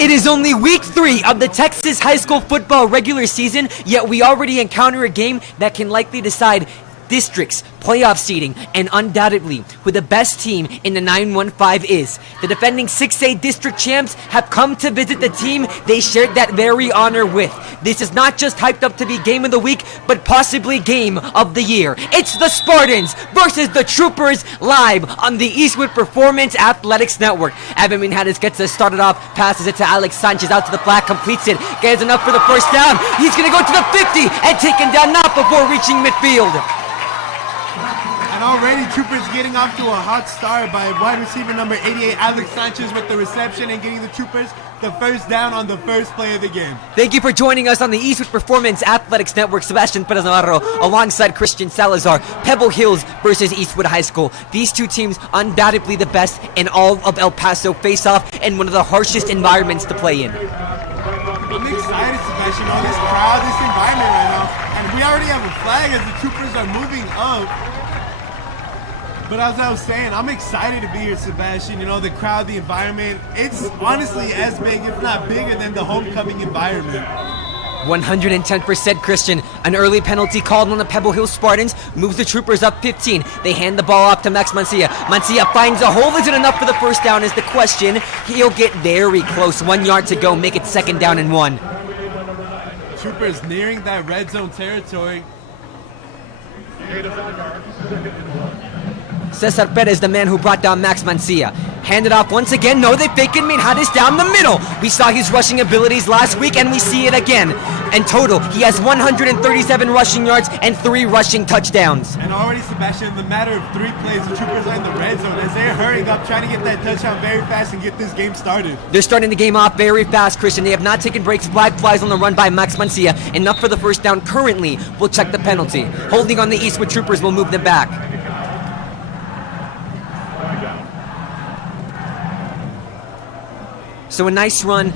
It is only week 3 of the Texas high school football regular season, yet we already encounter a game that can likely decide districts, playoff seeding, and undoubtedly who the best team in the 915 is. The defending 6A district champs have come to visit the team they shared that very honor with. This is not just hyped up to be game of the week, but possibly game of the year. It's the Spartans versus the Troopers live on the Eastwood Performance Athletics Network. Evan Minhades gets us started off, passes it to Alex Sanchez out to the flat, completes it, gets enough for the first down. He's gonna go to the 50 and taken down not before reaching midfield. And already Troopers getting off to a hot start by wide receiver number 88, Alex Sanchez, with the reception and getting the Troopers the first down on the first play of the game. Thank you for joining us on the Eastwood Performance Athletics Network. Sebastian Perez Navarro alongside Christian Salazar. Pebble Hills versus Eastwood High School. These two teams undoubtedly the best in all of El Paso, face off in one of the harshest environments to play in. I'm excited, Sebastian. This crowd, this environment right now. And we already have a flag as the Troopers are moving up. But as I was saying, I'm excited to be here, Sebastian. You know, the crowd, the environment, it's honestly as big, if not bigger, than the homecoming environment. 110% Christian. An early penalty called on the Pebble Hill Spartans moves the Troopers up 15. They hand the ball off to Max Mancia. Mancia finds a hole. Is it enough for the first down is the question. He'll get very close. 1 yard to go. Make it 2nd down and 1. Troopers nearing that red zone territory. Cesar Perez, the man who brought down Max Mancia. Handed off once again. No, they fake it. Minhades down the middle. We saw his rushing abilities last week, and we see it again. In total, he has 137 rushing yards and 3 rushing touchdowns. And already, Sebastian, in the matter of 3 plays, the Troopers are in the red zone as they're hurrying up, trying to get that touchdown very fast and get this game started. They're starting the game off very fast, Christian. They have not taken breaks. Flag flies on the run by Max Mancia. Enough for the first down currently. We'll check the penalty. Holding on the Eastwood Troopers will move them back. So a nice run,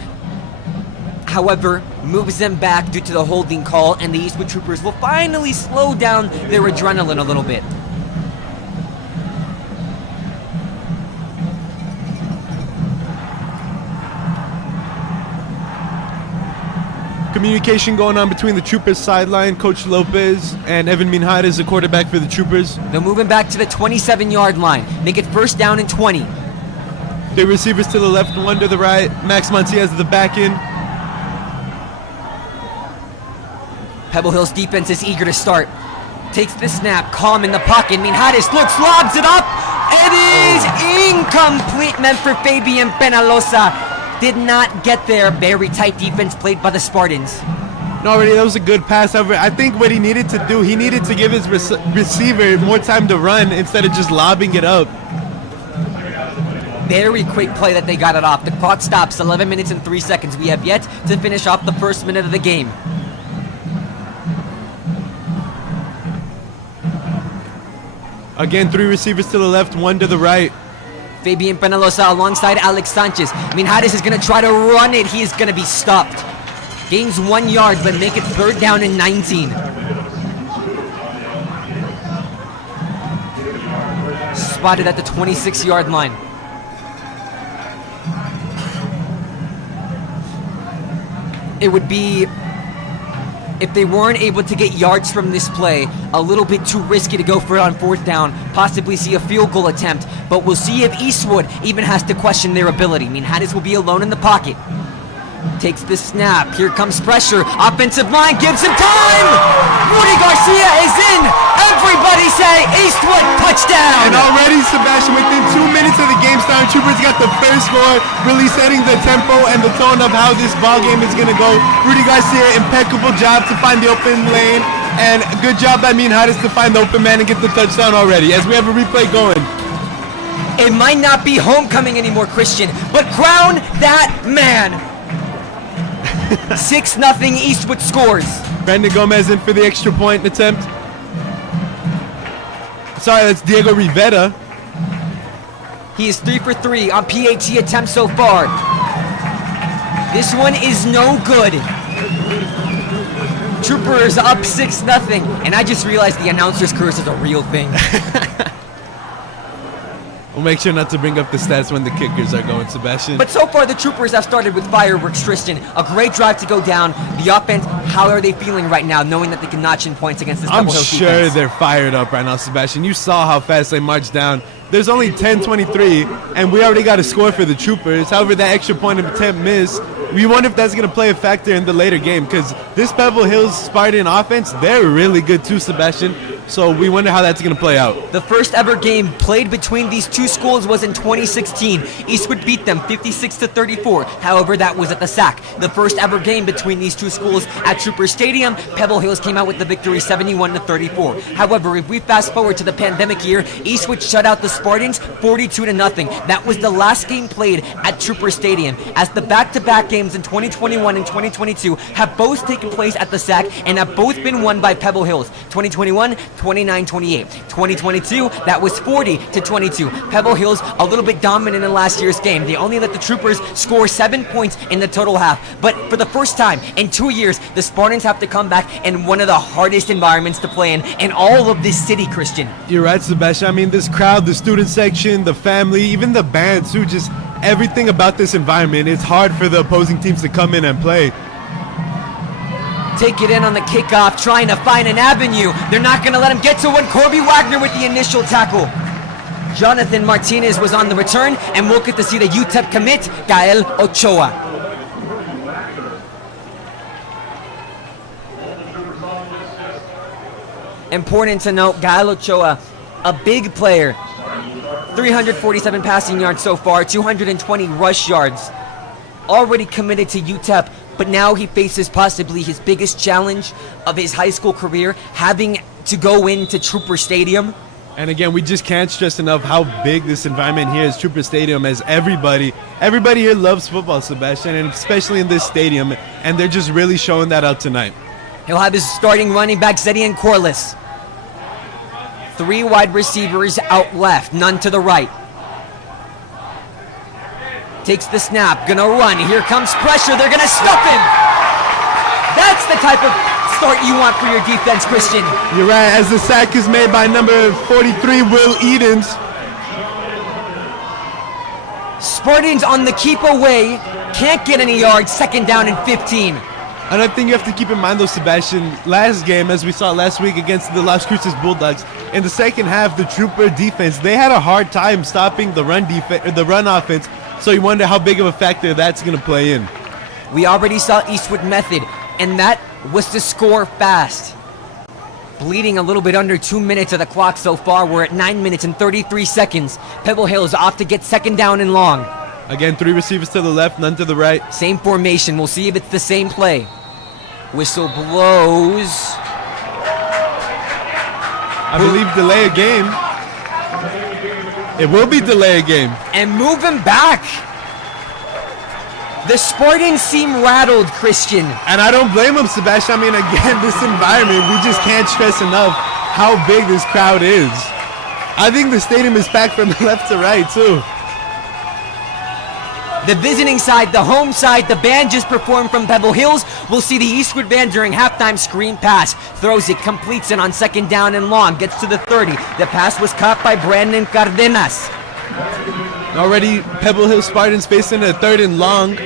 however, moves them back due to the holding call, and the Eastwood Troopers will finally slow down their adrenaline a little bit. Communication going on between the Troopers sideline, Coach Lopez and Evan Minhades, the quarterback for the Troopers. They're moving back to the 27-yard line. Make it 1st down and 20. The receivers to the left, 1 to the right. Max Mancia to the back end. Pebble Hill's defense is eager to start. Takes the snap, calm in the pocket. Minhades looks, lobs it up. It is incomplete, meant for Fabian Penalosa. Did not get there. Very tight defense played by the Spartans. No, already that was a good pass. However, I think what he needed to do, he needed to give his receiver more time to run instead of just lobbing it up. Very quick play that they got it off. The clock stops, 11 minutes and 3 seconds. We have yet to finish off the first minute of the game. Again, 3 receivers to the left, 1 to the right. Fabian Penalosa alongside Alex Sanchez. Minhades is going to try to run it. He is going to be stopped. Gains 1 yard, but make it 3rd down and 19. Spotted at the 26-yard line. It would be, if they weren't able to get yards from this play, a little bit too risky to go for it on 4th down, possibly see a field goal attempt, but we'll see if Eastwood even has to question their ability. Minhades will be alone in the pocket. Takes the snap, here comes pressure, offensive line gives him time! Rudy Garcia is in! Everybody say Eastwood touchdown! And already, Sebastian, within 2 minutes of the game starting, Troopers got the first score, really setting the tempo and the tone of how this ball game is going to go. Rudy Garcia, impeccable job to find the open lane, and good job by Minhades to find the open man and get the touchdown already, as we have a replay going. It might not be homecoming anymore, Christian, but crown that man! 6-0 Eastwood scores. Brandon Gomez in for the extra point attempt. Sorry, that's Diego Rivera. He is 3 for 3 on PAT attempts so far. This one is no good. Troopers up 6-0, and I just realized the announcer's curse is a real thing. We'll make sure not to bring up the stats when the kickers are going, Sebastian. But so far, the Troopers have started with fireworks, Christian. A great drive to go down. The offense, how are they feeling right now, knowing that they can notch in points against this I'm Pebble Hills sure defense? they're fired up right now, Sebastian. You saw how fast they marched down. There's only 10-23, and we already got a score for the Troopers. However, that extra point of attempt miss, we wonder if that's going to play a factor in the later game, because this Pebble Hills Spartan offense, they're really good too, Sebastian. So we wonder how that's going to play out. The first ever game played between these two schools was in 2016. Eastwood beat them 56-34. However, that was at the SAC. The first ever game between these two schools at Trooper Stadium, Pebble Hills came out with the victory 71-34. However, if we fast forward to the pandemic year, Eastwood shut out the Spartans 42-0. That was the last game played at Trooper Stadium, as the back-to-back games in 2021 and 2022 have both taken place at the SAC and have both been won by Pebble Hills. 2021, 29-28. 2022, that was 40-22. Pebble Hills a little bit dominant in last year's game. They only let the Troopers score 7 points in the total half. But for the first time in 2 years, the Spartans have to come back in one of the hardest environments to play in all of this city, Christian. You're right, Sebastian. I mean, this crowd, the student section, the family, even the bands, too, just everything about this environment. It's hard for the opposing teams to come in and play. Take it in on the kickoff, trying to find an avenue. They're not going to let him get to one. Corby Wagner with the initial tackle. Jonathan Martinez was on the return, and we'll get to see the UTEP commit, Gael Ochoa. Important to note, Gael Ochoa, a big player. 347 passing yards so far, 220 rush yards. Already committed to UTEP, but now he faces possibly his biggest challenge of his high school career, having to go into Trooper Stadium. And again, we just can't stress enough how big this environment here is, Trooper Stadium, as everybody here loves football, Sebastian, and especially in this stadium, and they're just really showing that out tonight. He'll have his starting running back, Zedian Corliss. 3 wide receivers out left, none to the right. Takes the snap, gonna run. Here comes pressure, they're gonna stuff him! That's the type of start you want for your defense, Christian. You're right, as the sack is made by number 43, Will Edens. Spartans on the keep away, can't get any yards, 2nd down and 15. Another thing you have to keep in mind, though, Sebastian, last game, as we saw last week against the Las Cruces Bulldogs, in the second half, the Trooper defense, they had a hard time stopping the run offense, so you wonder how big of a factor that's going to play in. We already saw Eastwood method, and that was to score fast. Bleeding a little bit under 2 minutes of the clock so far. We're at 9 minutes and 33 seconds. Pebble Hills off to get 2nd down and long. Again, 3 receivers to the left, none to the right. Same formation. We'll see if it's the same play. Whistle blows. I believe delay a game. It will be delay a game. And move him back. The Spartans seem rattled, Christian. And I don't blame them, Sebastian. I mean, again, this environment, we just can't stress enough how big this crowd is. I think the stadium is packed from left to right, too. The visiting side, the home side, the band just performed from Pebble Hills. We'll see the Eastwood band during halftime. Screen pass. Throws it, completes it on 2nd down and long. Gets to the 30. The pass was caught by Brandon Cardenas. Already, Pebble Hill Spartans facing a 3rd and long.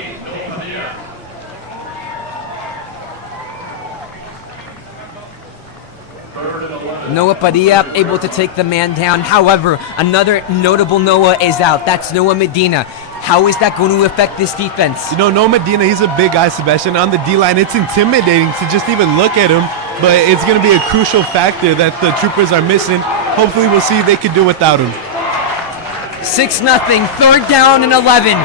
Noah Padilla able to take the man down. However, another notable Noah is out. That's Noah Medina. How is that going to affect this defense? You know, Noah Medina, he's a big guy, Sebastian. On the D-line, it's intimidating to just even look at him, but it's going to be a crucial factor that the Troopers are missing. Hopefully, we'll see if they can do without him. 6-0, 3rd down and 11.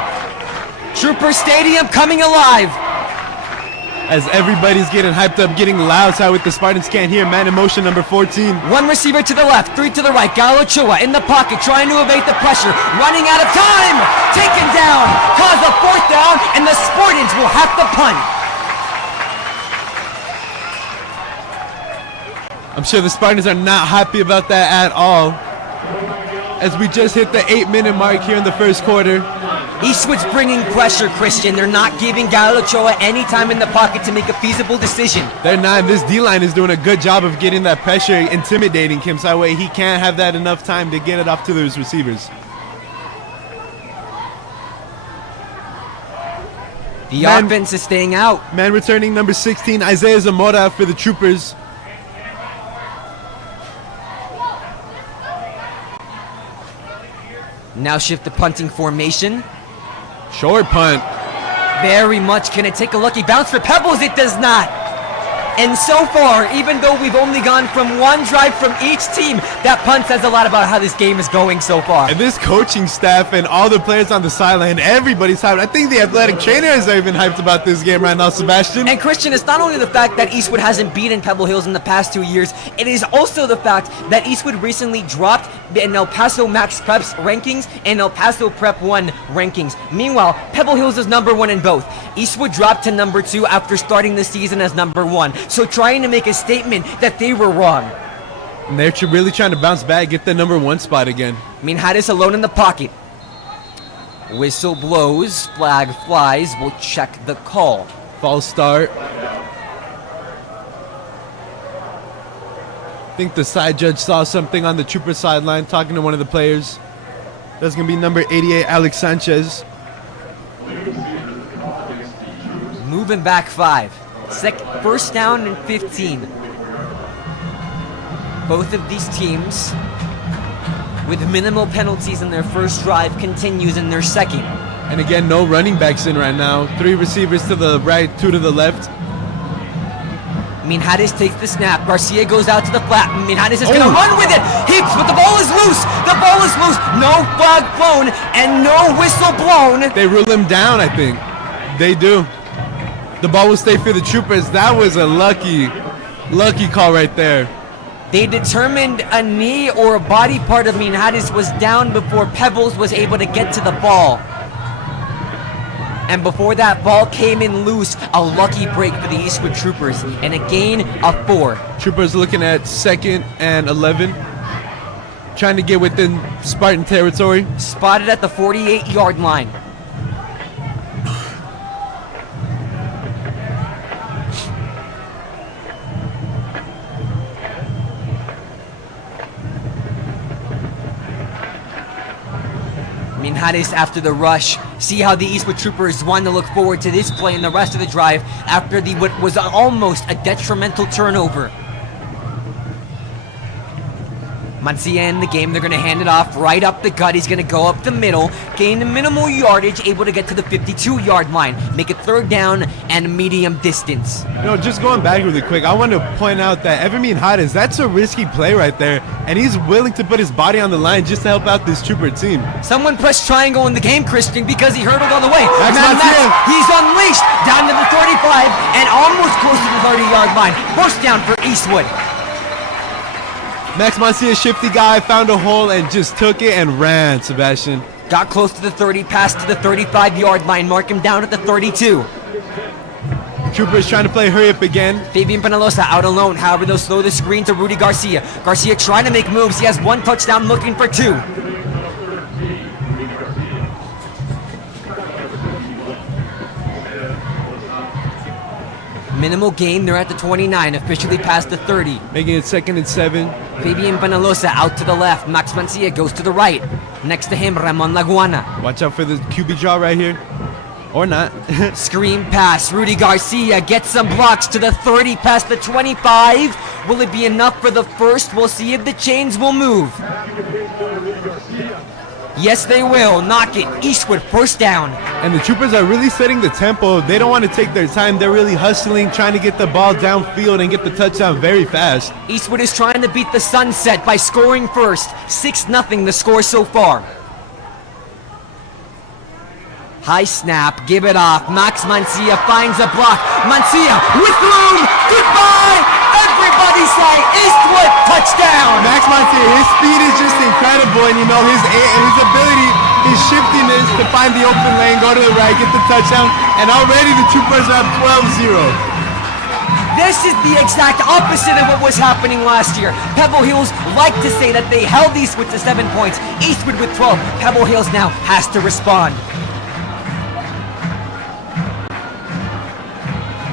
Trooper Stadium coming alive. As everybody's getting hyped up, getting loud, so with the Spartans can't hear. Man in motion, number 14. 1 receiver to the left, 3 to the right. Gael Ochoa in the pocket, trying to evade the pressure. Running out of time. Taken down. Cause a 4th down, and the Spartans will have to punt. I'm sure the Spartans are not happy about that at all, as we just hit the 8-minute mark here in the first quarter. Eastwood's bringing pressure, Christian. They're not giving Gael Ochoa any time in the pocket to make a feasible decision. They're not. This D-line is doing a good job of getting that pressure, intimidating him, so that way he can't have that enough time to get it off to those receivers. The offense is staying out. Man returning number 16, Isaiah Zamora for the Troopers. Now shift the punting formation. Short punt. Very much. Can it take a lucky bounce for Pebbles? It does not. And so far, even though we've only gone from one drive from each team, that punt says a lot about how this game is going so far. And this coaching staff and all the players on the sideline, everybody's hyped. I think the athletic trainers are even hyped about this game right now, Sebastian. And Christian, it's not only the fact that Eastwood hasn't beaten Pebble Hills in the past 2 years, it is also the fact that Eastwood recently dropped in El Paso Max Prep's rankings and El Paso Prep 1 rankings. Meanwhile, Pebble Hills is number 1 in both. Eastwood dropped to number 2 after starting the season as number 1. So trying to make a statement that they were wrong. And they're really trying to bounce back, get the number 1 spot again. Minhares alone in the pocket. Whistle blows, flag flies, we'll check the call. False start. I think the side judge saw something on the Trooper sideline, talking to one of the players. That's going to be number 88, Alex Sanchez. Moving back 5. First down and 15. Both of these teams with minimal penalties in their first drive continues in their second. And again, no running backs in right now. 3 receivers to the right, 2 to the left. Minhares takes the snap. Garcia goes out to the flat. Minhares is going to run with it. But the ball is loose. The ball is loose. No flag blown and no whistle blown. They rule him down, I think. They do. The ball will stay for the Troopers. That was a lucky call right there. They determined a knee or a body part of Minhares was down before Pebbles was able to get to the ball. And before that ball came in loose, a lucky break for the Eastwood Troopers and a gain of 4. Troopers looking at 2nd and 11. Trying to get within Spartan territory. Spotted at the 48-yard line. Minhares after the rush. See how the Eastwood Troopers want to look forward to this play and the rest of the drive after what was almost a detrimental turnover. Mancia in the game. They're going to hand it off right up the gut. He's going to go up the middle, gain minimal yardage, able to get to the 52-yard line. Make it 3rd down and medium distance. Just going back really quick, I want to point out that Evan Minhares, that's a risky play right there, and he's willing to put his body on the line just to help out this Trooper team. Someone pressed triangle in the game, Christian, because he hurdled on the way. Max, he's unleashed down to the 35 and almost close to the 30-yard line. First down for Eastwood. Max Mancia, shifty guy, found a hole and just took it and ran, Sebastian. Got close to the 30, passed to the 35-yard line, mark him down at the 32. Troopers trying to play hurry up again. Fabian Penalosa out alone, however they'll slow the screen to Rudy Garcia. Garcia trying to make moves, he has 1 touchdown, looking for 2. Minimal gain, they're at the 29, officially past the 30. Making it 2nd and 7. Fabian Penalosa out to the left, Max Mancia goes to the right. Next to him, Ramon Laguana. Watch out for the QB draw right here. Or not. Screen pass, Rudy Garcia gets some blocks to the 30, past the 25. Will it be enough for the first? We'll see if the chains will move. Yes, they will. Knock it. Eastwood, first down. And the Troopers are really setting the tempo. They don't want to take their time. They're really hustling, trying to get the ball downfield and get the touchdown very fast. Eastwood is trying to beat the sunset by scoring first. 6-0 the score so far. High snap, give it off. Max Mancia finds a block. Mancia with room. Goodbye. Everybody say Eastwood touchdown. Max Mancia, his speed is just incredible, and his ability, his shiftiness to find the open lane, go to the right, get the touchdown, and already the Troopers are up 12-0. This is the exact opposite of what was happening last year. Pebble Hills like to say that they held Eastwood to 7 points. Eastwood with 12. Pebble Hills now has to respond.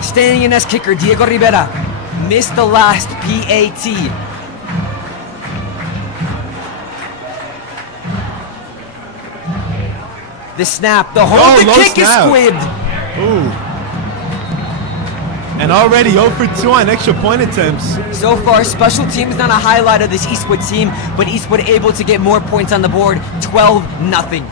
Staying in as kicker, Diego Rivera missed the last PAT. The snap, the hold, the kick is squibbed. Ooh. And already 0 for 2 on extra point attempts. So far, special teams not a highlight of this Eastwood team, but Eastwood able to get more points on the board, 12-0.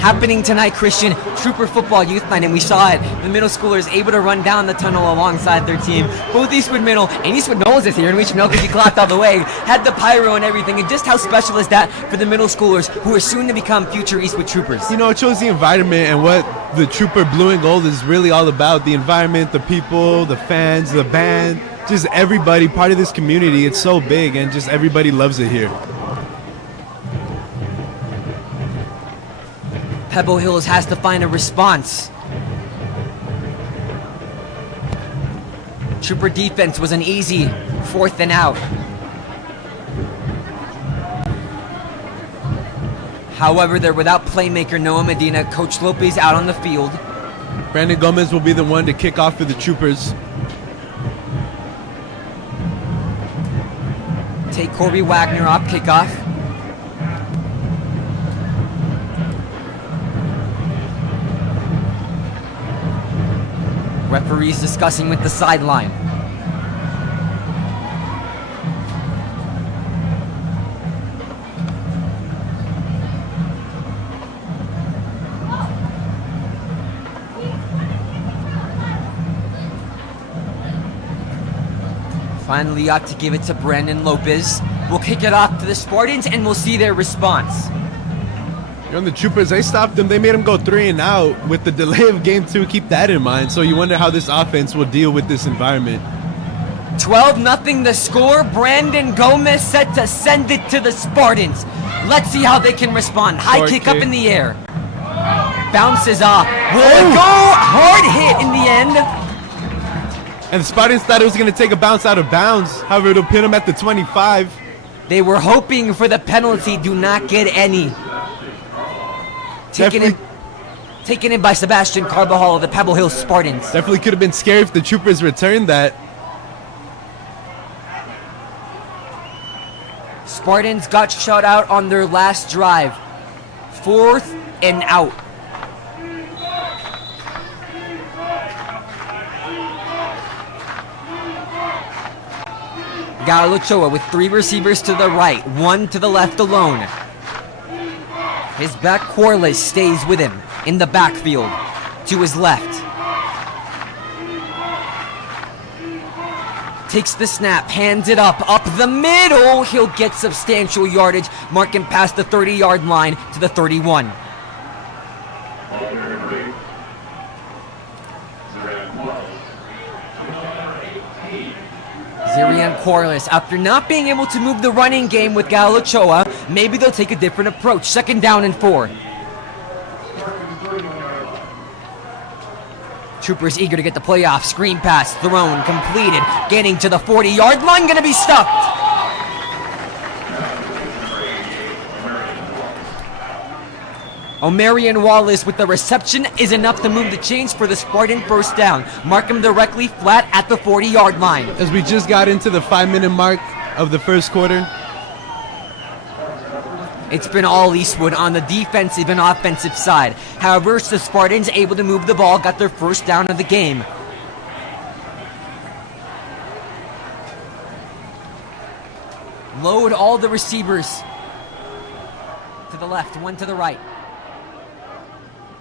Happening tonight, Christian, Trooper Football Youth Night, and we saw it. The middle schoolers able to run down the tunnel alongside their team. Both Eastwood Middle and Eastwood Knowles is here, and we should know because he clapped all the way. Had the pyro and everything, and just how special is that for the middle schoolers who are soon to become future Eastwood Troopers? You know, it shows the environment and what the Trooper Blue and Gold is really all about. The environment, the people, the fans, the band, just everybody part of this community. It's so big, and just everybody loves it here. Pebble Hills has to find a response. Trooper defense was an easy 4th and out. However, they're without playmaker Noah Medina. Coach Lopez out on the field. Brandon Gomez will be the one to kick off for the Troopers. Take Corby Wagner off kickoff. Referees discussing with the sideline. Finally ought to give it to Brandon Lopez. We'll kick it off to the Spartans and we'll see their response. On the Troopers, they stopped them. They made them go 3 and out with the delay of game 2. Keep that in mind. So you wonder how this offense will deal with this environment. 12-0 the score. Brandon Gomez set to send it to the Spartans. Let's see how they can respond. High kick up in the air. Bounces off. Will it go? Hard hit in the end. And the Spartans thought it was going to take a bounce out of bounds. However, it'll pin them at the 25. They were hoping for the penalty. Do not get any. Taken in by Sebastian Carbajal of the Pebble Hills Spartans. Definitely could have been scary if the Troopers returned that. Spartans got shut out on their last drive. 4th and out. Galochoa with 3 receivers to the right, 1 to the left alone. His back Corliss stays with him in the backfield to his left. Takes the snap, hands it up the middle. He'll get substantial yardage, marking past the 30-yard line to the 31. Zirian Corliss, after not being able to move the running game with Galochoa, maybe they'll take a different approach. 2nd down and 4. Troopers eager to get the playoff. Screen pass thrown, completed. Getting to the 40-yard line, gonna be stuffed. Omarion Wallace with the reception is enough to move the chains for the Spartan 1st down. Mark him directly flat at the 40-yard line. As we just got into the 5-minute mark of the 1st quarter. It's been all Eastwood on the defensive and offensive side. However, the Spartans able to move the ball, got their 1st down of the game. Load all the receivers. To the left, 1 to the right.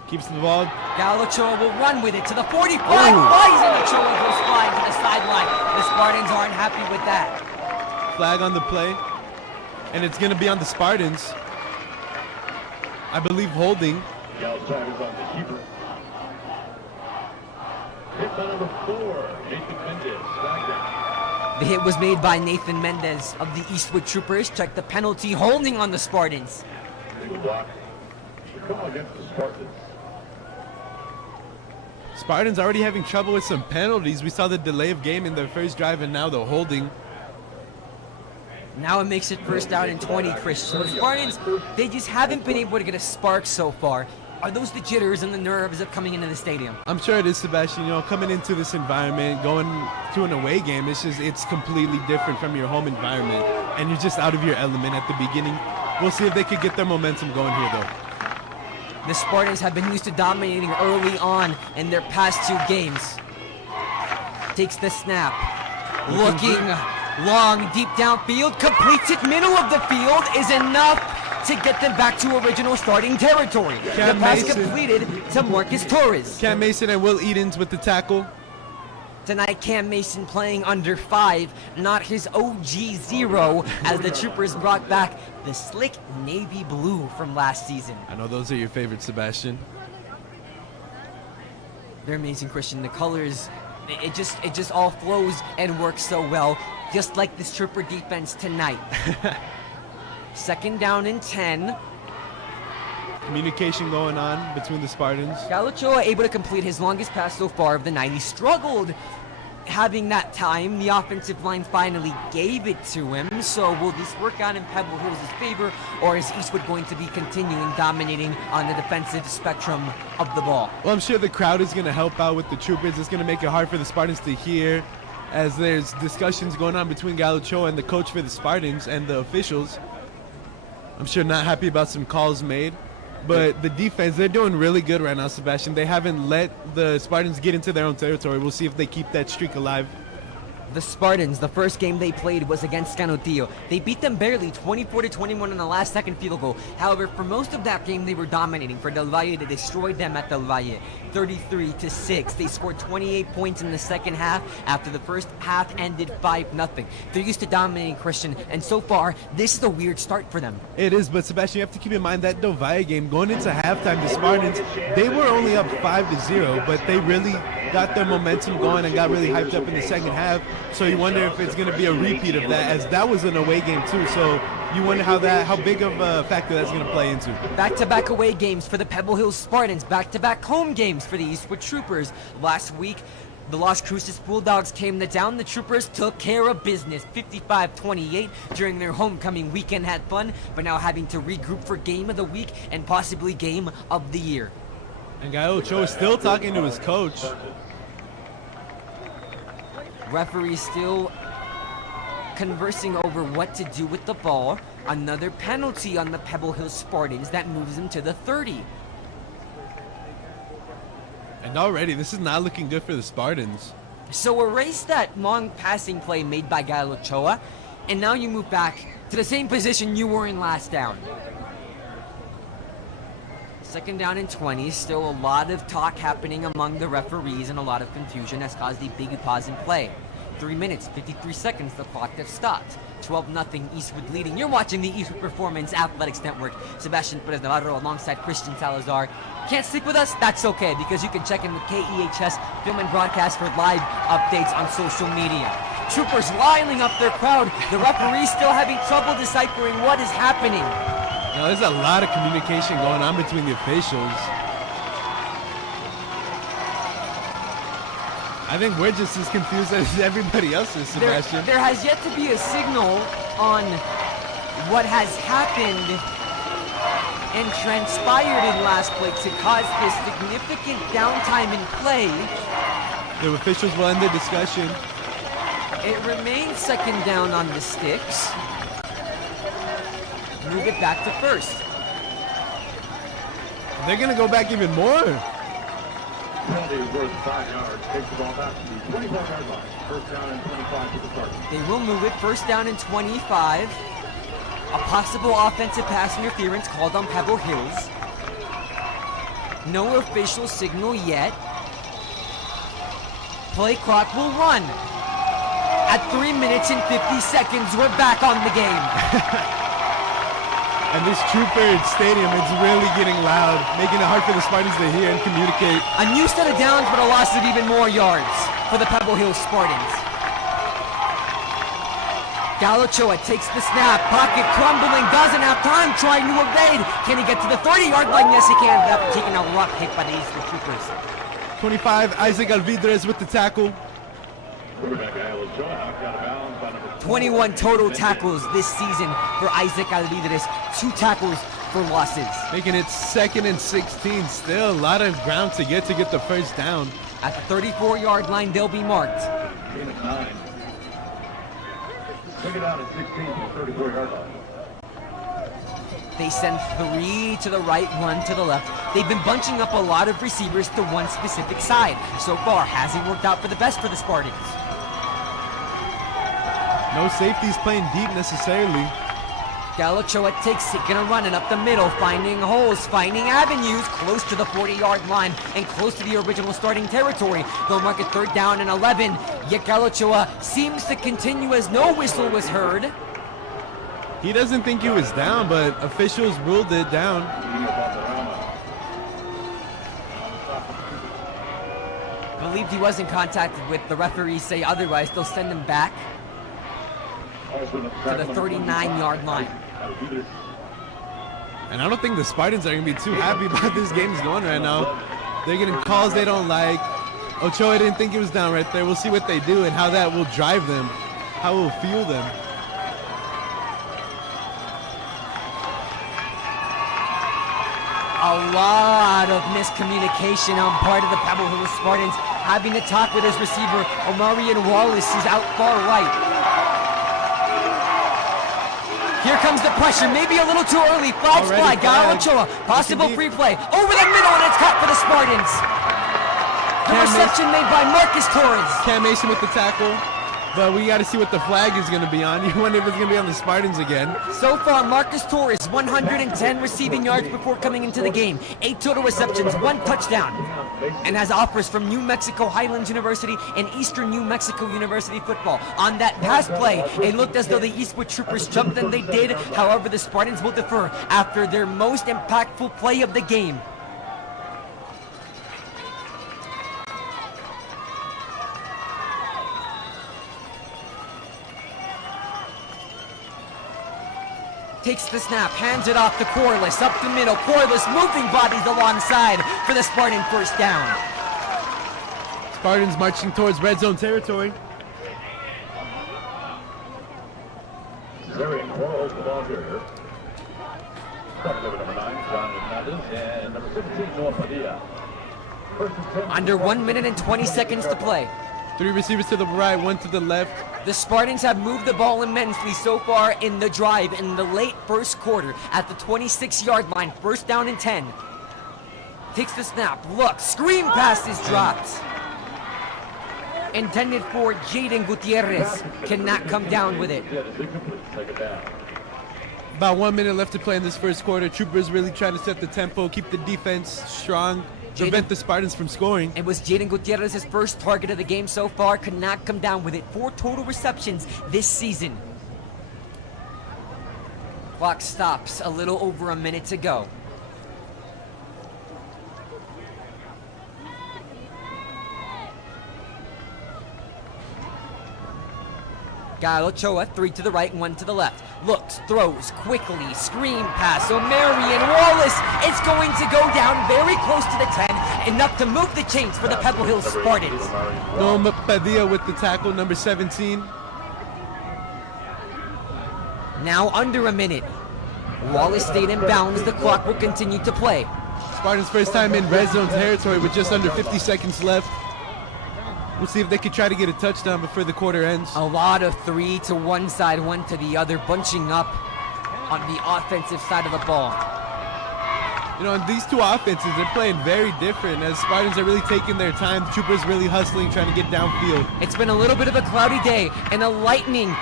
Keeps the ball. Galochoa will run with it to the 45. Flies and Ochoa goes flying to the sideline. The Spartans aren't happy with that. Flag on the play. And it's going to be on the Spartans. I believe holding. The outside is on the keeper. Hit by number 4, Nathan Mendez, flag down. The hit was made by Nathan Mendez of the Eastwood Troopers. Check the penalty, holding on the Spartans. Legal block. The call against the Spartans. Spartans already having trouble with some penalties. We saw the delay of game in their 1st drive, and now the holding. Now it makes it 1st down and 20, Chris. So the Spartans, they just haven't been able to get a spark so far. Are those the jitters and the nerves of coming into the stadium? I'm sure it is, Sebastian. You know, coming into this environment, going to an away game, it's completely different from your home environment. And you're just out of your element at the beginning. We'll see if they could get their momentum going here, though. The Spartans have been used to dominating early on in their past 2 games. Takes the snap. Looking long, deep downfield. Completes it. Middle of the field is enough to get them back to original starting territory. The pass completed to Marcus Torres. Cam Mason and Will Edens with the tackle. Tonight, Cam Mason playing under 5, not his OG 0, as the Troopers brought back the slick navy blue from last season. I know those are your favorites, Sebastian. They're amazing, Christian. The colors, it just all flows and works so well, just like this Trooper defense tonight. 2nd down and 10. Communication going on between the Spartans. Galochoa able to complete his longest pass so far of the night. He struggled having that time. The offensive line finally gave it to him. So will this work out in Pebble Hills' favor, or is Eastwood going to be continuing dominating on the defensive spectrum of the ball? Well, I'm sure the crowd is going to help out with the Troopers. It's going to make it hard for the Spartans to hear, as there's discussions going on between Galochoa and the coach for the Spartans and the officials. I'm sure not happy about some calls made. But the defense, they're doing really good right now, Sebastian. They haven't let the Spartans get into their own territory. We'll see if they keep that streak alive. The Spartans, the first game they played was against Canotillo. They beat them barely, 24-21 on the last second field goal. However, for most of that game, they were dominating. For Del Valle, they destroyed them at Del Valle, 33-6. They scored 28 points in the second half after the first half ended 5-0. They're used to dominating, Christian, and so far, this is a weird start for them. It is, but Sebastian, you have to keep in mind that Del Valle game, going into halftime, the Spartans, they were only up 5-0, but they really got their momentum going and got really hyped up in the second half. So you wonder if it's going to be a repeat of that, as that was an away game too. So you wonder how big of a factor that's going to play into. Back-to-back away games for the Pebble Hills Spartans. Back-to-back home games for the Eastwood Troopers. Last week, the Las Cruces Bulldogs came to town. The Troopers took care of business, 55-28 during their homecoming weekend. Had fun, but now having to regroup for game of the week and possibly game of the year. And Gael Cho is still talking to his coach. Referee still conversing over what to do with the ball. Another penalty on the Pebble Hills Spartans that moves them to the 30. And already, this is not looking good for the Spartans. So erase that long passing play made by Galochoa, and now you move back to the same position you were in last down. 2nd down and 20. Still a lot of talk happening among the referees, and a lot of confusion has caused a big pause in play. 3 minutes, 53 seconds, the clock that stopped. 12-0 Eastwood leading. You're watching the Eastwood Performance Athletics Network. Sebastian Perez Navarro alongside Christian Salazar. Can't sleep with us? That's okay, because you can check in with KEHS Film and Broadcast for live updates on social media. Troopers lining up their crowd. The referees still having trouble deciphering what is happening. Now, there's a lot of communication going on between the officials. I think we're just as confused as everybody else is, Sebastian. There has yet to be a signal on what has happened and transpired in last play to cause this significant downtime in play. The officials will end the discussion. It remains 2nd down on the sticks. Move it back to 1st. They're going to go back even more. Penalty is worth 5 yards. Takes the ball back to the 24-yard line. 1st down and 25 to the Spartans. They will move it 1st down and 25. A possible offensive pass interference called on Pebble Hills. No official signal yet. Play clock will run. At 3 minutes and 50 seconds, we're back on the game. And this Trooper Stadium is really getting loud, making it hard for the Spartans to hear and communicate. A new set of downs, but a loss of even more yards for the Pebble Hills Spartans. Galochoa takes the snap, pocket crumbling, doesn't have time, trying to evade. Can he get to the 30-yard line? Yes, he can. After taking a rough hit by the Eastwood Troopers. 25, Isaac Alvidrez with the tackle. Quarterback Galochoa got a balance on number 21 total tackles this season for Isaac Alvidrez. 2 tackles for losses. Making it 2nd and 16. Still a lot of ground to get the 1st down. At the 34-yard line, they'll be marked. gain of 9. Take it out at 16 from the 34-yard line. They send 3 to the right, 1 to the left. They've been bunching up a lot of receivers to one specific side. So far, hasn't worked out for the best for the Spartans. No safeties playing deep necessarily. Galochoa takes it, gonna run it up the middle, finding holes, finding avenues, close to the 40-yard line and close to the original starting territory. They'll mark it 3rd down and 11. Yet Galochoa seems to continue as no whistle was heard. He doesn't think he was down, but officials ruled it down. Believed he wasn't contacted with. The referees say otherwise. They'll send him back to the 39-yard line. And I don't think the Spartans are going to be too happy about this game's going right now. They're getting calls they don't like. Ochoa didn't think he was down right there. We'll see what they do and how that will drive them, how it will fuel them. A lot of miscommunication on part of the Pebble Hill Spartans, having to talk with his receiver, Omarion Wallace, who's out far right. Here comes the pressure, maybe a little too early. Flags fly, Galochoa, possible free play. Over the middle, and it's caught for the Spartans. The reception made by Marcus Torres. Cam Mason with the tackle. But we got to see what the flag is going to be on. You wonder if it's going to be on the Spartans again. So far, Marcus Torres, 110 receiving yards before coming into the game. 8 total receptions, 1 touchdown. And has offers from New Mexico Highlands University and Eastern New Mexico University football. On that pass play, it looked as though the Eastwood Troopers jumped, and they did. However, the Spartans will defer after their most impactful play of the game. Takes the snap, hands it off to Corliss, up the middle. Corliss moving bodies alongside for the Spartan 1st down. Spartans marching towards red zone territory. Very close, the ball carrier. Number 9, John Hernandez, and number 17, Noah Padilla. Under 1 minute and 20 seconds to play. 3 receivers to the right, 1 to the left. The Spartans have moved the ball immensely so far in the drive in the late 1st quarter at the 26-yard line. 1st down and 10. Takes the snap, looks, screen pass is dropped. Intended for Jaden Gutierrez, cannot come down with it. About 1 minute left to play in this 1st quarter. Troopers really trying to set the tempo, keep the defense strong, prevent the Spartans from scoring. It was Jaden Gutierrez's first target of the game so far. Could not come down with it. 4 total receptions this season. Clock stops. A little over a minute to go. Galochoa, 3 to the right and 1 to the left. Looks, throws, quickly, screen pass. Omarion Wallace, it's going to go down very close to the 10, enough to move the chains for the Pebble Hill Spartans. Noah Padilla with the tackle, number 17. Now under a minute. Wallace stayed in bounds. The clock will continue to play. Spartans' first time in red zone territory with just under 50 seconds left. We'll see if they can try to get a touchdown before the quarter ends. A lot of 3 to one side, 1 to the other, bunching up on the offensive side of the ball. You know, and these two offenses, they're playing very different as Spartans are really taking their time. The Troopers really hustling, trying to get downfield. It's been a little bit of a cloudy day, and a lightning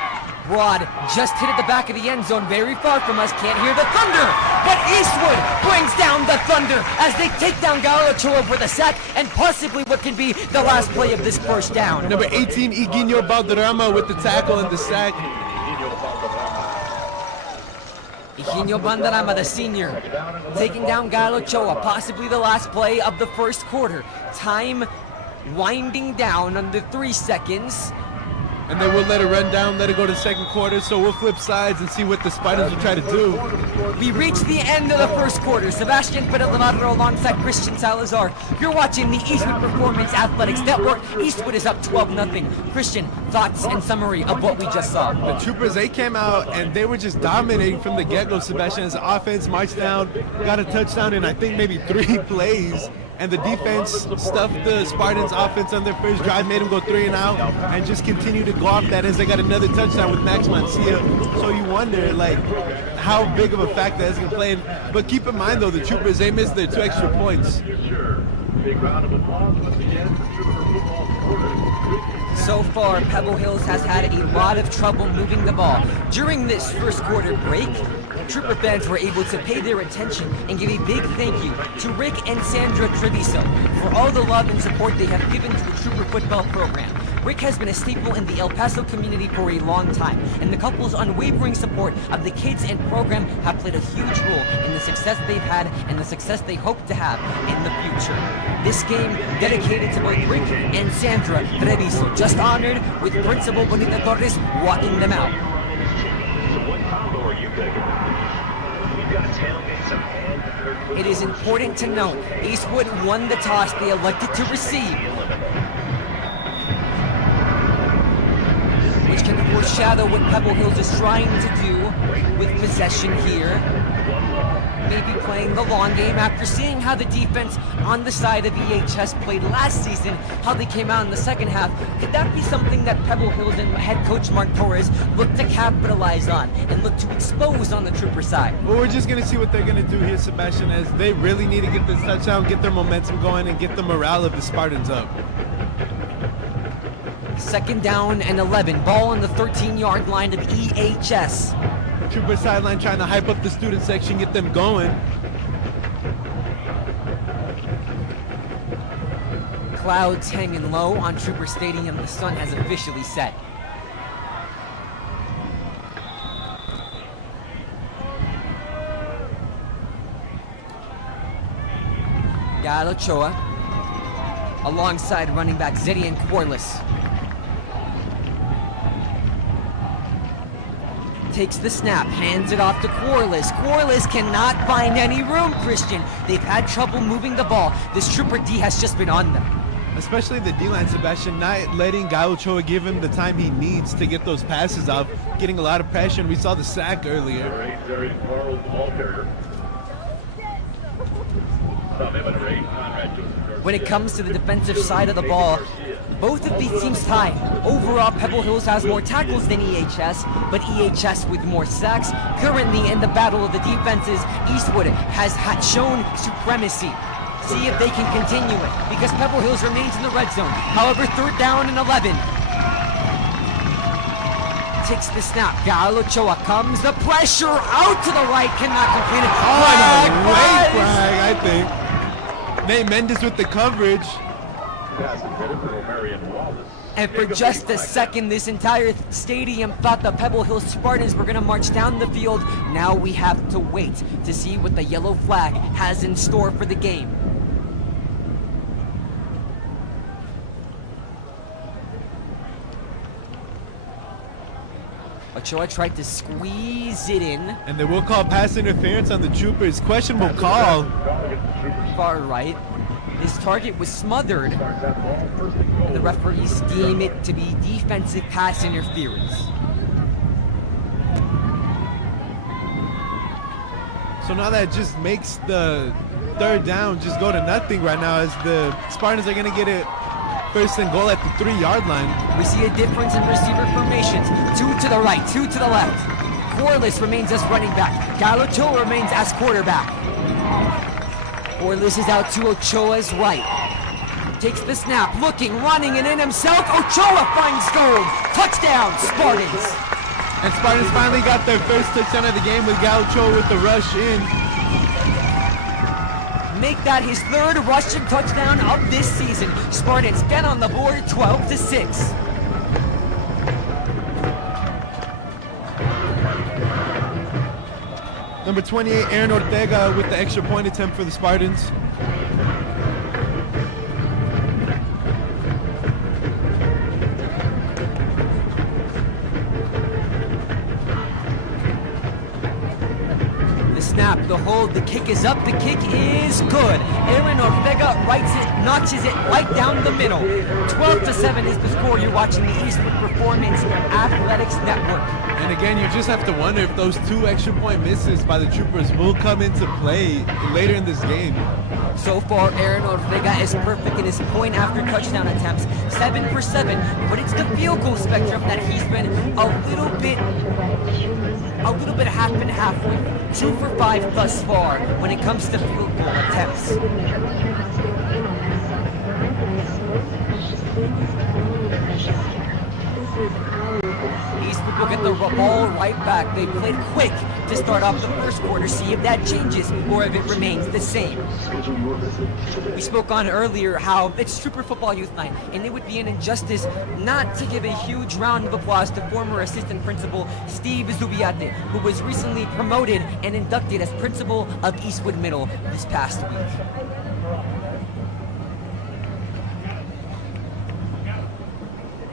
rod just hit at the back of the end zone, very far from us. Can't hear the thunder, but Eastwood brings down the thunder as they take down Galochoa for the sack and possibly what can be the last play of this 1st down. Number 18, Higino Balderrama with the tackle and the sack. Higino Balderrama, the senior, taking down Galochoa, possibly the last play of the 1st quarter. Time winding down under 3 seconds. And then we'll let it run down, let it go to the 2nd quarter, so we'll flip sides and see what the Spartans will try to do. We reach the end of the 1st quarter. Sebastian Perez-Navarro alongside Christian Salazar. You're watching the Eastwood Performance Athletics Network. Eastwood is up 12-0. Christian, thoughts and summary of what we just saw? The Troopers, they came out and they were just dominating from the get-go, Sebastian, as the offense marched down, got a touchdown in I think maybe 3 plays. and the defense stuffed the Spartans' offense on their first drive, made them go 3 and out, and just continue to go off that as they got another touchdown with Max Mancia. So you wonder, like, how big of a factor that's going to play. But keep in mind, though, the Troopers, they missed their 2 extra points. Big round of applause once again for Trooper football supporters. So far, Pebble Hills has had a lot of trouble moving the ball. During this first quarter break, Trooper fans were able to pay their attention and give a big thank you to Rick and Sandra Treviso for all the love and support they have given to the Trooper football program. Rick has been a staple in the El Paso community for a long time, and the couple's unwavering support of the kids and program have played a huge role in the success they've had and the success they hope to have in the future. This game dedicated to both Rick and Sandra Treviso, just honored with Principal Bonita Torres walking them out. So what combo are you picking? We've got tailgates on hand. It is important to note, Eastwood won the toss they elected to receive, which can foreshadow what Pebble Hills is trying to do with possession here. Maybe playing the long game after seeing how the defense on the side of EHS played last season, how they came out in the second half. Could that be something that Pebble Hills and head coach Mark Torres look to capitalize on and look to expose on the Trooper side? Well, we're just going to see what they're going to do here, Sebastian, as they really need to get this touchdown, get their momentum going, and get the morale of the Spartans up. 2nd down and 11. Ball on the 13-yard line of EHS. Trooper sideline trying to hype up the student section, get them going. Clouds hanging low on Trooper Stadium. The sun has officially set. Gael Ochoa alongside running back Zedian Corliss. Takes the snap, hands it off to Corliss. Corliss cannot find any room, Christian. They've had trouble moving the ball. This Trooper D has just been on them. Especially the D-line, Sebastian, not letting Gael Ochoa give him the time he needs to get those passes off, getting a lot of pressure, and we saw the sack earlier. Very Carl, the ball carrier. When it comes to the defensive side of the ball, both of these teams tied. Overall, Pebble Hills has more tackles than EHS, but EHS with more sacks. Currently in the battle of the defenses, Eastwood has shown supremacy. See if they can continue it, because Pebble Hills remains in the red zone. However, 3rd down and 11. Takes the snap. Gael Ochoa comes. The pressure out to the right. Cannot complete it. Late flag, I think. Nate Mendes with the coverage. And for just a second, this entire stadium thought the Pebble Hills Spartans were going to march down the field. Now we have to wait to see what the yellow flag has in store for the game. Ochoa tried to squeeze it in. And they will call pass interference on the Troopers. Questionable call. Far right. His target was smothered, and the referees deem it to be defensive pass interference. So now that just makes the 3rd down just go to nothing right now, as the Spartans are going to get it 1st and goal at the 3-yard line. We see a difference in receiver formations. 2 to the right, 2 to the left. Corliss remains as running back. Gael Ochoa remains as quarterback. Corliss is out to Ochoa's right. Takes the snap, looking, running, and in himself, Ochoa finds gold. Touchdown, Spartans. And Spartans finally got their first touchdown of the game with Gael Ochoa with the rush in. Make that his 3rd rushing touchdown of this season. Spartans get on the board 12-6. Number 28, Aaron Ortega with the extra point attempt for the Spartans. The snap snap, the hold, the kick is up, the kick is good. Aaron Ortega notches it right down the middle. 12-7 is the score. You're watching the Eastwood Performance Athletics Network. And again, you just have to wonder if those 2 extra point misses by the Troopers will come into play later in this game. So far, Aaron Ortega is perfect in his point after touchdown attempts, 7 for 7. But it's the field goal spectrum that he's been a little bit half and half with. 2 for 5 thus far when it comes to field goal attempts. Eastwood will get the ball right back. They played quick to start off the first quarter, see if that changes or if it remains the same. We spoke on earlier how it's Trooper Football Youth Night, and it would be an injustice not to give a huge round of applause to former assistant principal Steve Zubiate, who was recently promoted and inducted as principal of Eastwood Middle this past week.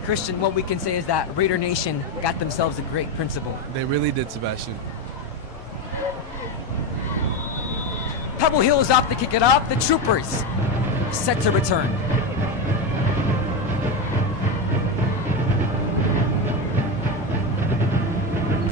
Christian, what we can say is that Raider Nation got themselves a great principal. They really did, Sebastian. Pebble Hill is off to kick it off. The Troopers set to return.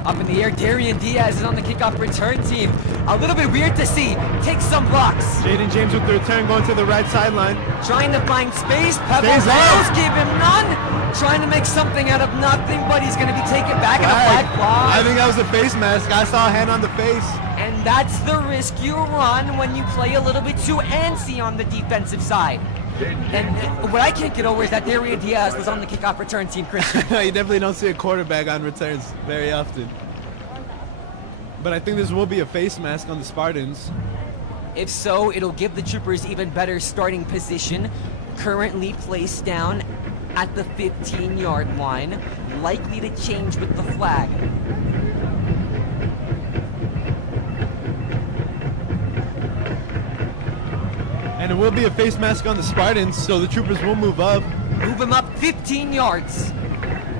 Up in the air, Darian Diaz is on the kickoff return team. A little bit weird to see. Takes some blocks. Jaden James with the return going to the right sideline. Trying to find space. Pebble Stays Hills out. give him none. Trying to make something out of nothing, but he's going to be taken back in a flag fly. I think that was a face mask. I saw a hand on the face. And that's the risk you run when you play a little bit too antsy on the defensive side. And what I can't get over is that Darian Diaz was on the kickoff return team, Christian. You definitely don't see a quarterback on returns very often. But I think this will be a face mask on the Spartans. If so, it'll give the Troopers even better starting position. Currently placed down at the 15-yard line. Likely to change with the flag. And it will be a face mask on the Spartans, so the Troopers will move up. Move him up 15 yards.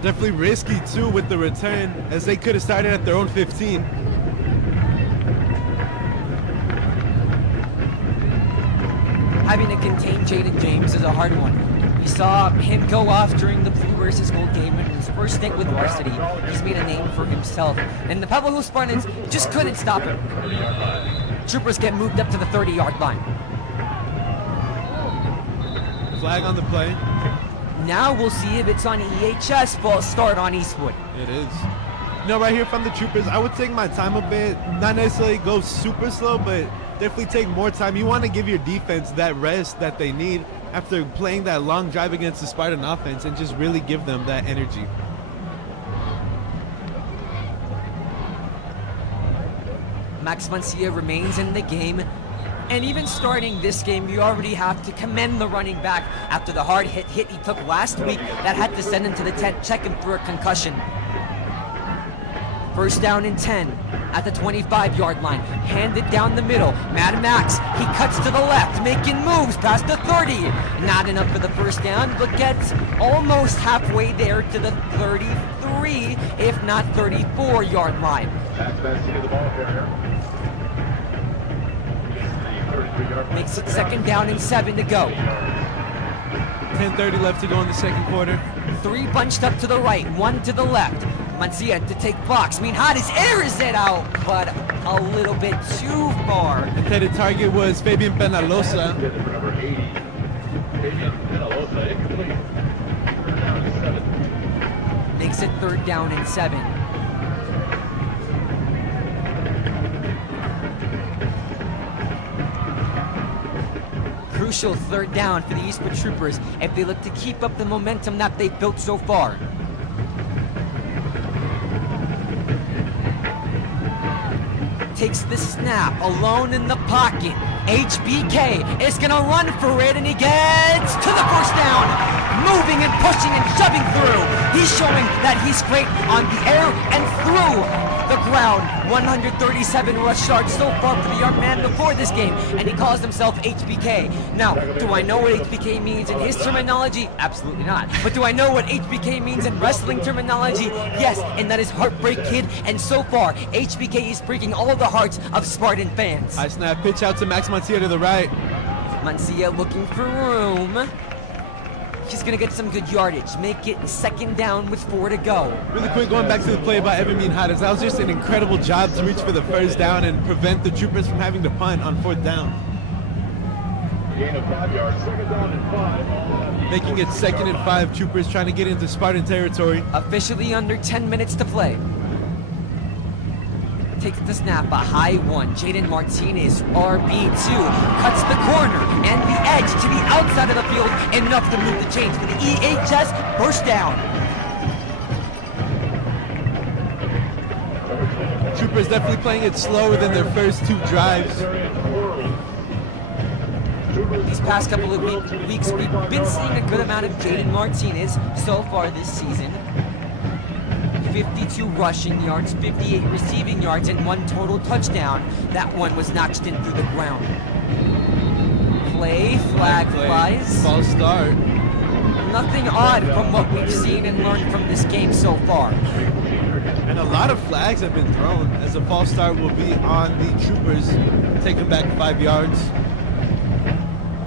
Definitely risky, too, with the return, as they could have started at their own 15. Having to contain Jaden James is a hard one. We saw him go off during the Blue versus Gold game in his first stint with Varsity. He's made a name for himself, and the Pebble Hill Spartans just couldn't stop him. Troopers get moved up to the 30-yard line. Flag on the play. Now we'll see if it's on EHS. False start on Eastwood. It is. No, right here from the Troopers, I would take my time a bit. Not necessarily go super slow, but definitely take more time. You want to give your defense that rest that they need after playing that long drive against the Spartan offense and just really give them that energy. Max Mancia remains in the game. And even starting this game, you already have to commend the running back after the hard hit he took last week that had to send him to the tent, check him through a concussion. First down and 10 at the 25-yard line. Handed down the middle. Mad Max, he cuts to the left, making moves past the 30. Not enough for the first down, but gets almost halfway there to the 33, if not 34-yard line. Makes it second down and 7 to go. 10:30 left to go in the second quarter. 3 bunched up to the right, 1 to the left. Mancia to take box. Minhares airs it out, but a little bit too far. Intended target was Fabian Penalosa. Makes it third down and 7. Crucial third down for the Eastwood Troopers if they look to keep up the momentum that they've built so far. Takes the snap, alone in the pocket. HBK is gonna run for it, and he gets to the first down. Moving and pushing and shoving through. He's showing that he's great on the air and through. the ground. 137 rush yards so far for the young man before this game, and he calls himself HBK. Now, do I know what HBK means in his terminology? Absolutely not. But do I know what HBK means in wrestling terminology? Yes, and that is Heartbreak Kid, and so far, HBK is breaking all the hearts of Spartan fans. High snap, pitch out to Max Mancia to the right. Mancia looking for room. He's gonna get some good yardage. Make it 2nd down with 4 to go. Really quick, going back to the play by Evan Minhadas. That was just an incredible job to reach for the 1st down and prevent the Troopers from having to punt on 4th down. Gain of 5 yards, 2nd down and 5. Making it 2nd and 5. Troopers trying to get into Spartan territory. Officially under 10 minutes to play. Takes the snap, a high one. Jaden Martinez, RB2, cuts the corner and the edge to the outside of the field, enough to move the chains for the EHS first down. Troopers definitely playing it slower than their first 2 drives. These past couple of weeks, we've been seeing a good amount of Jaden Martinez so far this season. 52 rushing yards, 58 receiving yards, and 1 total touchdown. That one was notched in through the ground. Flag flies. False start. Nothing odd from what we've seen and learned from this game so far. And a lot of flags have been thrown, as a false start will be on the Troopers, taking back 5 yards.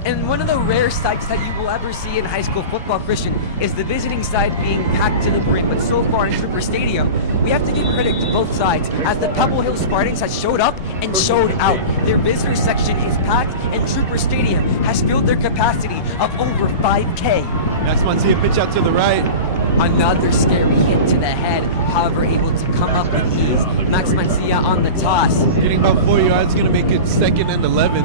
And one of the rare sights that you will ever see in high school football, Christian, is the visiting side being packed to the brim. But so far in Trooper Stadium, we have to give credit to both sides, as the Pebble Hill Spartans has showed up and showed out. Their visitor section is packed, and Trooper Stadium has filled their capacity of over 5K. Max Mancia pitch out to the right. Another scary hit to the head, however able to come up with ease. Max Mancia on the toss. Getting about 4 yards, gonna make it 2nd and 11.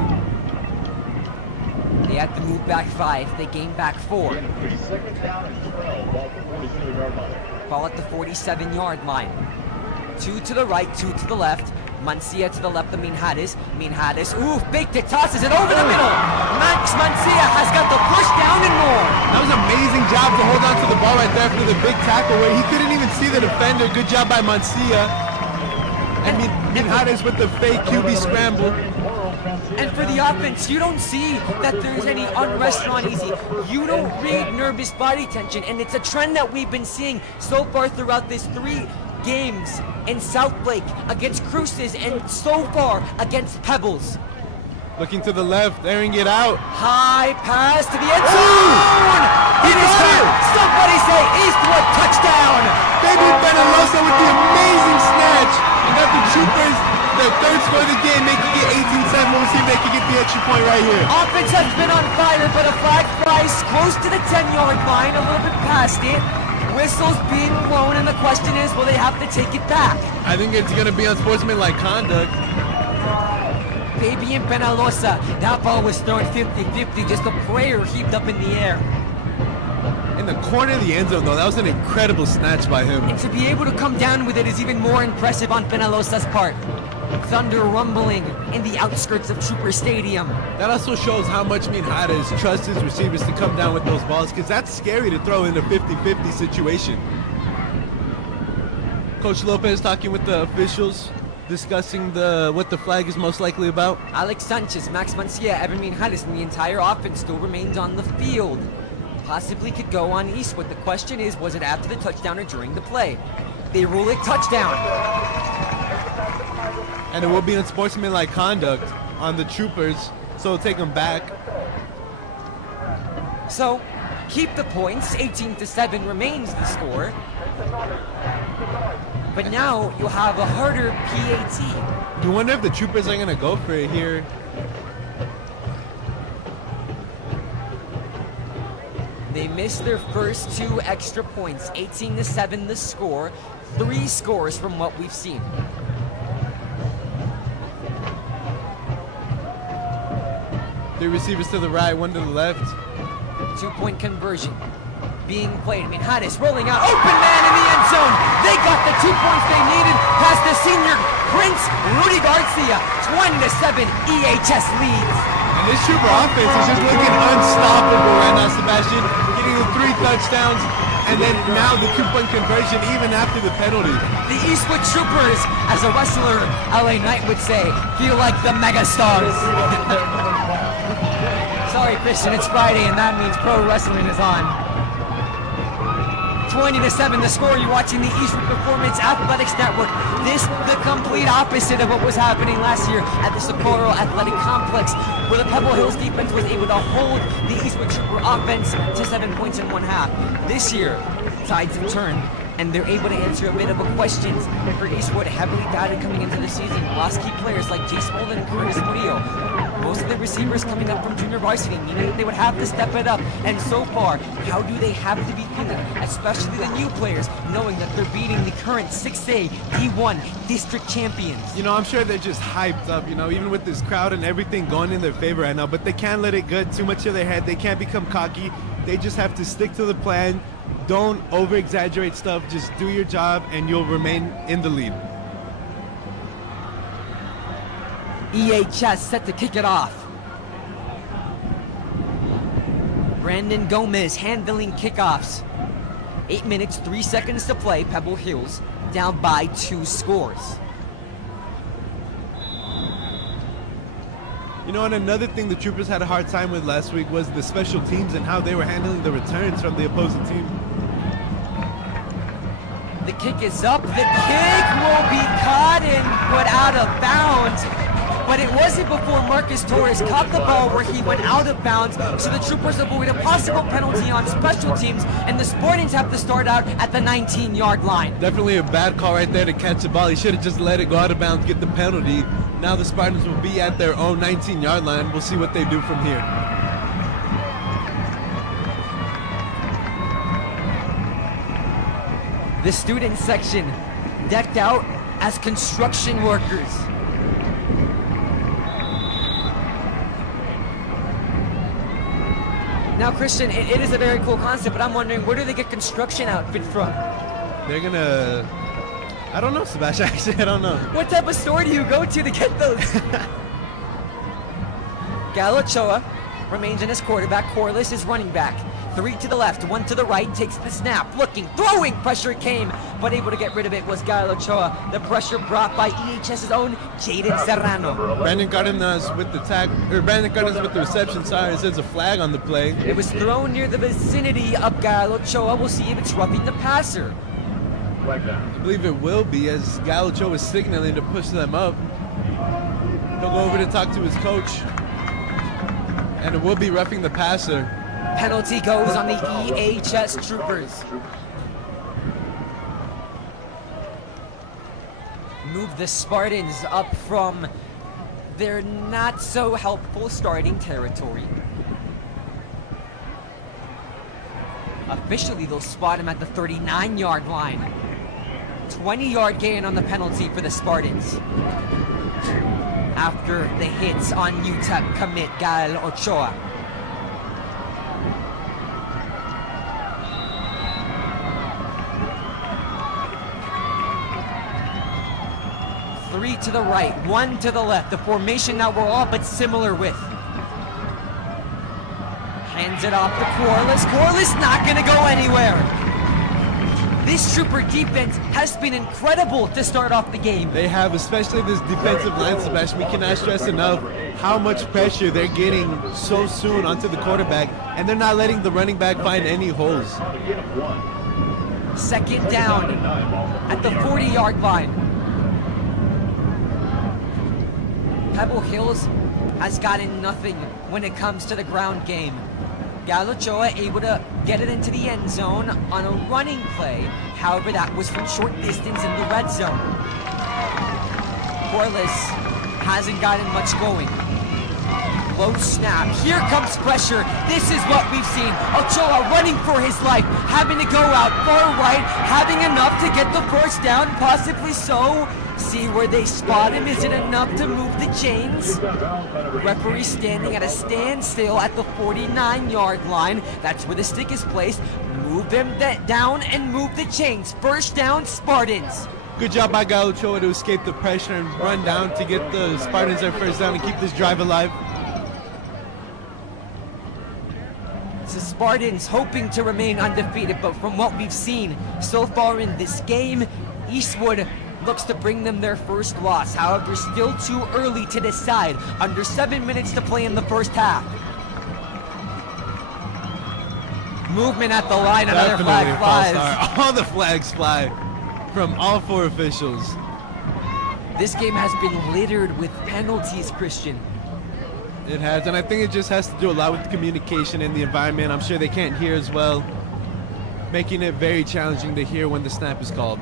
They had to move back 5. They gained back 4. 2nd down and 12, ball at the 47-yard line. Ball at the 47-yard line. 2 to the right, 2 to the left. Mancia to the left of Minhadas. Minhadas, faked it, tosses it over the middle. Max Mancia has got the first down and more. That was an amazing job to hold on to the ball right there after the big tackle where he couldn't even see the defender. Good job by Mancia. And Minhadas with the fake QB scramble. And for the offense, you don't see that there's any unrest on easy. You don't read nervous body tension, and it's a trend that we've been seeing so far throughout this 3 games in South Lake against Cruces and so far against Pebbles. Looking to the left, airing it out. High pass to the end zone! It is here! Somebody say Eastwood touchdown! Baby Benalosa with the amazing snatch. And got the Troopers their 3rd score of the game, making it 18-7. We'll see if they can get the extra point right here. Offense has been on fire, but a flag flies close to the 10-yard line, a little bit past it. Whistles being blown, and the question is, will they have to take it back? I think it's going to be unsportsmanlike conduct. Fabian Penalosa, that ball was thrown 50-50, just a prayer heaped up in the air. In the corner of the end zone, though, that was an incredible snatch by him. And to be able to come down with it is even more impressive on Penalosa's part. Thunder rumbling in the outskirts of Trooper Stadium. That also shows how much Minhadas trusts his receivers to come down with those balls, because that's scary to throw in a 50-50 situation. Coach Lopez talking with the officials, discussing what the flag is most likely about. Alex Sanchez, Max Mancia, Evan Minhadas, and the entire offense still remains on the field. Possibly could go on Eastwood. The question is, was it after the touchdown or during the play? They rule it touchdown. And it will be unsportsmanlike conduct on the Troopers, so it'll take them back. So, keep the points. 18-7 remains the score. But now you'll have a harder PAT. You wonder if the Troopers are going to go for it here. They missed their first 2 extra points. 18-7 the score. 3 scores from what we've seen. Three receivers to the right, 1 to the left. 2-point conversion being played. Minhadas rolling out. Open man in the end zone. They got the 2 points they needed past the senior Prince Rudy Garcia. 20-7 EHS leads. And this Trooper offense is just looking unstoppable right now, Sebastian. Getting the 3 touchdowns, and then now the 2-point conversion even after the penalty. The Eastwood Troopers, as a wrestler LA Knight would say, feel like the megastars. Sorry, Christian, it's Friday, and that means pro wrestling is on. 20-7 the score. You're watching the Eastwood Performance Athletics Network. This, the complete opposite of what was happening last year at the Sapporo Athletic Complex, where the Pebble Hills defense was able to hold the Eastwood Trooper offense to 7 points in one half. This year, tides have turned, and they're able to answer a bit of a question for Eastwood, heavily doubted coming into the season. Lost key players like Jace Bolden and Curtis Murillo. Most of the receivers coming up from junior varsity, meaning that they would have to step it up. And so far, how do they have to be feeling, especially the new players, knowing that they're beating the current 6A D1 district champions? You know, I'm sure they're just hyped up, you know, even with this crowd and everything going in their favor right now. But they can't let it get too much to their head. They can't become cocky. They just have to stick to the plan. Don't over-exaggerate stuff. Just do your job, and you'll remain in the lead. EHS set to kick it off. Brandon Gomez handling kickoffs. 8 minutes, 3 seconds to play. Pebble Hills down by 2 scores. You know, and another thing the Troopers had a hard time with last week was the special teams and how they were handling the returns from the opposing team. The kick is up. The kick will be caught and put out of bounds. But it wasn't before Marcus Torres caught the ball where he went out of bounds, so the Troopers avoid a possible penalty on special teams, and the Spartans have to start out at the 19-yard line. Definitely a bad call right there to catch the ball. He should have just let it go out of bounds, get the penalty. Now the Spartans will be at their own 19-yard line. We'll see what they do from here. The student section decked out as construction workers. Now, Christian, it is a very cool concept, but I'm wondering, where do they get construction outfit from? They're gonna... I don't know, Sebastian. Actually, I don't know. What type of store do you go to get those? Galochoa remains in his quarterback. Corliss is running back. 3 to the left, 1 to the right, takes the snap, looking, throwing, pressure came, but able to get rid of it was Galochoa. The pressure brought by EHS's own Jaden Serrano. Brandon Cardenas with the reception. Sorry, it says a flag on the play. It was thrown near the vicinity of Galochoa. We'll see if it's roughing the passer. I believe it will be, as Galochoa is signaling to push them up. He'll go over to talk to his coach, and it will be roughing the passer. Penalty goes on the EHS Troopers. Move the Spartans up from their not so helpful starting territory. Officially, they'll spot him at the 39-yard line. 20-yard gain on the penalty for the Spartans. After the hits on UTEP commit Gal Ochoa. Three to the right, 1 to the left. The formation now we're all but similar with. Hands it off to Corliss. Corliss not gonna go anywhere. This Trooper defense has been incredible to start off the game. They have, especially this defensive line, Sebastian. We cannot stress enough how much pressure they're getting so soon onto the quarterback, and they're not letting the running back find any holes. Second down at the 40-yard line. Pebble Hills has gotten nothing when it comes to the ground game. Galochoa able to get it into the end zone on a running play. However, that was from short distance in the red zone. Corliss hasn't gotten much going. Low snap. Here comes pressure. This is what we've seen. Ochoa running for his life, having to go out far right, having enough to get the first down, possibly so. See where they spot him. Is it enough to move the chains? Referee standing at a standstill at the 49-yard line. That's where the stick is placed. Move them down and move the chains. First down, Spartans. Good job by Galochoa to escape the pressure and run down to get the Spartans their first down and keep this drive alive. This is Spartans hoping to remain undefeated, but from what we've seen so far in this game, Eastwood looks to bring them their first loss. However, still too early to decide. Under 7 minutes to play in the first half. Movement at the line, another flag Definitely a flies. false start. All the flags fly from all 4 officials. This game has been littered with penalties, Christian. It has, and I think it just has to do a lot with the communication and the environment. I'm sure they can't hear as well, making it very challenging to hear when the snap is called.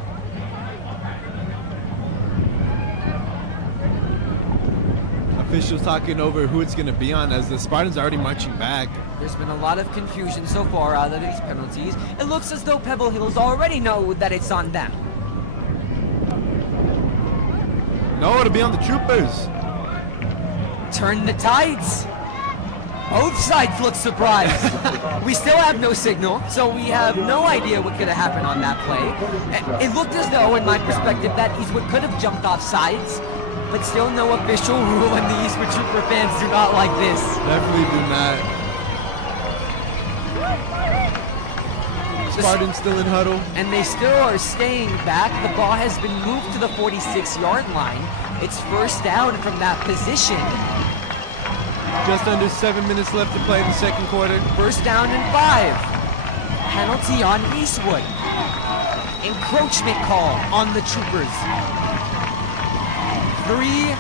Officials talking over who it's going to be on as the Spartans are already marching back. There's been a lot of confusion so far out of these penalties. It looks as though Pebble Hills already know that it's on them. No, it'll be on the Troopers. Turn the tides. Both sides look surprised. We still have no signal, so we have no idea what could have happened on that play. It looked as though, in my perspective, that Eastwood could have jumped off sides, but still no official rule, and the Eastwood Trooper fans do not like this. Definitely do not. Spartans still in huddle. And they still are staying back. The ball has been moved to the 46-yard line. It's first down from that position. Just under 7 minutes left to play in the second quarter. First down and 5. Penalty on Eastwood. Encroachment call on the Troopers. 3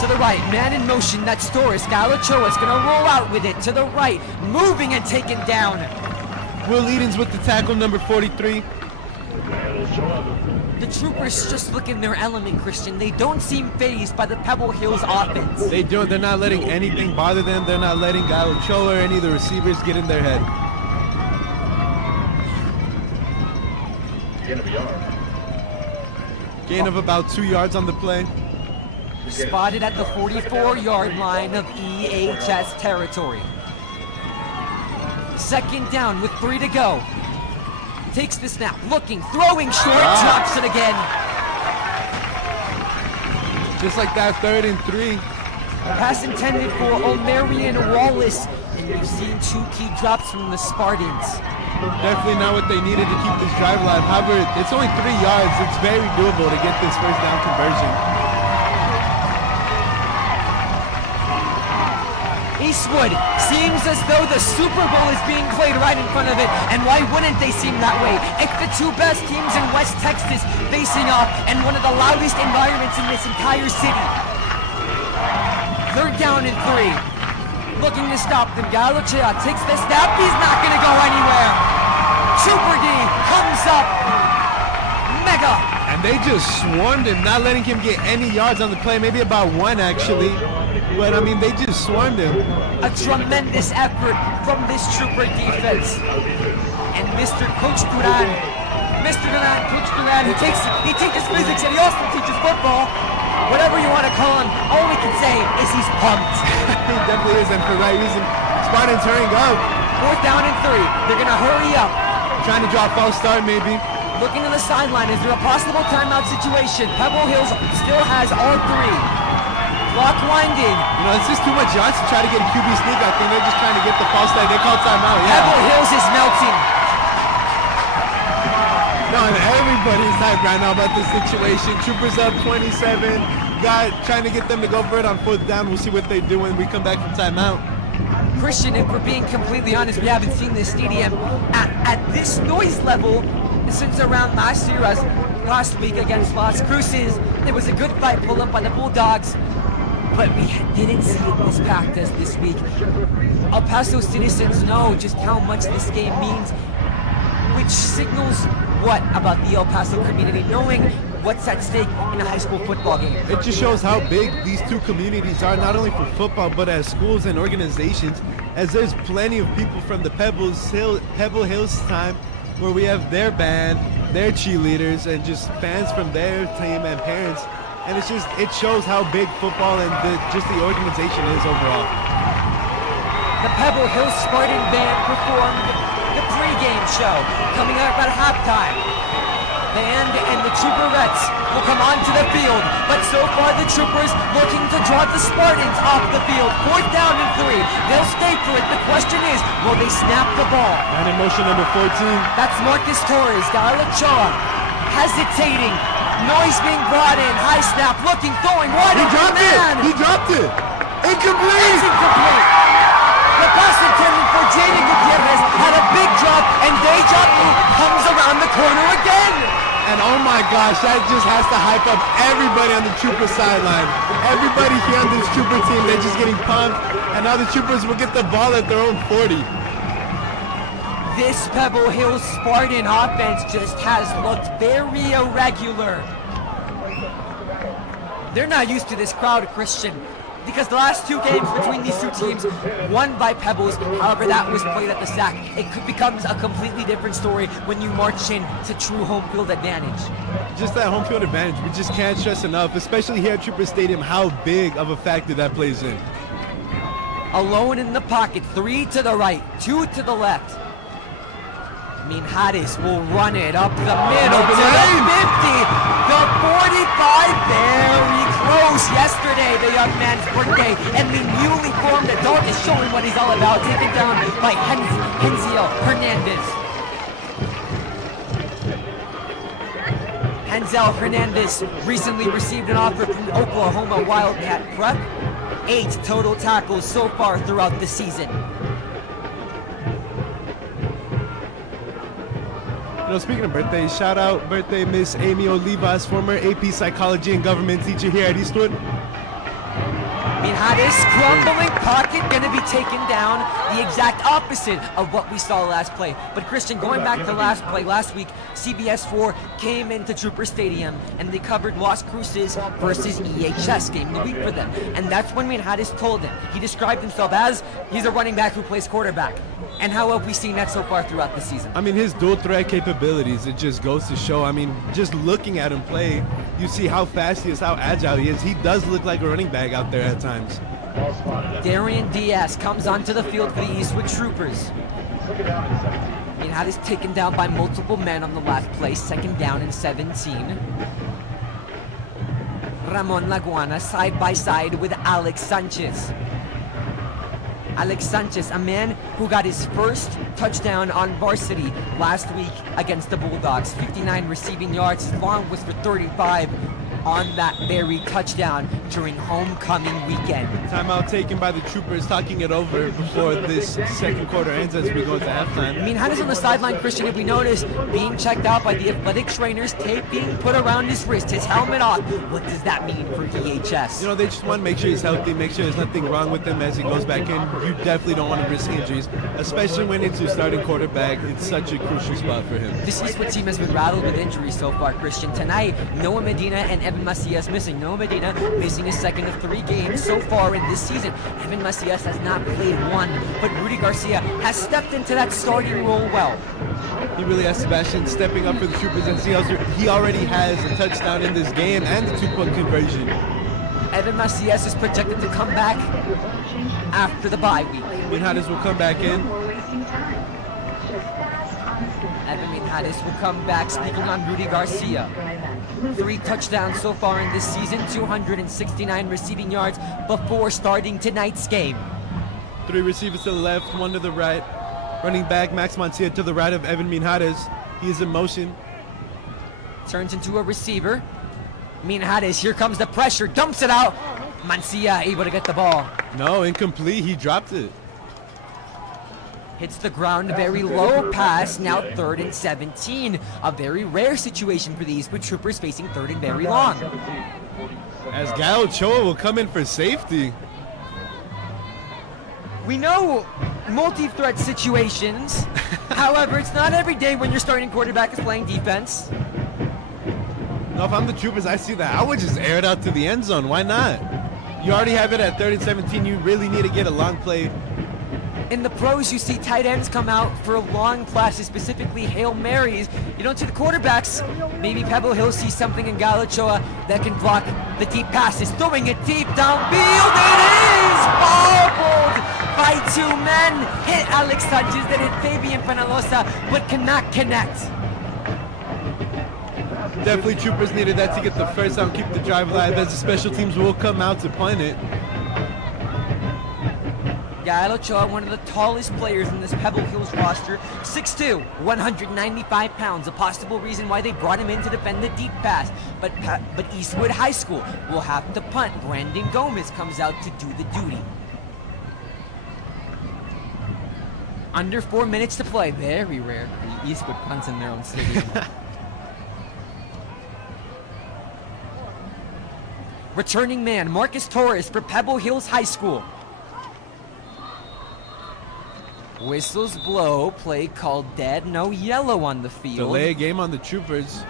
to the right. Man in motion. That's Doris. Galachoa's going to roll out with it to the right. Moving and taken down. Will Edens with the tackle, number 43. The Troopers just look in their element, Christian. They don't seem fazed by the Pebble Hills offense. They don't. They're not letting anything bother them. They're not letting Galachoa or any of the receivers get in their head. Gain of about 2 yards on the play. Spotted at the 44-yard line of EHS territory. Second down with 3 to go. Takes the snap, looking, throwing short, drops it again. Just like that, 3rd and 3. Pass intended for Omarion Wallace. And we've seen 2 key drops from the Spartans. Definitely not what they needed to keep this drive alive. However, it's only 3 yards. It's very doable to get this first down conversion. Eastwood seems as though the Super Bowl is being played right in front of it, and why wouldn't they seem that way? It's the 2 best teams in West Texas facing off in one of the loudest environments in this entire city. 3rd down and 3. Looking to stop them. Galachoa takes the snap. He's not going to go anywhere. Super D comes up. Mega. And they just swarmed him, not letting him get any yards on the play, maybe about 1 actually. But I mean, they just swarmed him. A tremendous effort from this Trooper defense. And Coach Duran, Coach Duran, he teaches physics and he also teaches football. Whatever you want to call him, all we can say is he's pumped. He definitely is, and for right reason. Spartans hurrying up. 4th down and 3. They're going to hurry up. Trying to draw a false start maybe. Looking to the sideline. Is there a possible timeout situation? Pebble Hills still has all 3. Clock winding. You know, it's just too much yards to try to get a QB sneak. I think they're just trying to get the false start. They call timeout, yeah. Pebble Hills is melting. No, and everybody's hyped right now about this situation. Troopers up 27. Trying to get them to go for it on 4th down. We'll see what they do when we come back from timeout. Christian, if we're being completely honest, we haven't seen this stadium at this noise level since around last week against Las Cruces. It was a good fight pulled up by the Bulldogs, but we didn't see it as packed as this week. El Paso citizens know just how much this game means, which signals what about the El Paso community, knowing what's at stake in a high school football game. It just shows how big these 2 communities are, not only for football, but as schools and organizations, as there's plenty of people from the Pebble Hills time where we have their band, their cheerleaders, and just fans from their team and parents. And it shows how big football and the organization is overall. The Pebble Hills Spartan Band performed the pregame show, coming up at halftime. band and the Trooperettes will come onto the field. But so far the Troopers looking to draw the Spartans off the field. 4th down and 3. They'll stay for it. The question is, will they snap the ball? And in motion number 14. That's Marcus Torres. Galachoa hesitating. Noise being brought in. High snap. Looking. Throwing. Wide He open dropped man. it! He dropped it! Incomplete! It's incomplete. The pass intended for Jaden Gutierrez had a big drop, and Deja Vu comes around the corner again. And oh my gosh, that just has to hype up everybody on the Trooper sideline. Everybody here on this Trooper team, they're just getting pumped. And now the Troopers will get the ball at their own 40. This Pebble Hill Spartan offense just has looked very irregular. They're not used to this crowd, Christian, because the last 2 games between these 2 teams won by Pebbles. However, that was played at the SAC. It becomes a completely different story when you march in to true home field advantage. Just that home field advantage, we just can't stress enough, especially here at Trooper Stadium, how big of a factor that plays in. Alone in the pocket, 3 to the right, 2 to the left. Minhares will run it up the middle to the 50, the 45, very close. Yesterday, the young man's birthday, and the newly formed adult is showing what he's all about, taken down by Henziel Hernandez. Henzel Hernandez recently received an offer from Oklahoma Wildcat Prep. 8 total tackles so far throughout the season. You know, speaking of birthdays, shout out birthday Miss Amy Olivas, former AP Psychology and Government teacher here at Eastwood. Minhares, crumbling pocket, gonna be taken down. The exact opposite of what we saw last play. But Christian, going back to last play, last week, CBS 4 came into Trooper Stadium and they covered Las Cruces versus EHS game of the week for them. And that's when Minhares told him. He described himself as, he's a running back who plays quarterback. And how have we seen that so far throughout the season? I mean, his dual threat capabilities, it just goes to show. I mean, just looking at him play, you see how fast he is, how agile he is. He does look like a running back out there at times. Darian Diaz comes onto the field for the Eastwood Troopers. Minhares taken down by multiple men on the last play, 2nd down and 17. Ramon Laguana side by side with Alex Sanchez. Alex Sanchez, a man who got his first touchdown on varsity last week against the Bulldogs. 59 receiving yards, his long was for 35 on that very touchdown during homecoming weekend. Timeout taken by the Troopers, talking it over before this 2nd quarter ends as we go to halftime. Minhares on the sideline, Christian, if we notice, being checked out by the athletic trainers, tape being put around his wrist, his helmet off. What does that mean for EHS? You know, they just want to make sure he's healthy, make sure there's nothing wrong with him as he goes back in. You definitely don't want to risk injuries, especially when it's your starting quarterback. It's such a crucial spot for him. This Eastwood team has been rattled with injuries so far, Christian. Tonight, Noah Medina and Evan Macias missing. Noah Medina missing his 2nd of 3 games so far in this season. Evan Macias has not played 1, but Rudy Garcia has stepped into that starting role well. He really has, Sebastian, stepping up for the Troopers, and he already has a touchdown in this game and the 2-point conversion. Evan Macias is projected to come back after the bye week. Minhares will come back in. Evan Minhares will come back. Speaking on Rudy Garcia, 3 touchdowns so far in this season, 269 receiving yards before starting tonight's game. 3 receivers to the left, 1 to the right. Running back Max Mancia to the right of Evan Minhares. He is in motion. Turns into a receiver. Minhares, here comes the pressure, dumps it out. Mancia able to get the ball. No, incomplete. He dropped it. Hits the ground, very low pass, now 3rd and 17. A very rare situation for the Eastwood Troopers facing 3rd and very long. As Galachoa will come in for safety. We know multi-threat situations. However, it's not every day when your starting quarterback is playing defense. No, if I'm the Troopers, I see that. I would just air it out to the end zone. Why not? You already have it at 3rd and 17. You really need to get a long play. In the pros, you see tight ends come out for long passes, specifically Hail Marys. You don't see the quarterbacks. Maybe Pebble Hill sees something in Galachoa that can block the deep passes. Throwing it deep downfield. It is bobbled by 2 men. Hit Alex Sanchez, then hit Fabian Penalosa, but cannot connect. Definitely Troopers needed that to get the first down, keep the drive alive, as the special teams will come out to punt it. Gael Ochoa, one of the tallest players in this Pebble Hills roster, 6'2", 195 pounds. A possible reason why they brought him in to defend the deep pass. But Eastwood High School will have to punt. Brandon Gomez comes out to do the duty. Under 4 minutes to play. Very rare. Eastwood punts in their own stadium. Returning man, Marcus Torres for Pebble Hills High School. Whistles blow, play called dead, no yellow on the field. Delay a game on the Troopers.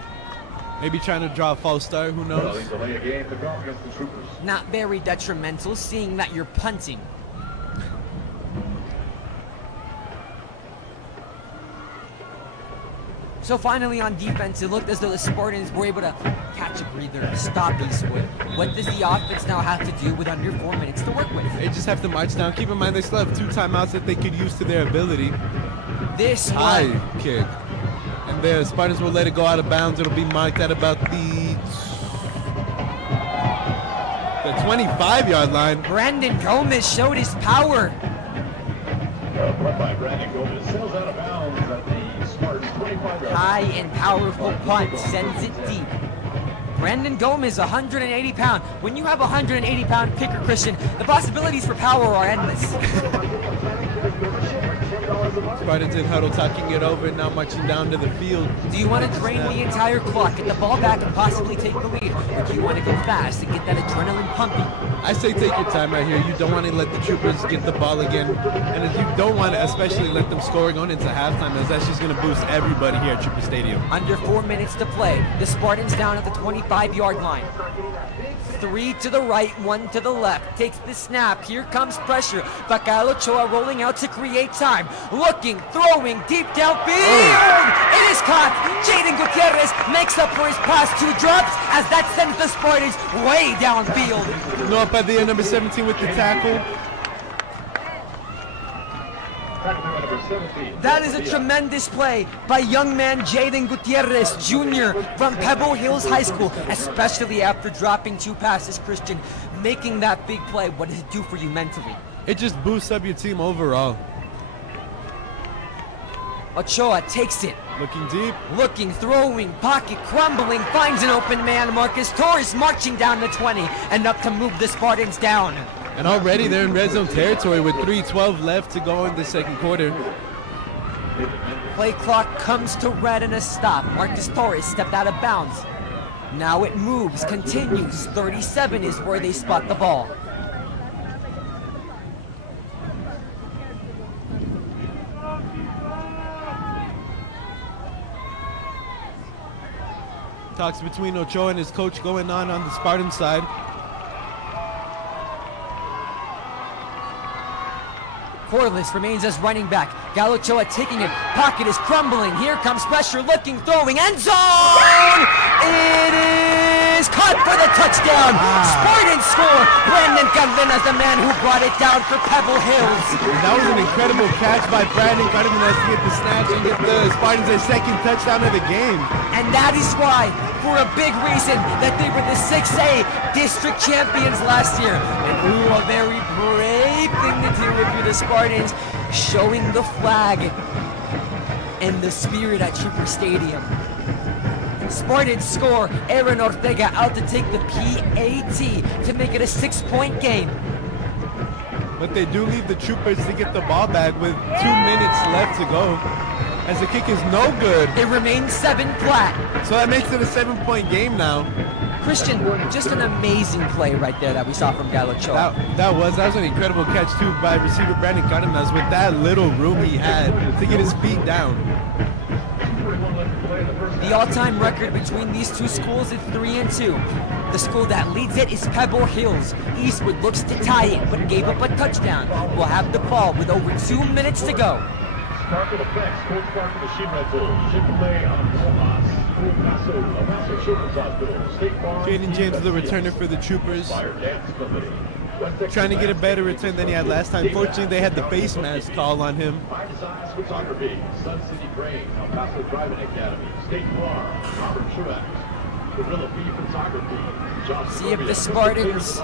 Maybe trying to draw a false start, who knows? Delay a game to go against the Troopers. Not very detrimental, seeing that you're punting. So finally on defense, it looked as though the Spartans were able to catch a breather, stop Eastwood. What does the offense now have to do with under 4 minutes to work with? They just have to march down. Keep in mind they still have 2 timeouts that they could use to their ability. This High one, kick. And the Spartans will let it go out of bounds. It'll be marked at about the 25-yard line. Brandon Gomez showed his power. Run by Brandon Gomez. Sails out of bounds at the Spartans 25-yard. High and powerful punt, sends it deep. Brandon Gomez, 180 pound. When you have a 180 pound kicker, Christian, the possibilities for power are endless. Spartans in huddle, tucking it over, now marching down to the field. Do you want to drain the entire clock, get the ball back, and possibly take the lead? Or do you want to go fast and get that adrenaline pumping? I say take your time right here. You don't want to let the Troopers get the ball again. And if you don't want to especially let them score going into halftime, as that's just going to boost everybody here at Trooper Stadium. Under 4 minutes to play. The Spartans down at the 25-yard line. 3 to the right, 1 to the left. Takes the snap. Here comes pressure. Gael Ochoa rolling out to create time. Looking, throwing, deep downfield. It is caught. Jaden Gutierrez makes up for his past 2 drops as that sends the Spartans way downfield. No up at the end, number 17 with the tackle. That is a tremendous play by young man Jaden Gutierrez Jr. from Pebble Hills High School, especially after dropping 2 passes, Christian. Making that big play, what does it do for you mentally? It just boosts up your team overall. Ochoa takes it. Looking deep. Looking, throwing, pocket crumbling, finds an open man. Marcus Torres marching down the 20, enough to move the Spartans down. And already they're in red zone territory with 3:12 left to go in the second quarter. Play clock comes to red and a stop. Marcus Torres stepped out of bounds. Now it moves, continues. 37 is where they spot the ball. Talks between Ochoa and his coach going on the Spartan side. Corliss remains as running back. Gael Ochoa taking it. Pocket is crumbling. Here comes pressure. Looking, throwing. End zone! It is caught for the touchdown. Spartans score. Brandon Cardenas, the man who brought it down for Pebble Hills. That was an incredible catch by Brandon Cardenas to get the snatch and get the Spartans their second touchdown of the game. And that is why, for a big reason, that they were the 6A district champions last year. And ooh, a very brave thing to do if you're the Spartans, showing the flag and the spirit at Trooper Stadium. Spartans score. Aaron Ortega out to take the PAT to make it a 6-point game. But they do leave the Troopers to get the ball back with 2 minutes left to go. As the kick is no good. It remains 7 flat. So that makes it a 7-point game now. Christian, just an amazing play right there that we saw from Gael Ochoa. That was an incredible catch too by receiver Brandon Cardenas with that little room he had to get his feet down. The all-time record between these two schools is 3-2. The school that leads it is Pebble Hills. Eastwood looks to tie it, but gave up a touchdown. Will have the ball with over 2 minutes to go. Start with effects. Coach Park Machine Rental. Chick-fil-A on Rojas. Jaden James, the returner for the Troopers. Fire Dance Company. trying to get a better return than he had last time. Fortunately, they had the face mask call on him. By Design Photography, Sun City Crane, El Paso Driving Academy, State Farm, Robert Truex, Gorilla Bee Photography. See if the Spartans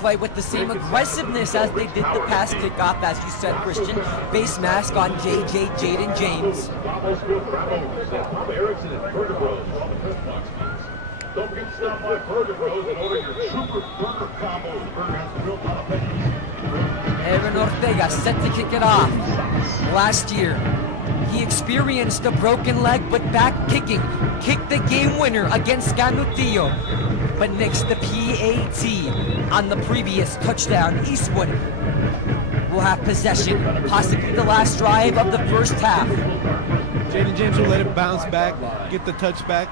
play with the same aggressiveness as they did the past kickoff, as you said, Christian. Face mask on JJ, Jaden James. Erickson and Burger Bros for all the Cook Box fans. Don't forget to stop by Burger Bros and order your Trooper Burger Combo. The burger has the real jalapenos. Aaron Ortega set to kick it off. Last year, he experienced a broken leg, but back kicking kicked the game winner against Canutillo. But next, the PAT on the previous touchdown. Eastwood will have possession, possibly the last drive of the first half. Jaden James will let it bounce back, get the touchback.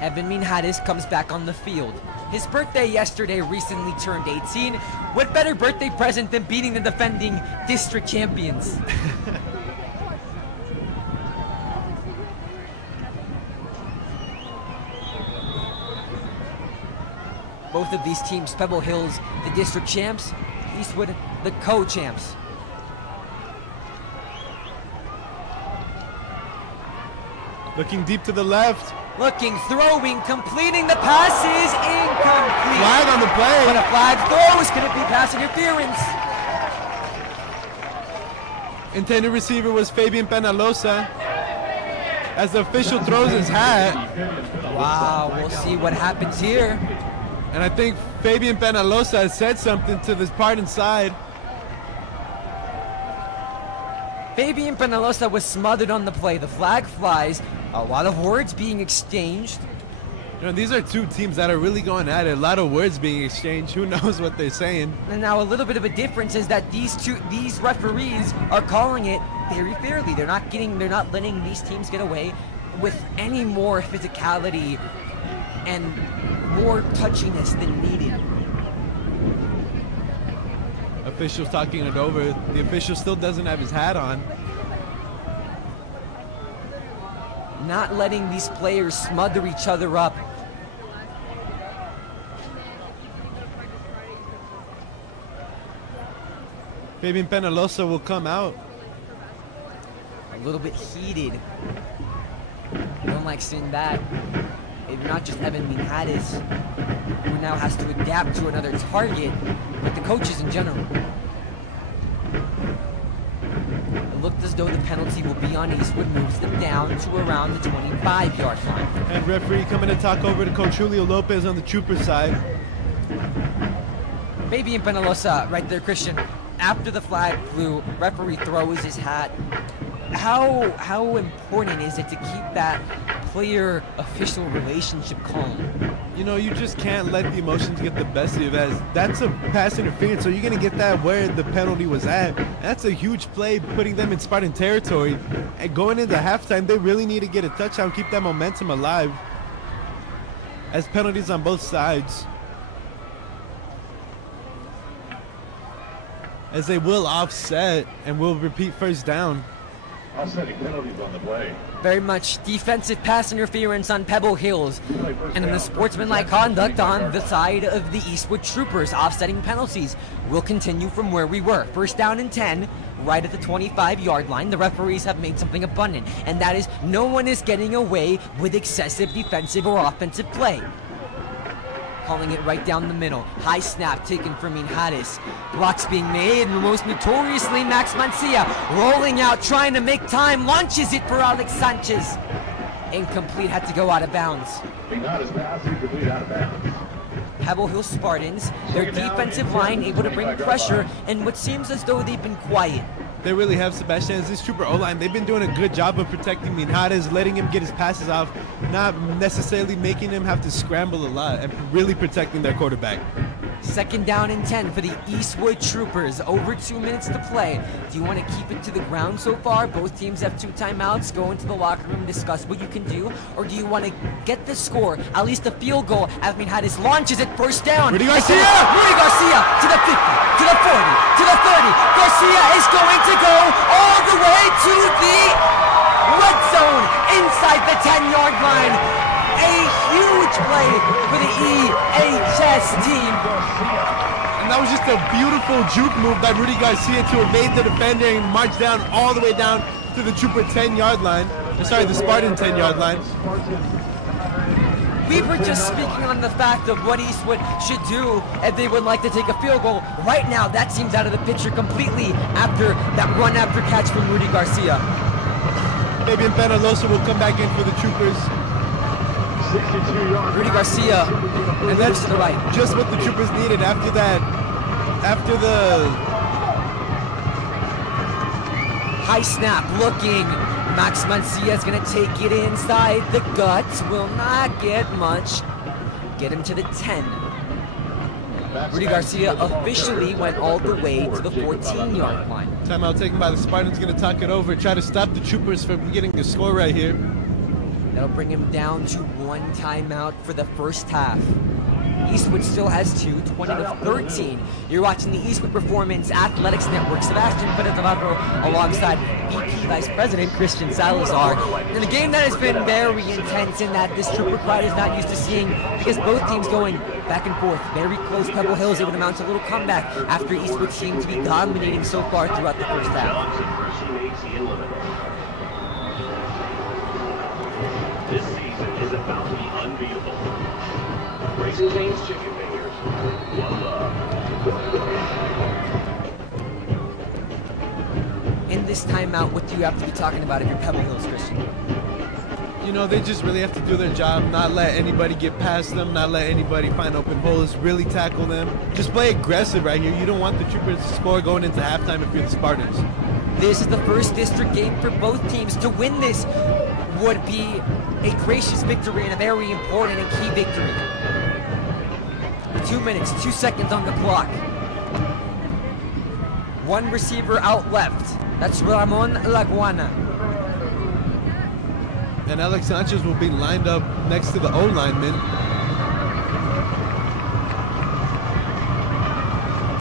Evan Minhares comes back on the field. His birthday yesterday, recently turned 18. What better birthday present than beating the defending district champions? Both of these teams, Pebble Hills, the district champs, Eastwood, the co-champs. Looking deep to the left. Looking, throwing, completing the passes, incomplete. Flag on the play. But a flag throws, could it be pass interference? Intended receiver was Fabian Penalosa. As the official throws his hat. Wow, we'll see what happens here. And I think Fabian Penalosa has said something to this part inside. Fabian Penalosa was smothered on the play. The flag flies. A lot of words being exchanged. You know, these are two teams that are really going at it. A lot of words being exchanged. Who knows what they're saying? And now a little bit of a difference is that these referees are calling it very fairly. They're not letting these teams get away with any more physicality and more touchiness than needed. Official's talking it over. The official still doesn't have his hat on. Not letting these players smother each other up. Fabian Penalosa will come out. A little bit heated. I don't like seeing that. It's not just Evan Minhares, who now has to adapt to another target, but the coaches in general. It looked as though the penalty will be on Eastwood, moves them down to around the 25-yard line. And referee coming to talk over to Coach Julio Lopez on the Trooper side. Fabian Penalosa right there, Christian. After the flag flew, referee throws his hat. How important is it to keep that player-official relationship calm? You know, you just can't let the emotions get the best of you. That's a pass interference, so you're going to get that where the penalty was at. That's a huge play, putting them in Spartan territory. And going into halftime, they really need to get a touchdown, keep that momentum alive. As penalties on both sides. As they will offset and will repeat first down. Offsetting penalties on the play. Very much defensive pass interference on Pebble Hills, and in the sportsmanlike conduct on the side of the Eastwood Troopers. Offsetting penalties will continue from where we were. First down and 10, right at the 25-yard line. The referees have made something abundant, and that is no one is getting away with excessive defensive or offensive play. Calling it right down the middle. High snap taken from Minhares. Blocks being made, and most notoriously Max Mancia rolling out, trying to make time, launches it for Alex Sanchez. Incomplete, had to go out of bounds. Minhares pass, incomplete, out of bounds. Pebble Hill Spartans, their defensive line able to bring pressure, and what seems as though they've been quiet. They really have, Sebastian. This Trooper O-line, they've been doing a good job of protecting Minhares, letting him get his passes off, not necessarily making him have to scramble a lot, and really protecting their quarterback. Second down and 10 for the Eastwood Troopers. Over 2 minutes to play. Do you want to keep it to the ground so far? Both teams have 2 timeouts. Go into the locker room, discuss what you can do. Or do you want to get the score, at least a field goal, as Minhares launches it first down? Rudy Garcia! Rudy Garcia to the 50, to the 40, to the 30. Garcia is going to go all the way to the red zone inside the 10-yard line. A huge play for the EAT. team. And that was just a beautiful juke move by Rudy Garcia to evade the defender and march down all the way down to the Trooper 10-yard line. Sorry, the Spartan 10-yard line. We were just speaking on the fact of what Eastwood should do if they would like to take a field goal. Right now, that seems out of the picture completely after that run after catch from Rudy Garcia. Fabian Penalosa will come back in for the Troopers. Rudy Garcia, and that's to the right. Just what the Troopers needed after that. After the high snap looking. Max Mancia is going to take it inside the guts. Will not get much. Get him to the 10. Rudy Garcia officially went all the way to the 14-yard line. Timeout taken by the Spartans, going to tuck it over. Try to stop the Troopers from getting a score right here. That'll bring him down to one timeout for the first half. Eastwood still has 20-13. You're watching the Eastwood Performance Athletics Network. Sebastian Perez-Navarro alongside VP Vice President Christian Salazar. In a game that has been very intense in that this Trooper crowd is not used to seeing because both teams going back and forth. Very close. Pebble Hills able to mount a little comeback after Eastwood seemed to be dominating so far throughout the first half. This season is about to be unbeatable. Raising Cane's chicken fingers. One love. In this timeout, what do you have to be talking about if you're Pebble Hills, Christian? You know, they just really have to do their job, not let anybody get past them, not let anybody find open holes, really tackle them. Just play aggressive right here. You don't want the Troopers to score going into halftime if you're the Spartans. This is the first district game for both teams. To win this would be a gracious victory and a very important and key victory. 2 minutes, 2 seconds on the clock. One receiver out left. That's Ramon Laguana. And Alex Sanchez will be lined up next to the O-lineman.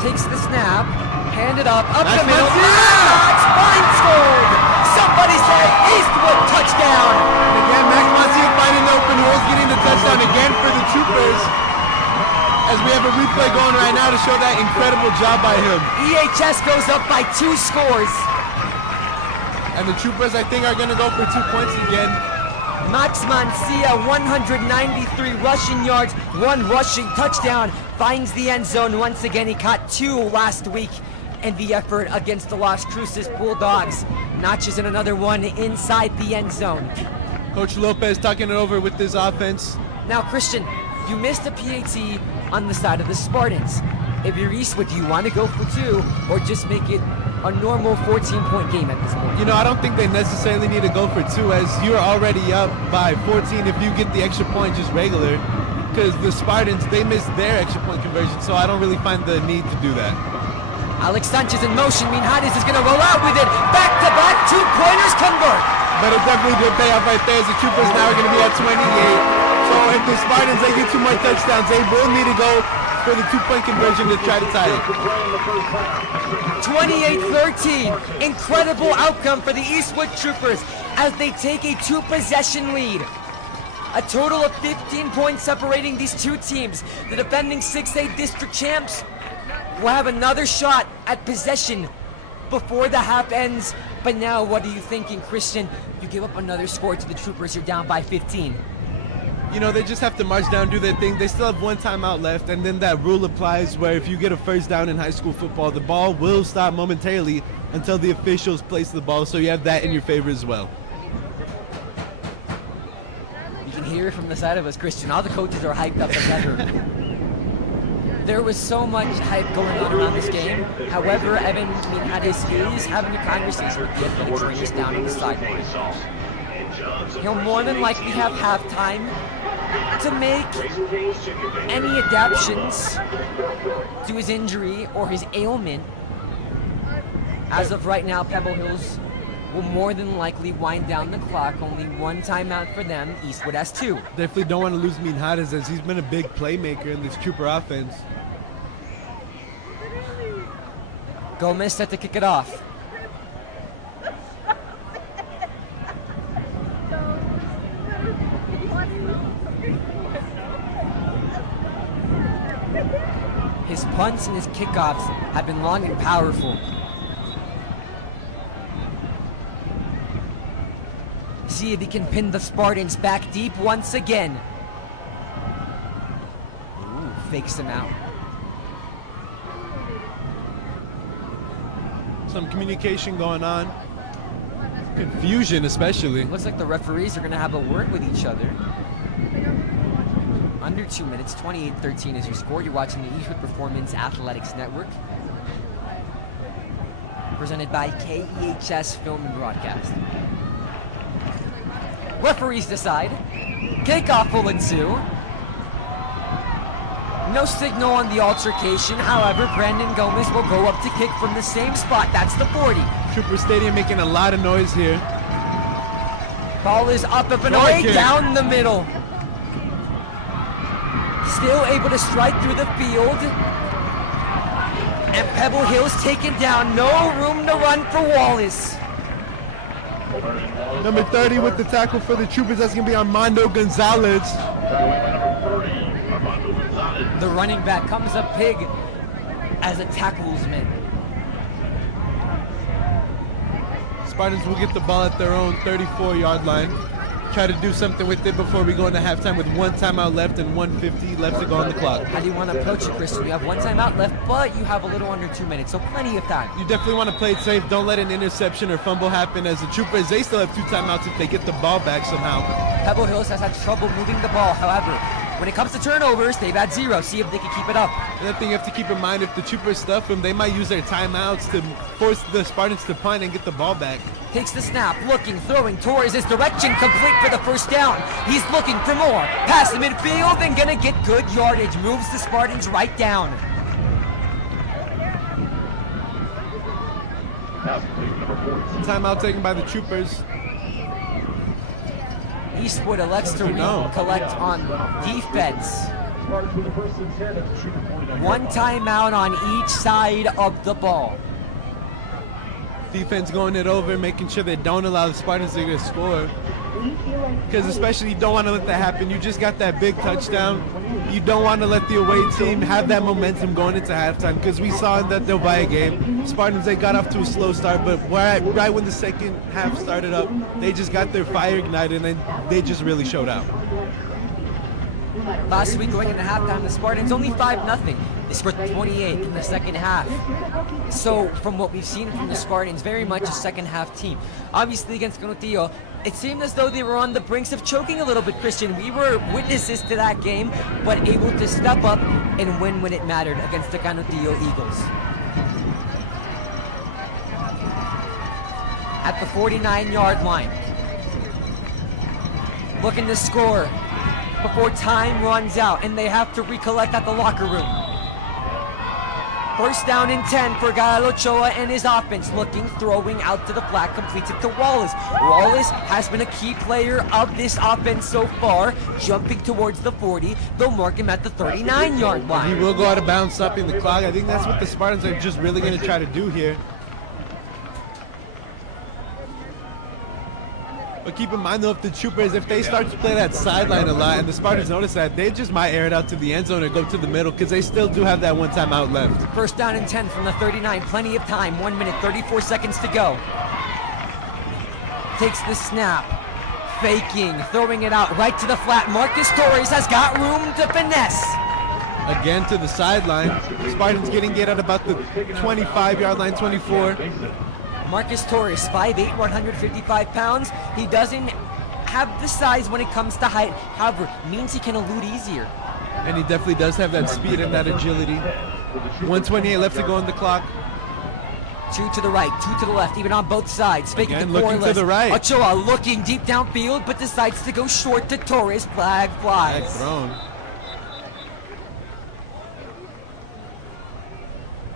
Takes the snap, hand it up the middle. Max It's blindfold. Somebody say Eastwood touchdown. And again, Max Mancia finding the open holes, getting the touchdown again for the Troopers. As we have a replay going right now to show that incredible job by him. EHS goes up by 2 scores. And the Troopers, I think, are going to go for 2 points again. Max Mancia, 193 rushing yards, 1 rushing touchdown, finds the end zone once again. He caught 2 last week in the effort against the Las Cruces Bulldogs. Notches in another one inside the end zone. Coach Lopez talking it over with this offense. Now, Christian, you missed a PAT on the side of the Spartans. If you're Eastwood, do you want to go for 2 or just make it a normal 14-point game at this point? You know, I don't think they necessarily need to go for 2 as you're already up by 14 if you get the extra point just regular. Because the Spartans, they missed their extra point conversion, so I don't really find the need to do that. Alex Sanchez in motion. Minhades is going to roll out with it. Back-to-back 2-pointers convert. But it definitely did pay off right there as the Troopers now are going to be at 28. So if the Spartans, they get 2 more touchdowns, they will need to go for the 2-point conversion to try to tie it. 28-13. Incredible outcome for the Eastwood Troopers as they take a 2-possession lead. A total of 15 points separating these 2 teams. The defending 6A district champs will have another shot at possession before the half ends. But now, what are you thinking, Christian? You give up another score to the Troopers. You're down by 15. You know, they just have to march down, do their thing. They still have 1 timeout left, and then that rule applies where if you get a first down in high school football, the ball will stop momentarily until the officials place the ball, so you have that in your favor as well. You can hear it from the side of us, Christian. All the coaches are hyped up as ever. There was so much hype going on around this game. However, Evan Minhades is having a conversation with the athletic trainers down on the sideline. He'll more than likely have halftime to make any adaptations to his injury or his ailment. As of right now, Pebble Hills will more than likely wind down the clock. Only 1 timeout for them. Eastwood has 2. Definitely don't want to lose Minhades as he's been a big playmaker in this Trooper offense. Gomez set to kick it off. His punts and his kickoffs have been long and powerful. See if he can pin the Spartans back deep once again. Ooh, fakes him out. Some communication going on. Confusion, especially. Looks like the referees are going to have a word with each other. Under 2 minutes, 28-13 is your score. You're watching the Eastwood Performance Athletics Network. Presented by KEHS Film and Broadcast. Referees decide. Kickoff will ensue. No signal on the altercation. However, Brandon Gomez will go up to kick from the same spot. That's the 40. Trooper Stadium making a lot of noise here. Ball is up and Short away kick. down the middle. Still able to strike through the field. And Pebble Hill's taken down. No room to run for Wallace. Number 30 with the tackle for the Troopers. That's going to be Armando Gonzalez. The running back comes up big as a tacklesman. Spartans will get the ball at their own 34-yard line. Try to do something with it before we go into halftime with 1 timeout left and 1:50 left to go on the clock. How do you want to approach it, Christian? You have 1 timeout left, but you have a little under 2 minutes, so plenty of time. You definitely want to play it safe. Don't let an interception or fumble happen, as the Troopers, they still have 2 timeouts if they get the ball back somehow. Pebble Hills has had trouble moving the ball. However, when it comes to turnovers, they've had 0. See if they can keep it up. Another thing you have to keep in mind, if the Troopers stuff them, they might use their timeouts to force the Spartans to punt and get the ball back. Takes the snap, looking, throwing towards his direction, complete for the first down. He's looking for more. Pass the midfield and gonna get good yardage. Moves the Spartans right down. Timeout taken by the Troopers. Eastwood elects to No. collect on defense. 1 timeout on each side of the ball. Defense going it over, making sure they don't allow the Spartans to get a score. Because especially you don't want to let that happen. You just got that big touchdown. You don't want to let the away team have that momentum going into halftime, because we saw in that Del Valle game, Spartans, they got off to a slow start, but right when the second half started up, they just got their fire ignited and they just really showed out. Last week going into halftime, the Spartans only 5-0. They scored 28 in the second half. So from what we've seen from the Spartans, very much a second half team. Obviously against Canutillo, it seemed as though they were on the brinks of choking a little bit, Christian. We were witnesses to that game, but able to step up and win when it mattered against the Canutillo Eagles. At the 49-yard line. Looking to score before time runs out, and they have to recollect at the locker room. First down and 10 for Gael Ochoa and his offense. Looking, throwing out to the flat, completes it to Wallace. Wallace has been a key player of this offense so far, jumping towards the 40. They'll mark him at the 39-yard He line. will go out of bounds, stopping the clock. I think that's what the Spartans are just really going to try to do here. But keep in mind though, if the Troopers, if they start to play that sideline a lot and the Spartans notice that, they just might air it out to the end zone or go to the middle, because they still do have that 1 timeout left. First down and 10 from the 39. Plenty of time. 1 minute, 34 seconds to go. Takes the snap. Faking. Throwing it out right to the flat. Marcus Torres has got room to finesse. Again to the sideline. Spartans getting it at about the 25-yard line, 24. Marcus Torres, 5'8", 155 pounds. He doesn't have the size when it comes to height. However, means he can elude easier. And he definitely does have that speed and that agility. 1:28 left to go on the clock. 2 to the right, 2 to the left, even on both sides. Faking Again, to looking to the right. Ochoa looking deep downfield, but decides to go short to Torres. Flag Flag flies. thrown.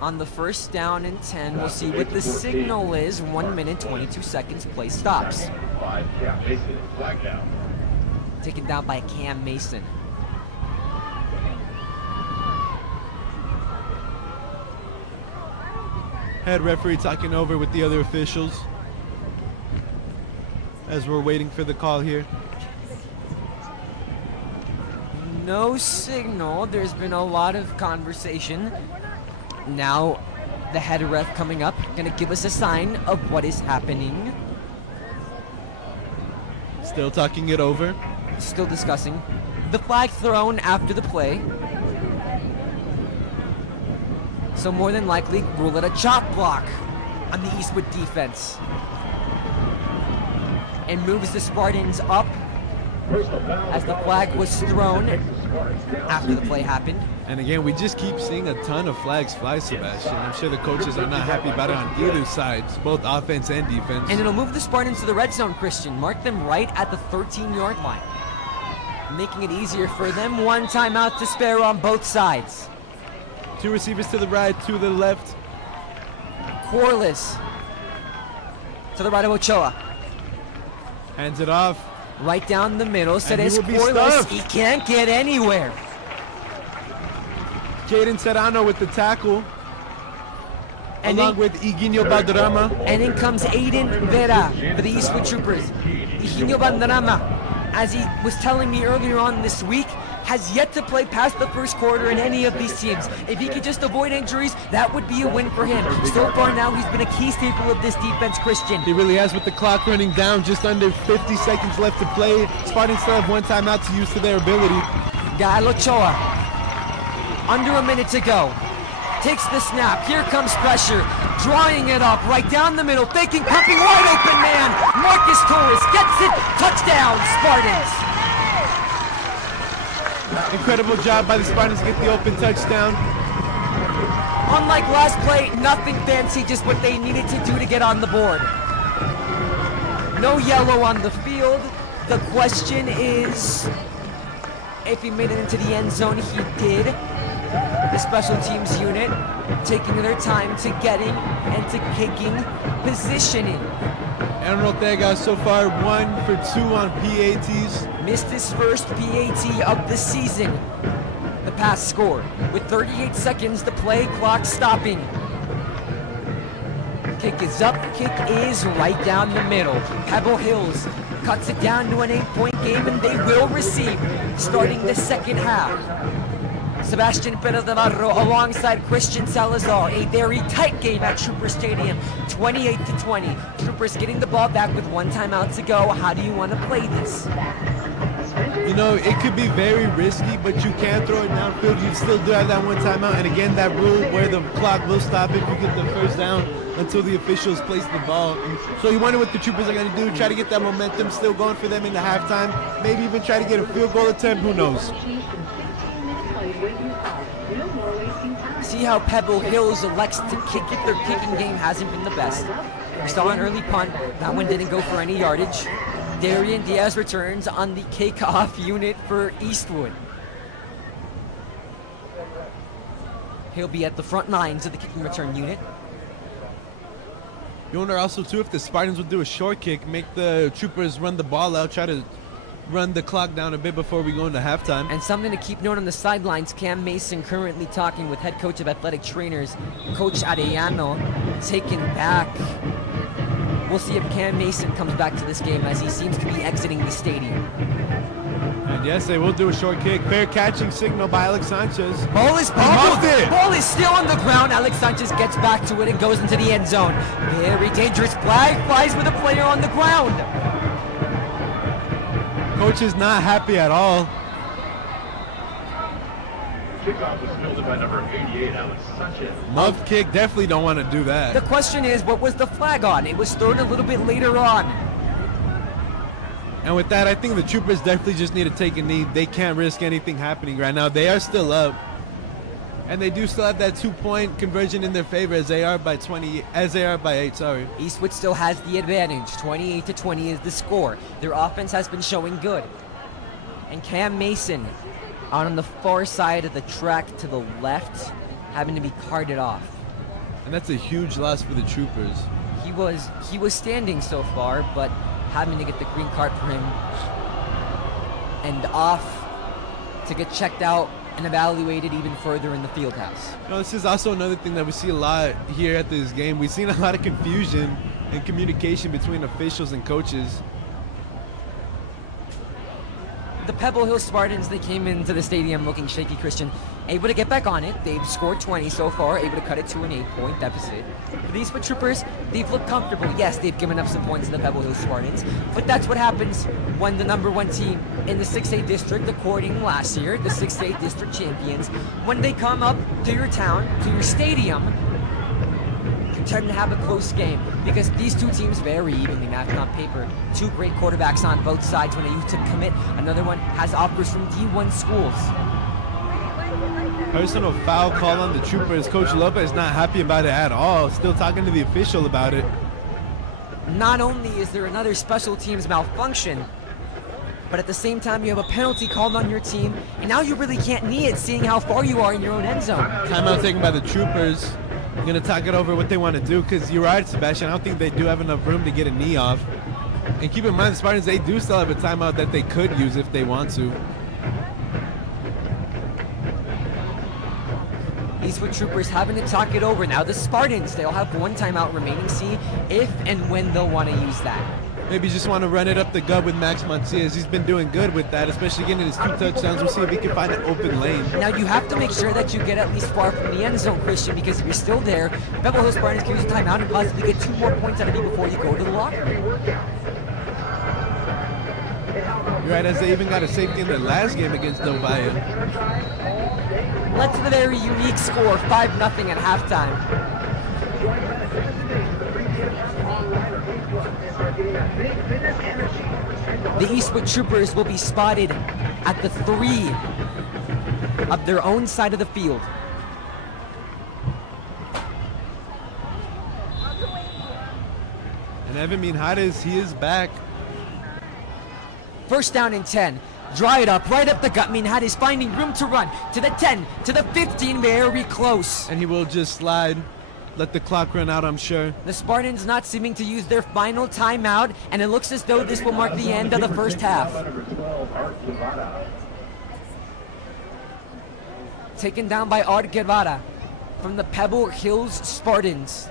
On the first down and 10, we'll see what the signal is. 1 minute, 22 seconds, play stops. Taken down by Cam Mason. Head referee talking over with the other officials as we're waiting for the call here. No signal. There's been a lot of conversation. Now, the head ref coming up, gonna give us a sign of what is happening. Still talking it over. Still discussing. The flag thrown after the play. So more than likely, rule it a chop block on the Eastwood defense. And moves the Spartans up as the flag was thrown after the play happened. And again, we just keep seeing a ton of flags fly, Sebastian. I'm sure the coaches are not happy about it on either side, both offense and defense. And it'll move the Spartans to the red zone, Christian. Mark them right at the 13-yard line, making it easier for them. One timeout to spare on both sides. Two receivers to the right, two to the left. Corliss to the right of Ochoa. Hands it off. Right down the middle. And he Ceres will be Corliss. stuffed. He can't get anywhere. Jaden Serrano with the tackle. And along in, with Higuino Valderrama. and in comes Aiden Vera for the Eastwood Troopers. Higuino Valderrama, as he was telling me earlier on this week, has yet to play past the first quarter in any of these teams. If he could just avoid injuries, that would be a win for him. So far now, he's been a key staple of this defense, Christian. He really has, with the clock running down, just under 50 seconds left to play. Spartans still have one timeout to use to their ability. Gael Ochoa, under a minute to go. Takes the snap, here comes pressure, drawing it up, right down the middle, faking, pumping, wide open man. Marcus Torres gets it, touchdown, Spartans. Incredible job by the Spartans to get the open touchdown. Unlike last play, nothing fancy, just what they needed to do to get on the board. No yellow on the field. The question is if he made it into the end zone. He did. The special teams unit taking their time to getting and to kicking, positioning. Aaron Ortega so far 1 for 2 on PATs. Missed his first PAT of the season. The pass score with 38 seconds, the play clock stopping. Kick is up, kick is right down the middle. Pebble Hills cuts it down to an 8-point game, and they will receive starting the second half. Sebastian Perez de Navarro alongside Christian Salazar. A very tight game at Trooper Stadium, 28-20. Troopers getting the ball back with one timeout to go. How do you want to play this? You know, it could be very risky, but you can throw it downfield. You still do have that one timeout. And again, that rule where the clock will stop if you get the first down until the officials place the ball. So you wonder what the Troopers are going to do. Try to get that momentum still going for them into halftime. Maybe even try to get a field goal attempt. Who knows? See how Pebble Hills elects to kick it. Their kicking game hasn't been the best. We saw an early punt. That one didn't go for any yardage. Darian Diaz returns on the kickoff unit for Eastwood. He'll be at the front lines of the kicking return unit. You wonder also, too, if the Spartans would do a short kick, make the Troopers run the ball out, try to run the clock down a bit before we go into halftime. And something to keep note on the sidelines, Cam Mason currently talking with head coach of athletic trainers, Coach Arellano, taken back. We'll see if Cam Mason comes back to this game as he seems to be exiting the stadium. And yes, they will do a short kick. Fair catching signal by Alex Sanchez. Ball is muffed it. Ball is still on the ground. Alex Sanchez gets back to it and goes into the end zone. Very dangerous flag flies with a player on the ground. Coach is not happy at all. Kickoff was fielded by number 88, Alex Sanchez. Muff kick, definitely don't want to do The that. question is, what was the flag on? It was thrown a little bit later on. And with that, I think the Troopers definitely just need to take a knee. They can't risk anything happening right now. They are still up. And they do still have that 2-point conversion in their favor as they are by 8, sorry. Eastwood still has the advantage. 28-20 is the score. Their offense has been showing good. And Cam Mason out on the far side of the track to the left, having to be carted off. And that's a huge loss for the Troopers. He was standing so far, but having to get the green card for him and off to get checked out and evaluated even further in the field house. You know, this is also another thing that we see a lot here at this game. We've seen a lot of confusion and communication between officials and coaches. the Pebble Hill Spartans, they came into the stadium looking shaky, Christian. Able to get back on it. They've scored 20 so far, able to cut it to an 8-point deficit. For these Foot Troopers, they've looked comfortable. Yes, they've given up some points to the Pebble Hill Spartans, but that's what happens when the #1 team in the 6A district, according last year, the 6A district champions, when they come up to your town, to your stadium, you tend to have a close game because these two teams very evenly matched on paper. Two great quarterbacks on both sides when they used to commit. Another one has offers from D1 schools. Personal foul call on the Troopers. Coach Lopez not happy about it at all. Still talking to the official about it. Not only is there another special teams malfunction, but at the same time you have a penalty called on your team, and now you really can't knee it seeing how far you are in your own end zone. Timeout taken by the Troopers. Gonna talk it over what they want to do, because you're right, Sebastian. I don't think they do have enough room to get a knee off. And keep in mind, the Spartans, they do still have a timeout that they could use if they want to. These Foot Troopers having to talk it over. Now the Spartans, they'll have one timeout remaining. See if and when they'll want to use that. Maybe just want to run it up the gut with Max Mancias. He's been doing good with that, especially getting his 2 touchdowns. We'll see if he can find an open lane. Now you have to make sure that you get at least far from the end zone, Christian, because if you're still there, Pebble Hill Spartans can use a timeout and possibly get 2 more points out of you before you go to the locker room. You're right, as they even got a safety in their last game against Novaya. Led to the very unique score, 5-0 at halftime. The Eastwood Troopers will be spotted at the 3 of their own side of the field. And Evan Minhares, he is back. First down and 10. Dry it up, right up the gut. Minhares finding room to run to the 10, to the 15, very close. And he will just slide. Let the clock run out, I'm sure. The Spartans not seeming to use their final timeout, and it looks as though this will mark the end of the first half. Taken down by Art Guevara from the Pebble Hills Spartans.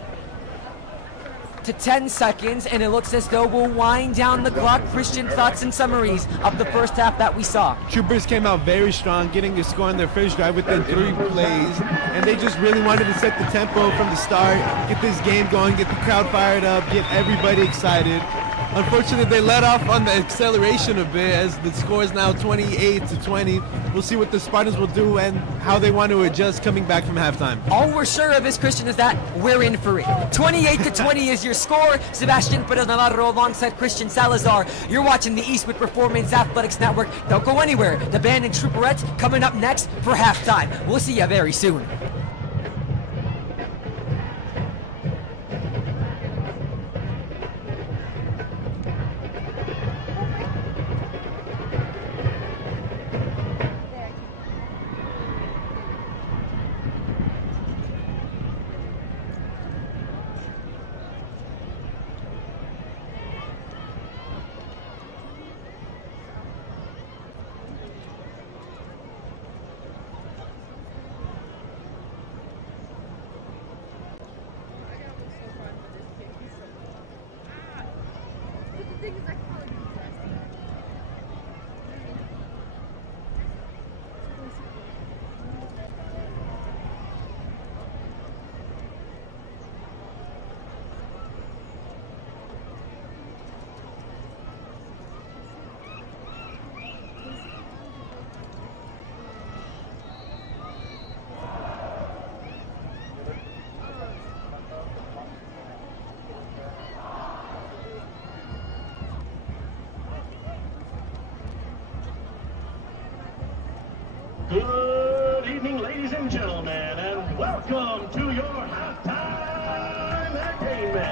To 10 seconds, and it looks as though we'll wind down the clock. Christian, thoughts and summaries of the first half that we saw. Troopers came out very strong, getting a score on their first drive within 3 plays, and they just really wanted to set the tempo from the start, get this game going, get the crowd fired up, get everybody excited. Unfortunately, they let off on the acceleration a bit as the score is now 28-20. We'll see what the Spartans will do and how they want to adjust coming back from halftime. All we're sure of is, Christian, is that we're in for it. 28-20 is your score. Sebastian Perez Navarro alongside Christian Salazar. You're watching the Eastwood Performance Athletics Network. Don't go anywhere. The band and Trooperettes coming up next for halftime. We'll see you very soon. Good evening, ladies and gentlemen, and welcome to your halftime entertainment.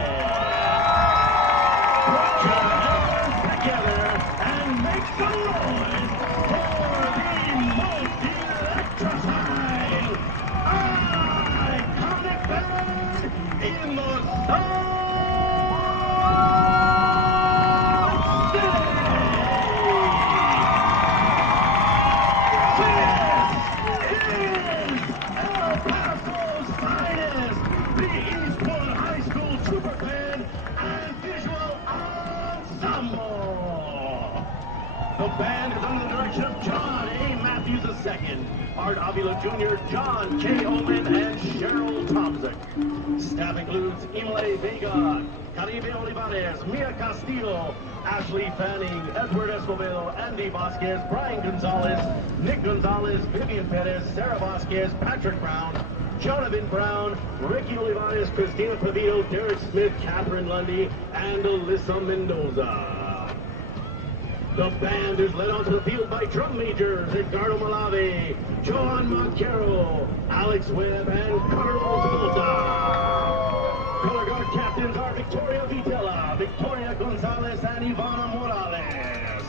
Put your hands together and make some noise for the most electrifying, iconic band in the South City. El Paso's finest. The band is under the direction of John A. Matthews II, Art Avila Jr., John K. Oman, and Cheryl Tomzik. Staff includes Imle Vega, Caribe Olivares, Mia Castillo, Ashley Fanning, Edward Escobedo, Andy Vasquez, Brian Gonzalez, Nick Gonzalez, Vivian Perez, Sarah Vasquez, Patrick Brown, Jonathan Brown, Ricky Olivares, Christina Pavito, Derek Smith, Catherine Lundy, and Alyssa Mendoza. The band is led onto the field by drum majors Edgardo Malave, Johan Moncaro, Alex Webb, and Carlos Volta. Color guard captains are Victoria Vitella, Victoria Gonzalez, and Ivana Morales.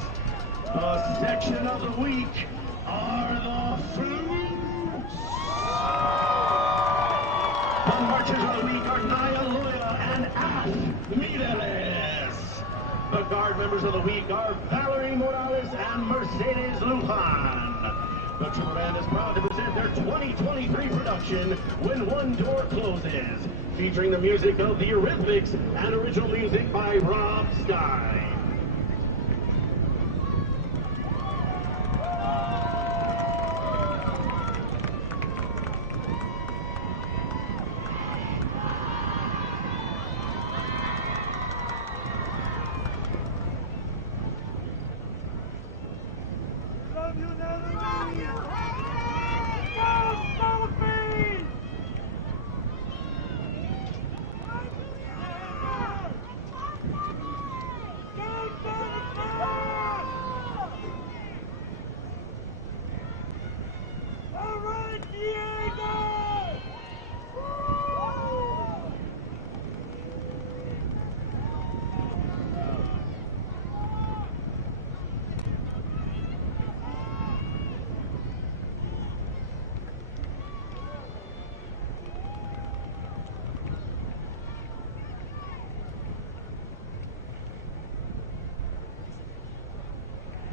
The section of the week are the Flutes. The marchers of the week are Naya Loya and Ash Mireles. The guard members of the week are Valerie Morales and Mercedes Lujan. The Trooper Band is proud to present their 2023 production, When One Door Closes, featuring the music of the Eurythmics and original music by Rob Stein.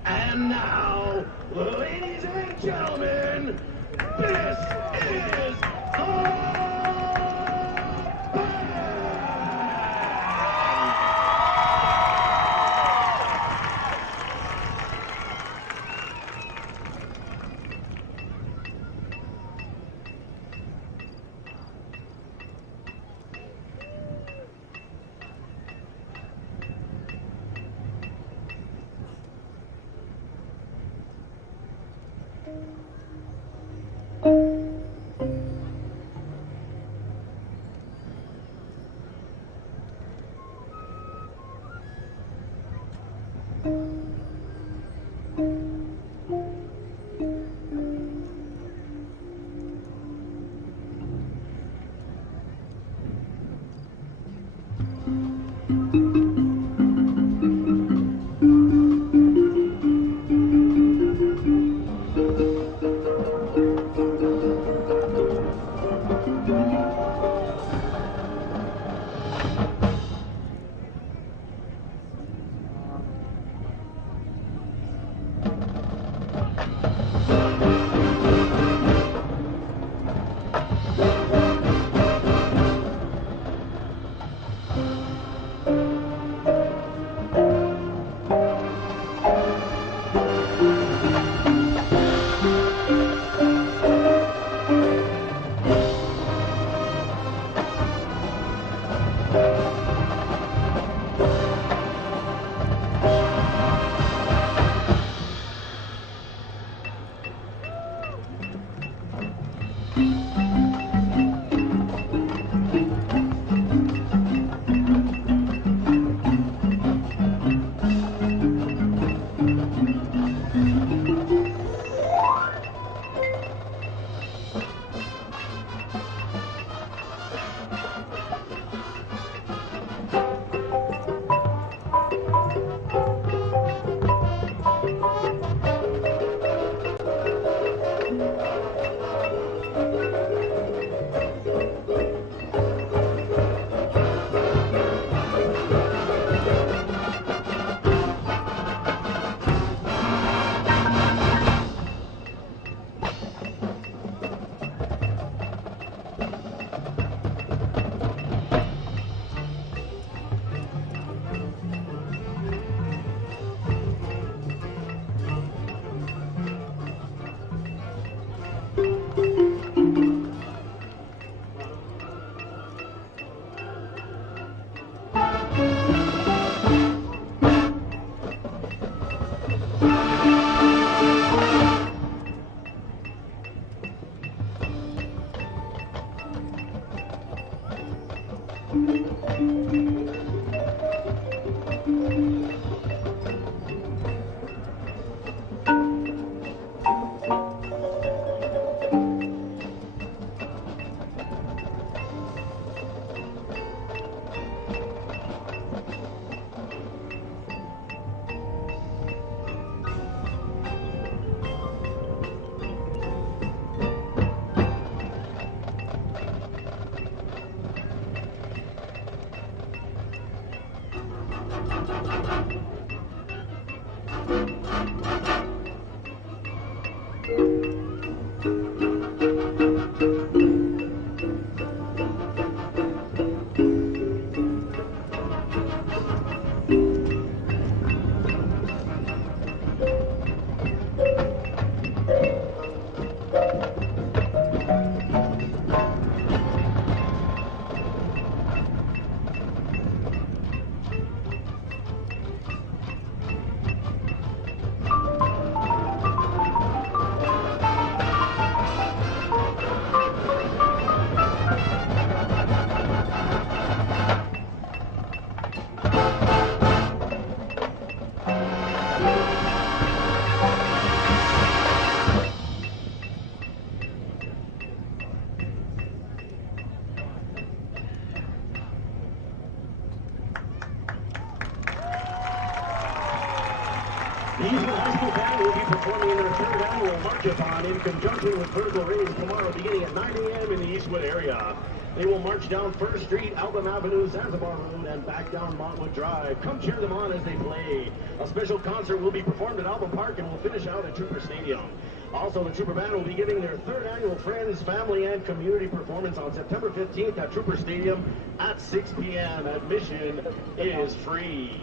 And now, ladies and gentlemen, this is The Eastwood High School band will be performing their third annual march-a-thon in conjunction with vertical race tomorrow beginning at 9 a.m. in the Eastwood area. They will march down First Street, Album Avenue, Zanzibar Road, and back down Montwood Drive. Come cheer them on as they play. A special concert will be performed at Album Park and will finish out at Trooper Stadium. Also, the Trooper Band will be giving their third annual Friends, Family, and Community performance on September 15th at Trooper Stadium at 6 p.m. Admission is free.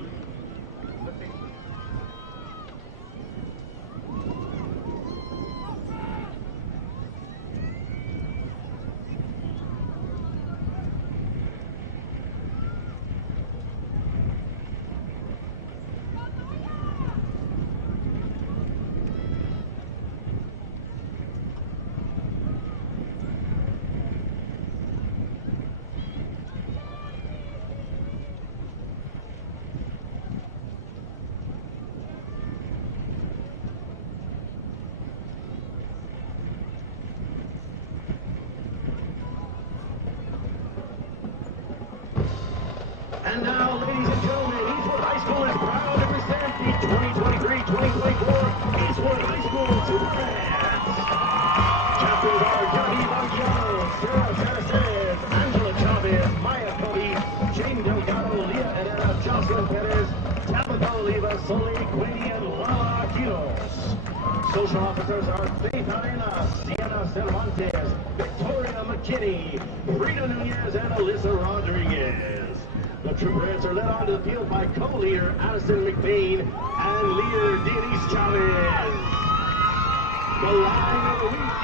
And now, ladies and gentlemen, Eastwood High School is proud to present the 2023-2024 Eastwood High School Super Bands. Captains are Gabby Banjo, Sarah Sanchez, Angela Chavez, Maya Cody, Jane Delgado, Leah Herrera, Jocelyn Perez, Tabitha Oliva, Soleil Quinny, and Lala Aquinos. Social officers are Faith Arenas, Sienna Cervantes, Victoria McKinney, Frida Nunez, and Alyssa Rodriguez. The Trooperettes are led onto the field by co-leader Addison McBain and leader Denise Chavez. The line of the week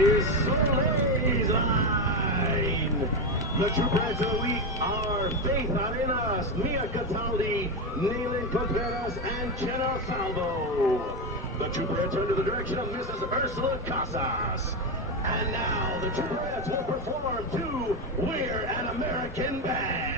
is Soleil's line. The Trooperettes of the week are Faith Arenas, Mia Cataldi, Naylin Contreras, and Jenna Salvo. The Trooperettes are under the direction of Mrs. Ursula Casas. And now the Trooperettes will perform to We're an American Band.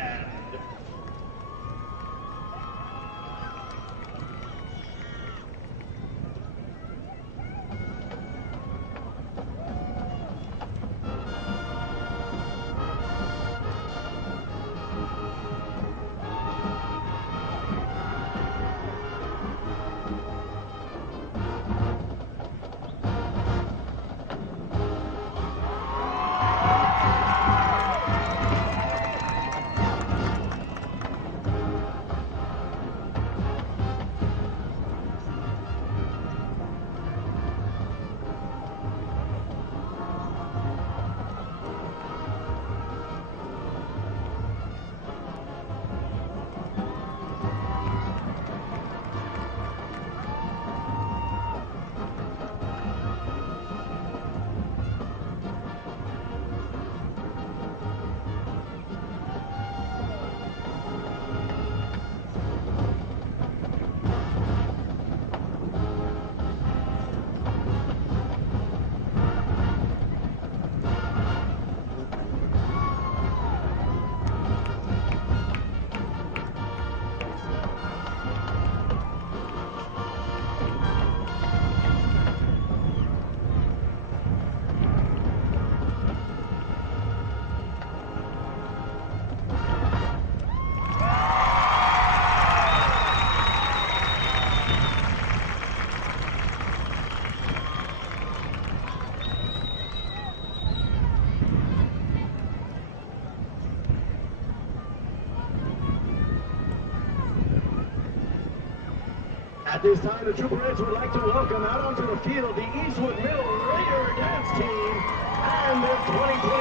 At this time, the Trooperettes would like to welcome out onto the field the Eastwood Middle Raider Dance Team and their 2023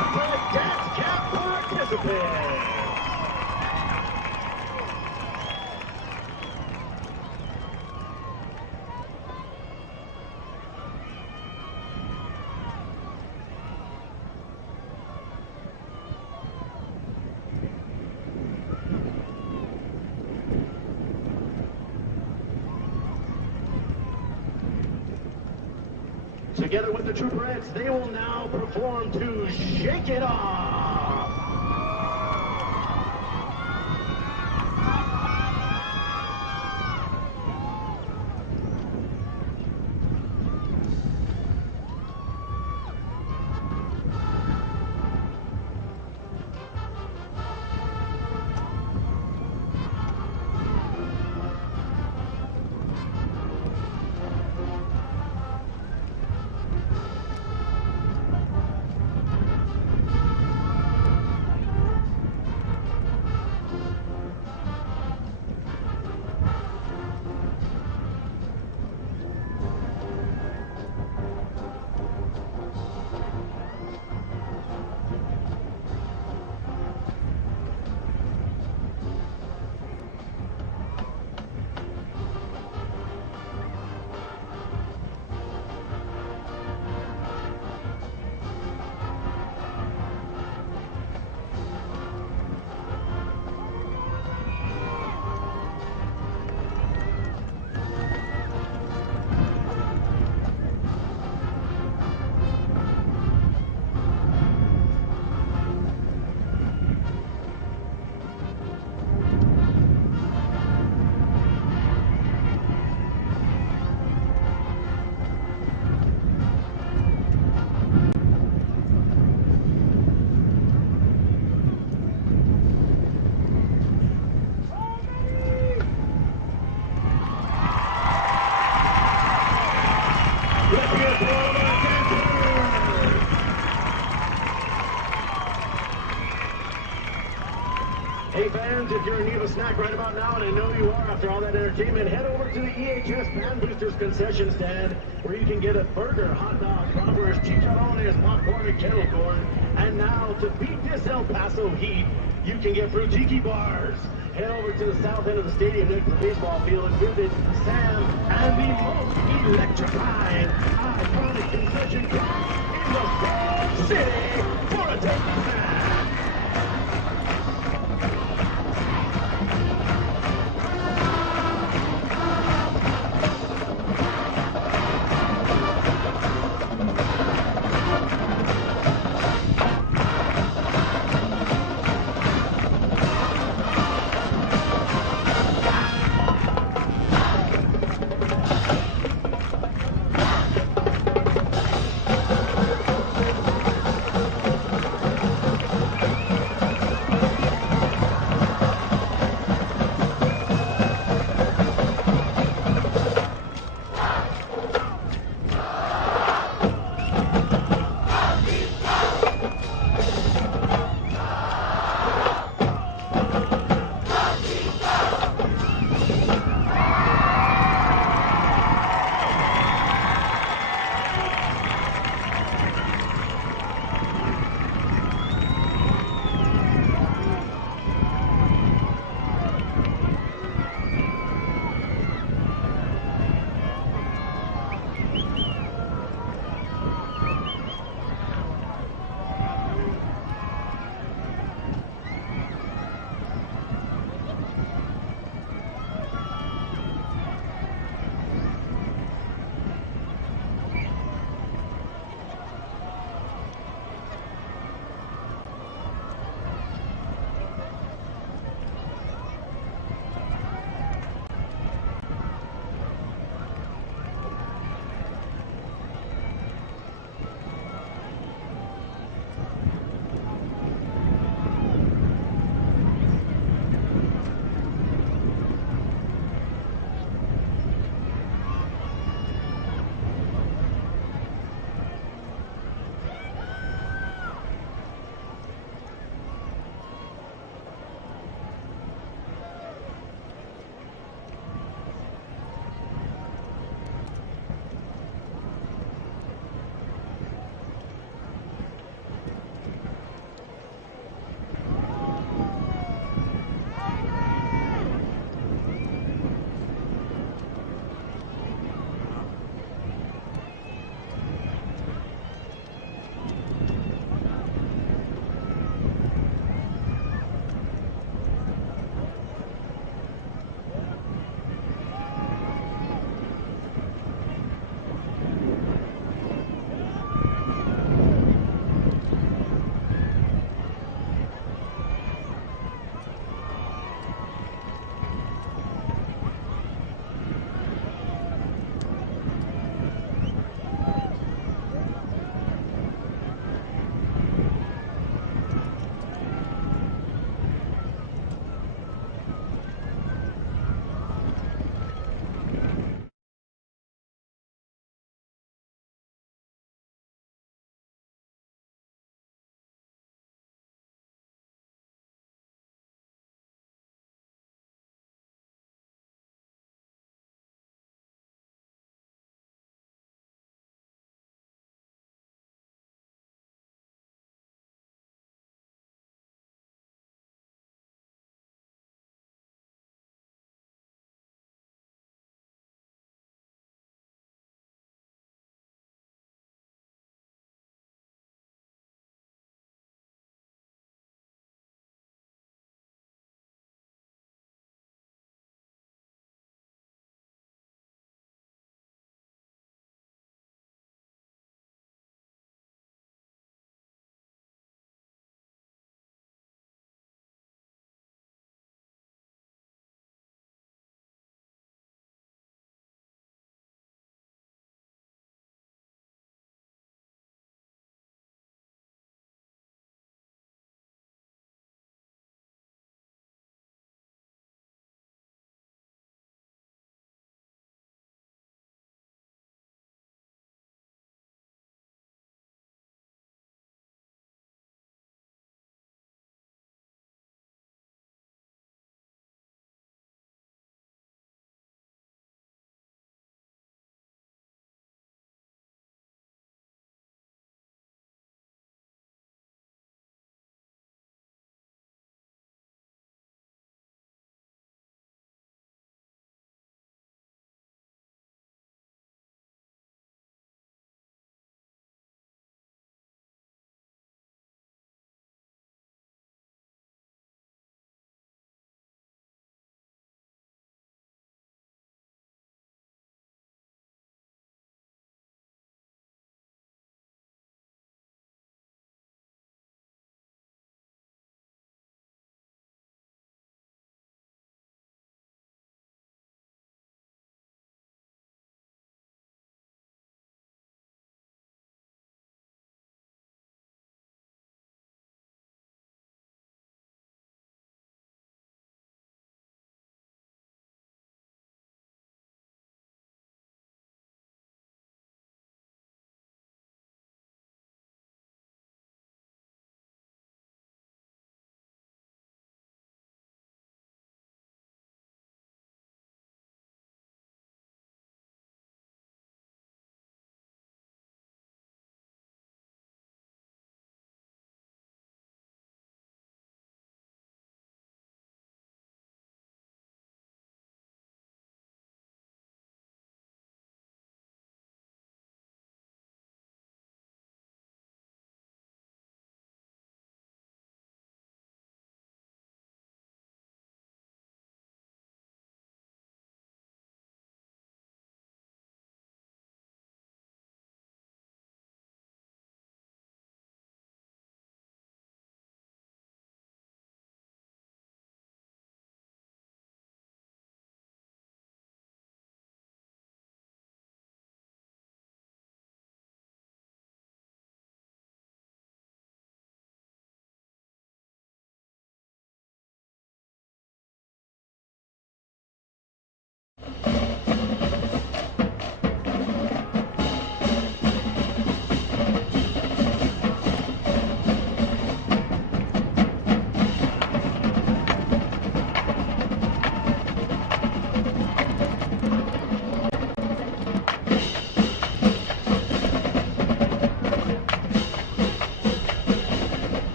Trooperette Dance Camp participants. Together with the Trooperettes, they will now perform to Shake It Off. Hey fans, if you're in need of a snack right about now, and I know you are after all that entertainment, head over to the EHS Band Boosters concession stand where you can get a burger, hot dog, bratwurst, chicharrones, popcorn, and kettle corn. And now, to beat this El Paso heat, you can get frutiki bars. Head over to the south end of the stadium next to the baseball field and visit Sam and the most electrifying iconic concession crowd in the city for a tasty snack.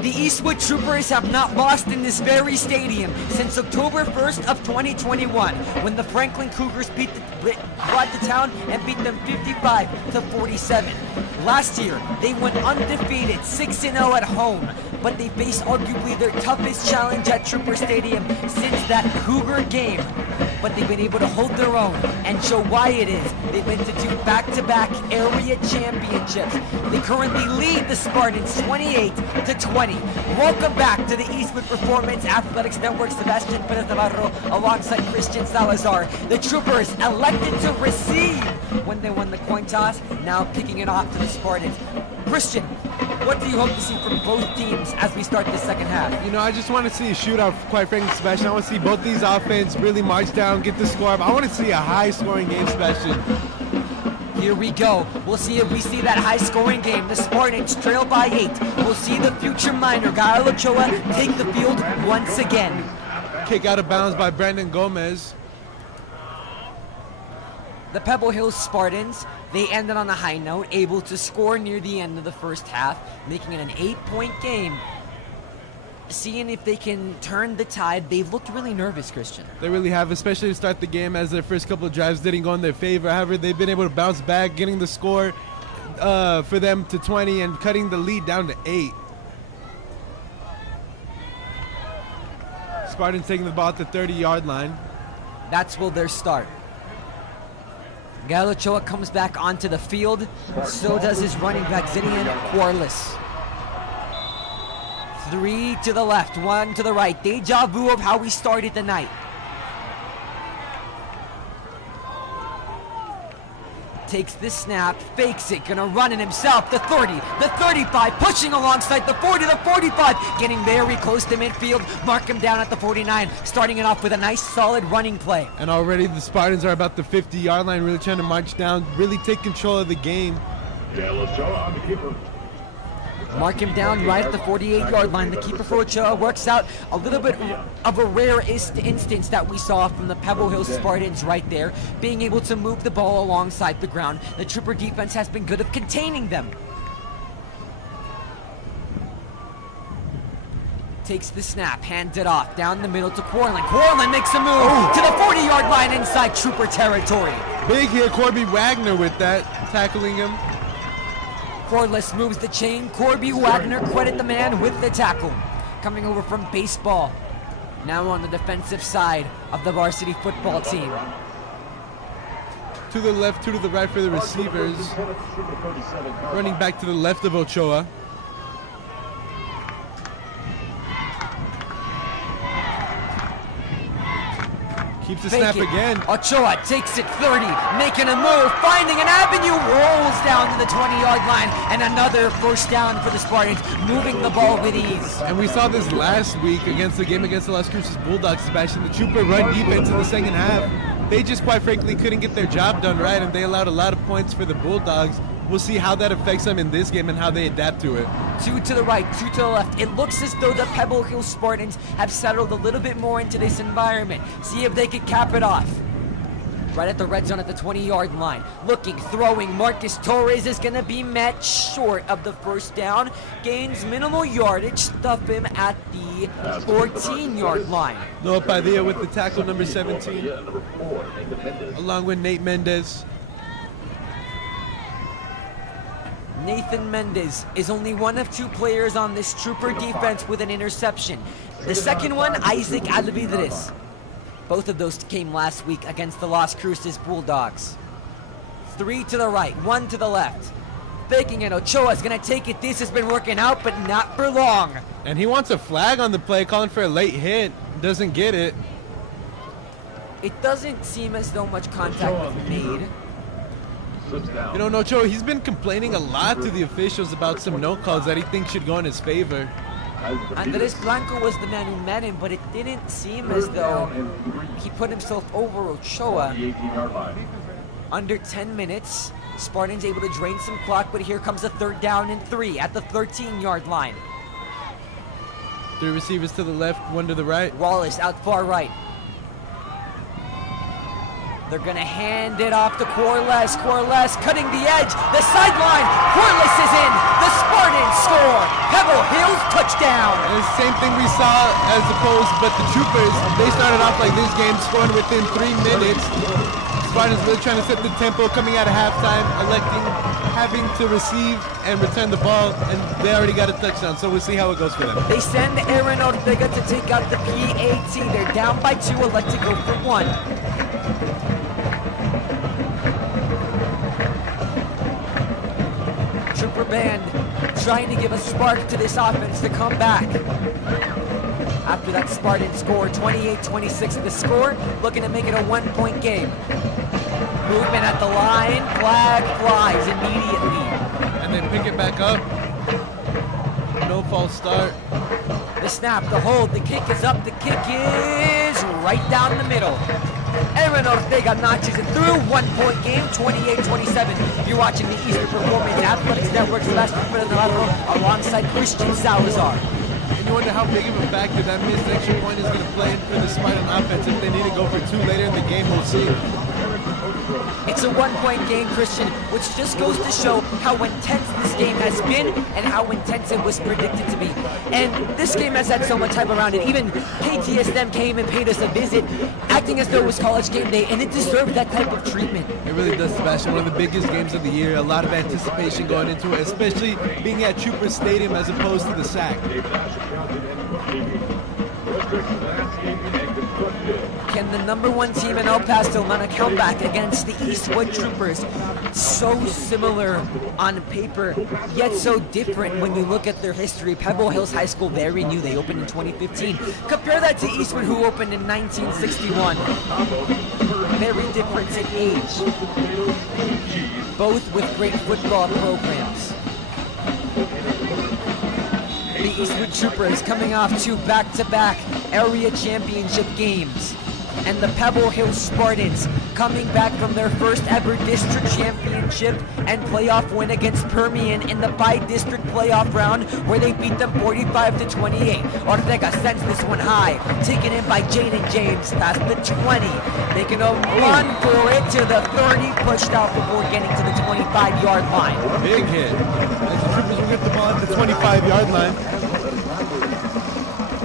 The Eastwood Troopers have not lost in this very stadium since October 1st of 2021, when the Franklin Cougars brought to town and beat them 55-47. Last year, they went undefeated, 6-0 at home, but they faced arguably their toughest challenge at Trooper Stadium since that Cougar game. But they've been able to hold their own and show why it is they've been to do back-to-back area championships. They currently lead the Spartans 28-20. Welcome back to the Eastwood Performance Athletics Network. Sebastian Perez Navarro alongside Christian Salazar. The Troopers elected to receive when they won the coin toss, now kicking it off to the Spartans. Christian, what do you hope to see from both teams as we start the second half? You know, I just want to see a shootout, quite frankly, Sebastian. I want to see both these offense really march down, get the score up. I want to see a high-scoring game, Sebastian. Here we go. We'll see if we see that high-scoring game. The Spartans trail by 8. We'll see the future minor, Gael Ochoa, take the field once again. Kick out of bounds by Brandon Gomez. The Pebble Hills Spartans, they ended on a high note, able to score near the end of the first half, making it an 8-point game. Seeing if they can turn the tide. They've looked really nervous, Christian. They really have, especially to start the game, as their first couple of drives didn't go in their favor. However, they've been able to bounce back, getting the score for them to 20 and cutting the lead down to 8. Spartans taking the ball at the 30-yard line. That's will their start. Gael Ochoa comes back onto the field. So does his running back, Zinian Corliss. 3 to the left, 1 to the right. Deja vu of how we started the night. Takes the snap, fakes it, gonna run it himself. The 30, the 35, pushing alongside the 40, the 45, getting very close to midfield. Mark him down at the 49, starting it off with a nice solid running play. And already the Spartans are about the 50-yard line, really trying to march down, really take control of the game. Mark him down right at the 48-yard line. The keeper for Ochoa works out a little bit of a rare instance that we saw from the Pebble Hills Spartans right there, being able to move the ball alongside the ground. The Trooper defense has been good at containing them. Takes the snap, hands it off, down the middle to Corlin. Corlin makes a move to the 40-yard line inside Trooper territory. Big hit, Corby Wagner with that, tackling him. Corliss moves the chain. Corby Wagner credit the man with the tackle. Coming over from baseball. Now on the defensive side of the varsity football team. To the left, 2 to the right for the receivers. Running back to the left of Ochoa. Keeps the snap again. Ochoa takes it 30, making a move, finding an avenue, rolls down to the 20-yard line, and another first down for the Spartans, moving the ball with ease. And we saw this last week against the game against the Las Cruces Bulldogs, Sebastian. The Trooper run defense in the second half. They just quite frankly couldn't get their job done right, and they allowed a lot of points for the Bulldogs. We'll see how that affects them in this game and how they adapt to it. 2 to the right, 2 to the left. It looks as though the Pebble Hill Spartans have settled a little bit more into this environment. See if they can cap it off. Right at the red zone at the 20-yard line. Looking, throwing. Marcus Torres is going to be met short of the first down. Gains minimal yardage. Stuff him at the 14-yard line. Noah Padilla with the tackle, number 17. Along with Nate Mendez. Nathan Mendez is only one of 2 players on this Trooper defense with an interception. The second one, Isaac Alvidres. Both of those came last week against the Las Cruces Bulldogs. 3 to the right, 1 to the left. Faking it, Ochoa's gonna take it. This has been working out, but not for long. And he wants a flag on the play, calling for a late hit. Doesn't get it. It doesn't seem as though much contact was made. You know, Ochoa, he's been complaining a lot to the officials about some no calls that he thinks should go in his favor. Andres Blanco was the man who met him, but it didn't seem as though he put himself over Ochoa. Under 10 minutes, Spartans able to drain some clock, but here comes a 3rd down and 3 at the 13-yard line. 3 receivers to the left, 1 to the right. Wallace out far right. They're gonna hand it off to Corliss. Corliss cutting the edge. The sideline. Corliss is in. The Spartans score. Pebble Hills touchdown. And the same thing we saw as opposed, but the Troopers, they started off like this game, scoring within 3 minutes. Spartans really trying to set the tempo coming out of halftime, having to receive and return the ball, and they already got a touchdown, so we'll see how it goes for them. They send Aaron Ortega to take out the PAT. They're down by 2, elect to go for 1. Trooper band trying to give a spark to this offense to come back. After that Spartan score, 28-26 the score, looking to make it a 1-point game. Movement at the line, flag flies immediately. And they pick it back up. No false start. The snap, the hold, the kick is up, the kick is right down the middle. Aaron Ortega notches it through, 1-point game, 28-27. You're watching the Eastern Performance Athletics Network's Best for the Lateral alongside Christian Salazar. And you wonder how big of a factor that missed extra point is going to play in for the Spartan offense. If they need to go for 2 later in the game, we'll see. It's a 1-point game, Christian, which just goes to show how intense this game has been and how intense it was predicted to be. And this game has had so much hype around it. Even KTSM came and paid us a visit, acting as though it was college game day, and it deserved that type of treatment. It really does, Sebastian. One of the biggest games of the year. A lot of anticipation going into it, especially being at Trooper Stadium as opposed to the SAC. Can the #1 team in El Paso mount a comeback against the Eastwood Troopers? So similar on paper, yet so different when you look at their history. Pebble Hills High School, very new. They opened in 2015. Compare that to Eastwood, who opened in 1961. Very different in age. Both with great football programs. The Eastwood Troopers coming off 2 back-to-back area championship games. And the Pebble Hills Spartans coming back from their first ever district championship and playoff win against Permian in the bi-district playoff round where they beat them 45-28. Ortega sends this one high, taken in by Jaden James past the 20. Making a run for it to the 30, pushed out before getting to the 25-yard line. Big hit. As the Troopers will get the ball at the 25-yard line.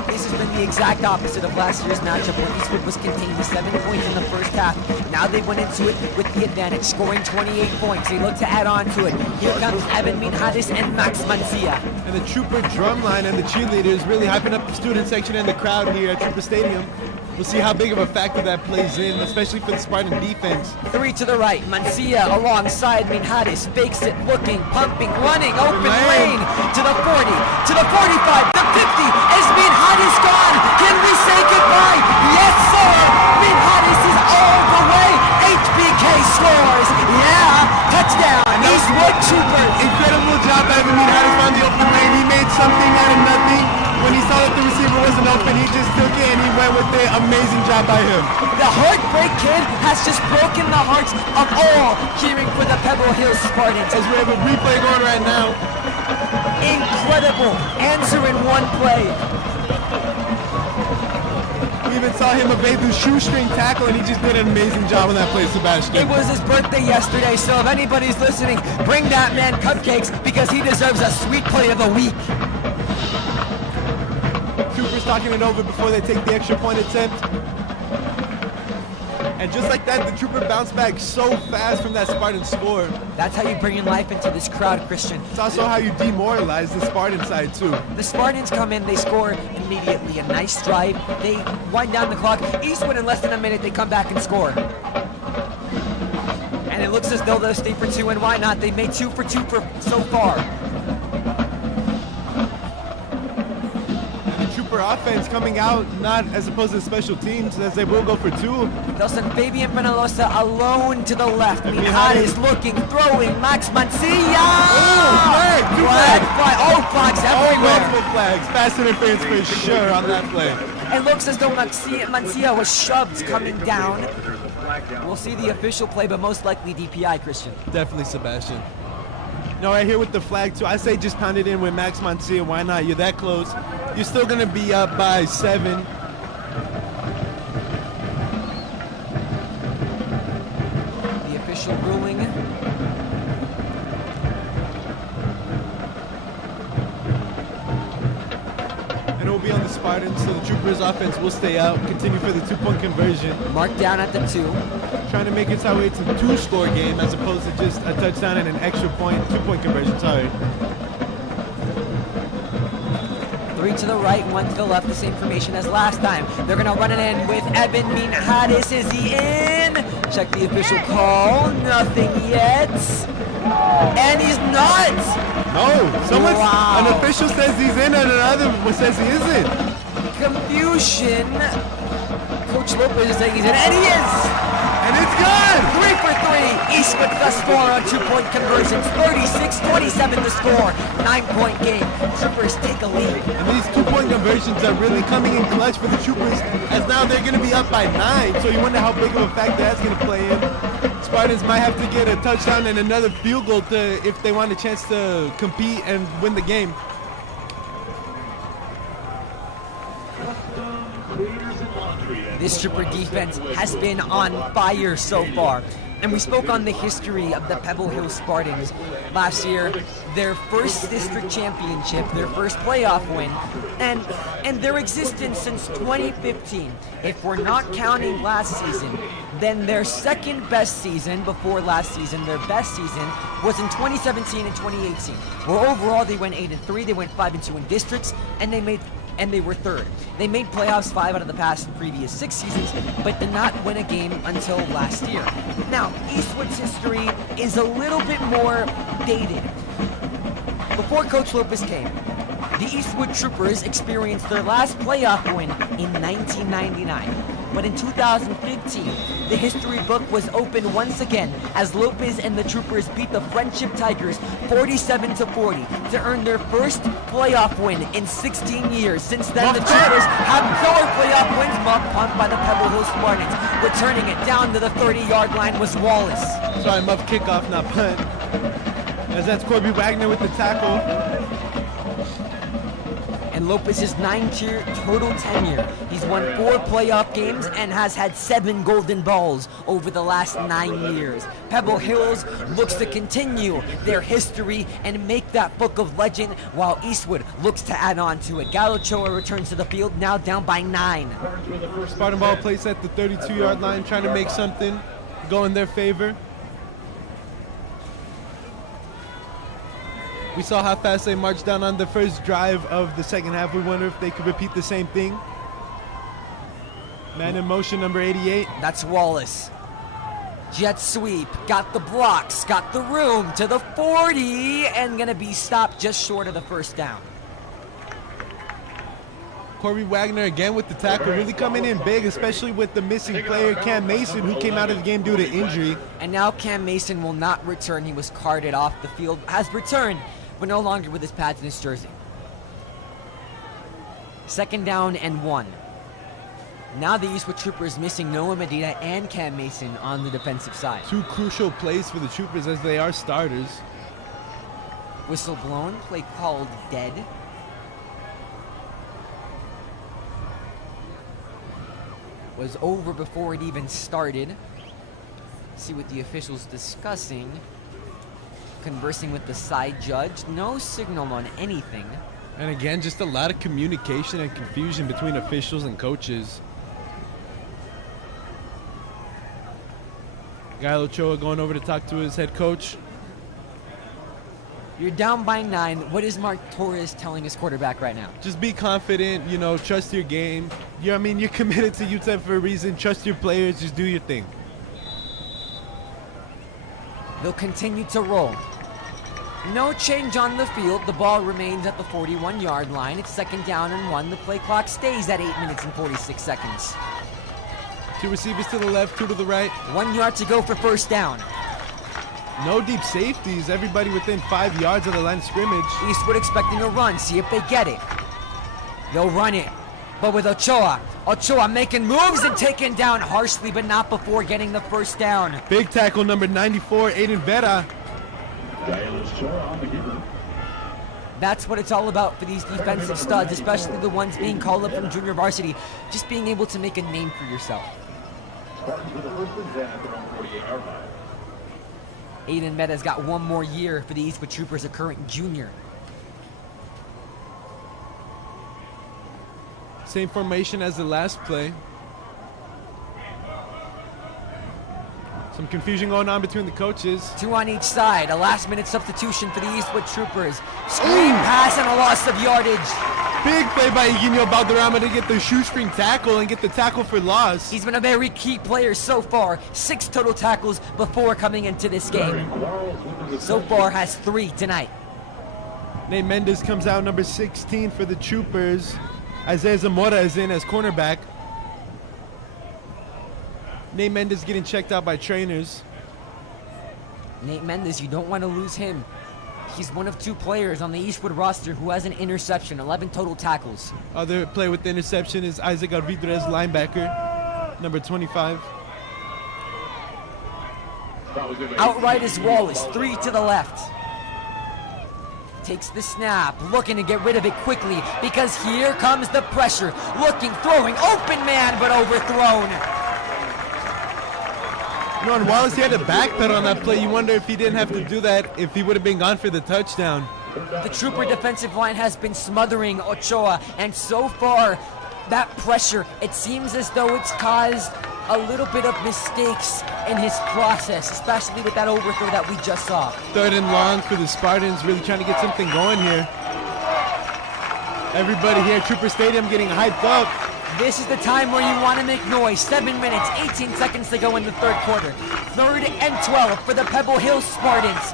This has been the exact opposite of last year's matchup where Eastwood was contained to 7 points in the first half. Now they went into it with the advantage, scoring 28 points. They look to add on to it. Here comes Evan Minhades and Max Mancia. And the Trooper drum line and the cheerleaders really hyping up the student section and the crowd here at Trooper Stadium. We'll see how big of a factor that plays in, especially for the Spartan defense. 3 to the right, Mancia alongside Minhades, fakes it, looking, pumping, running, open lane, to the 40, to the 45, the 50, is Minhades gone? Can we say goodbye? Yes, sir! Minhades is all the way, HBK scores! Yeah, touchdown, Eastwood Troopers! Incredible job by Minhades on the open lane. He made something out of nothing. When he saw that the receiver wasn't open, he just took it and he went with it. Amazing job by him. The Heartbreak Kid has just broken the hearts of all cheering for the Pebble Hills Spartans. As we have a replay going right now. Incredible answer in one play. We even saw him evade the shoestring tackle and he just did an amazing job on that play, Sebastian. It was his birthday yesterday, so if anybody's listening, bring that man cupcakes because he deserves a sweet play of the week. Troopers talking it over before they take the extra point attempt. And just like that, the Trooper bounced back so fast from that Spartan score. That's how you bring in life into this crowd, Christian. It's also how you demoralize the Spartan side too. The Spartans come in, they score immediately. A nice drive. They wind down the clock. Eastwood, in less than a minute, they come back and score. And it looks as though they'll stay for two, and why not? They made 2 for 2 for so far. And the Trooper offense coming out not as opposed to the special teams, as they will go for 2. They'll send Fabian Penalosa alone to the left. And Mijad behind is looking, throwing. Max Mancilla! Flag! Flags everywhere. Multiple flags. Pass interference for sure on that play. It looks as though Mancilla was shoved coming down. We'll see the official play, but most likely DPI, Christian. Definitely Sebastian. No, right here with the flag too. I say just pound it in with Max Mancilla. Why not? You're that close. You're still gonna be up by 7. The official ruling. And it will be on the Spartans, so the Troopers offense will stay out, continue for the 2-point conversion. Marked down at the 2. Trying to make it so it's a 2-score game as opposed to just a touchdown and an extra point, 2-point conversion, sorry. 3 to the right, 1 to the left, the same formation as last time. They're gonna run it in with Evan Mijad. Is he in? Check the official call, nothing yet. And he's not! No, someone, Wow. an official says he's in and another one says he isn't. Confusion. Coach Lopez is saying he's in, and he is! And it's good! 3 for 3. Eastwood thus far on 2-point conversions. 36-27 the score. 9-point game. Troopers take a lead. And these 2-point conversions are really coming in clutch for the Troopers, as now they're going to be up by 9, so you wonder how big of a factor that's going to play in. Spartans might have to get a touchdown and another field goal if they want a chance to compete and win the game. This Trooper defense has been on fire so far. And we spoke on the history of the Pebble Hill Spartans last year, their first district championship, their first playoff win, and their existence since 2015. If we're not counting last season, then their second best season before last season, their best season was in 2017 and 2018. Where overall they went 8-3, they went 5-2 in districts, and they were third. They made playoffs 5 out of the past previous 6 seasons, but did not win a game until last year. Now, Eastwood's history is a little bit more dated. Before Coach Lopez came, the Eastwood Troopers experienced their last playoff win in 1999. But in 2015, the history book was opened once again as Lopez and the Troopers beat the Friendship Tigers 47-40 to earn their first playoff win in 16 years. Since then, the Troopers have no playoff wins, muff pumped by the Pebble Hill Spartans. Returning it down to the 30-yard line was Wallace. Sorry, muff kickoff, not punt. As that's Corby Wagner with the tackle. And Lopez's 9-year total tenure. He's won 4 playoff games and has had 7 golden balls over the last 9 years. Pebble Hills looks to continue their history and make that book of legend, while Eastwood looks to add on to it. Galochoa returns to the field, now down by 9. Spartan ball placed at the 32-yard line, trying to make something go in their favor. We saw how fast they marched down on the first drive of the second half. We wonder if they could repeat the same thing. Man in motion, number 88. That's Wallace. Jet sweep, got the blocks, got the room to the 40, and gonna be stopped just short of the first down. Corby Wagner again with the tackle, really coming in big, especially with the missing player, Cam Mason, who came out of the game due to injury. And now Cam Mason will not return. He was carted off the field, has returned, but no longer with his pads and his jersey. 2nd down and 1. Now the Eastwood Troopers missing Noah Medina and Cam Mason on the defensive side. 2 crucial plays for the Troopers as they are starters. Whistle blown, play called dead. Was over before it even started. See what the officials discussing. Conversing with the side judge. No signal on anything. And again, just a lot of communication and confusion between officials and coaches. Guy Ochoa going over to talk to his head coach. You're down by 9. What is Mark Torres telling his quarterback right now? Just be confident, you know, trust your game. You're committed to UTEP for a reason. Trust your players, just do your thing. They'll continue to roll. No change on the field. The ball remains at the 41-yard line. It's 2nd down and 1. The play clock stays at 8 minutes and 46 seconds. 2 receivers to the left, 2 to the right. 1 yard to go for 1st down. No deep safeties. Everybody within 5 yards of the line of scrimmage. Eastwood expecting a run. See if they get it. They'll run it. But with Ochoa. Ochoa making moves and taken down harshly, but not before getting the 1st down. Big tackle number 94, Aiden Vera. That's what it's all about for these defensive studs, especially the ones being called up from junior varsity. Just being able to make a name for yourself. Aiden Meta's got 1 more year for the Eastwood Troopers, a current junior. Same formation as the last play. Some confusion going on between the coaches. 2 on each side. A last-minute substitution for the Eastwood Troopers. Screen pass and a loss of yardage. Big play by Eugenio Balderrama to get the shoestring tackle and get the tackle for loss. He's been a very key player so far. 6 total tackles before coming into this game. So far has 3 tonight. Nate Mendez comes out, number 16 for the Troopers. Isaiah Zamora is in as cornerback. Nate Mendez getting checked out by trainers. Nate Mendez, you don't want to lose him. He's one of 2 players on the Eastwood roster who has an interception, 11 total tackles. Other player with the interception is Isaac Arvidrez, linebacker, number 25. Outright is Wallace, 3 to the left. Takes the snap, looking to get rid of it quickly because here comes the pressure. Looking, throwing, open man, but overthrown. You know, and Wallace, he had to backpedal on that play. You wonder if he didn't have to do that if he would have been gone for the touchdown. The Trooper defensive line has been smothering Ochoa, and so far, that pressure, it seems as though it's caused a little bit of mistakes in his process, especially with that overthrow that we just saw. 3rd and long for the Spartans, really trying to get something going here. Everybody here at Trooper Stadium getting hyped up. This is the time where you want to make noise. 7 minutes, 18 seconds to go in the 3rd quarter. 3rd and 12 for the Pebble Hill Spartans.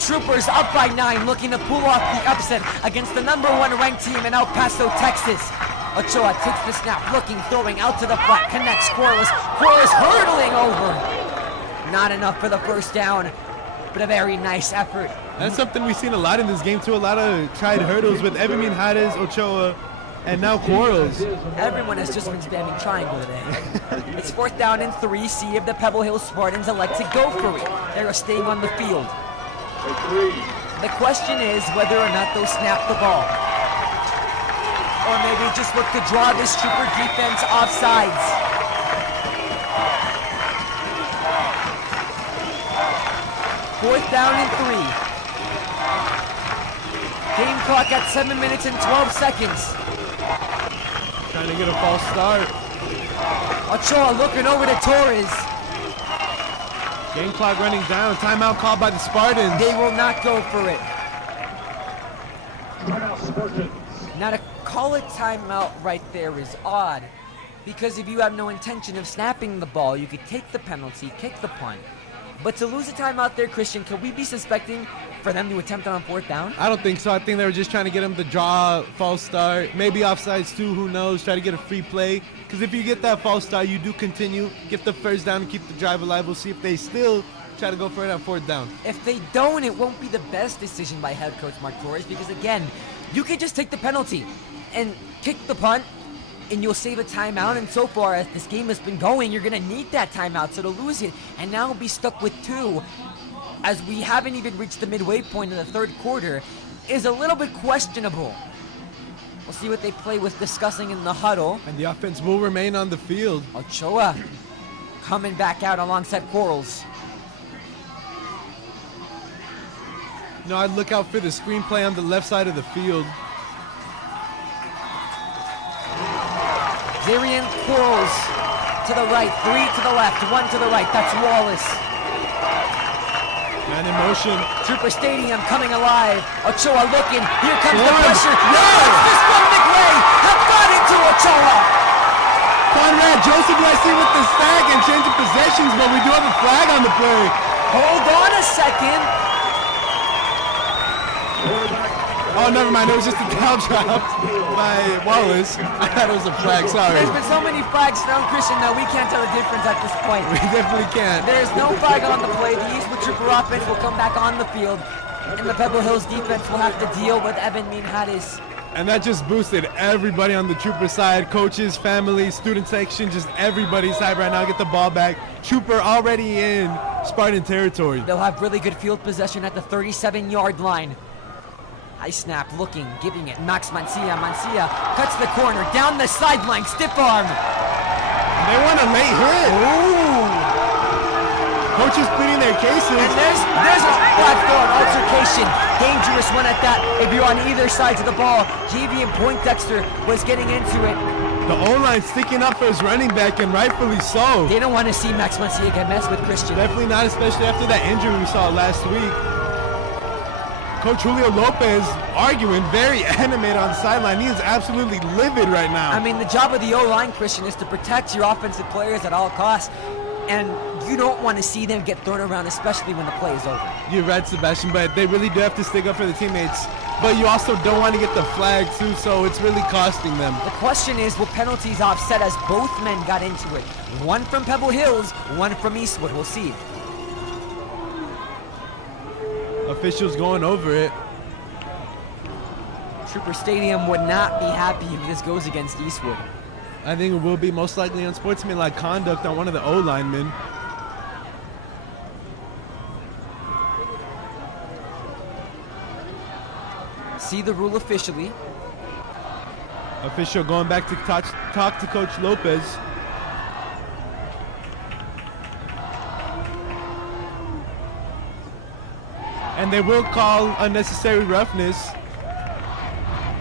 Troopers up by 9, looking to pull off the upset against the number 1 ranked team in El Paso, Texas. Ochoa takes the snap, looking, throwing out to the flat, connects Corliss. Corliss hurdling over. Not enough for the 1st down, but a very nice effort. That's something we've seen a lot in this game too. A lot of tried hurdles with Evamin Hades, Ochoa, and now Quarles. Everyone has just been spamming triangle today. It's 4th down and 3. See if the Pebble Hill Spartans elect to go for it. They're staying on the field. The question is whether or not they'll snap the ball. Or maybe just look to draw this Trooper defense off sides. Fourth down and 3. Game clock at 7 minutes and 12 seconds. Trying to get a false start. Ochoa looking over to Torres. Game clock running down. Timeout called by the Spartans. They will not go for it. Now to call a timeout right there is odd, because if you have no intention of snapping the ball, you could take the penalty, kick the punt. But to lose a timeout there, Christian, can we be suspecting for them to attempt it on 4th down? I don't think so. I think they were just trying to get him to draw a false start. Maybe offsides too, who knows? Try to get a free play. Because if you get that false start, you do continue, get the 1st down and keep the drive alive. We'll see if they still try to go for it on 4th down. If they don't, it won't be the best decision by head coach Mark Torres, because again, you could just take the penalty and kick the punt, and you'll save a timeout. And so far as this game has been going, you're going to need that timeout. So to lose it and now be stuck with 2, as we haven't even reached the midway point of the 3rd quarter, is a little bit questionable. We'll see what they play with discussing in the huddle. And the offense will remain on the field. Ochoa coming back out alongside Quarles. No, I'd look out for the screenplay on the left side of the field. Darian Quarles to the right, 3 to the left, 1 to the right. That's Wallace. Man in motion. Trooper Stadium coming alive. Ochoa looking. Here comes the Scored. pressure. Yeah. Yes, this one McRae have got it to Ochoa. Conrad Joseph, let's see with the stack and change of possessions, but we do have a flag on the play. Hold on a second. Oh, never mind. It was just a foul drop by Wallace. I thought it was a flag. Sorry. There's been so many flags thrown, Christian, though we can't tell the difference at this point. We definitely can't. There's no flag on the play. The Eastwood Trooper offense will come back on the field, and the Pebble Hills defense will have to deal with Evan Minharis. And that just boosted everybody on the Trooper side. Coaches, family, student section, just everybody's side right now. Get the ball back. Trooper already in Spartan territory. They'll have really good field possession at the 37-yard line. High snap, looking, giving it. Max Mancia. Mancia cuts the corner, down the sideline, stiff arm. They want a late hit. Ooh. Coaches pleading their cases. And there's a flag-throwing altercation. Dangerous one at that. If you're on either side of the ball, JV and Poindexter was getting into it. The O-line sticking up for his running back, and rightfully so. They don't want to see Max Mancia get messed with, Christian. Definitely not, especially after that injury we saw last week. Coach Julio Lopez arguing, very animated on the sideline. He is absolutely livid right now. I mean, the job of the O-line, Christian, is to protect your offensive players at all costs. And you don't want to see them get thrown around, especially when the play is over. You're right, Sebastian, but they really do have to stick up for the teammates. But you also don't want to get the flag, too, so it's really costing them. The question is, will penalties offset as both men got into it? One from Pebble Hills, one from Eastwood. We'll see. Officials going over it. Trooper Stadium would not be happy if this goes against Eastwood. I think it will be most likely unsportsmanlike conduct on one of the O-linemen. See the rule officially. Official going back to talk to Coach Lopez. And they will call unnecessary roughness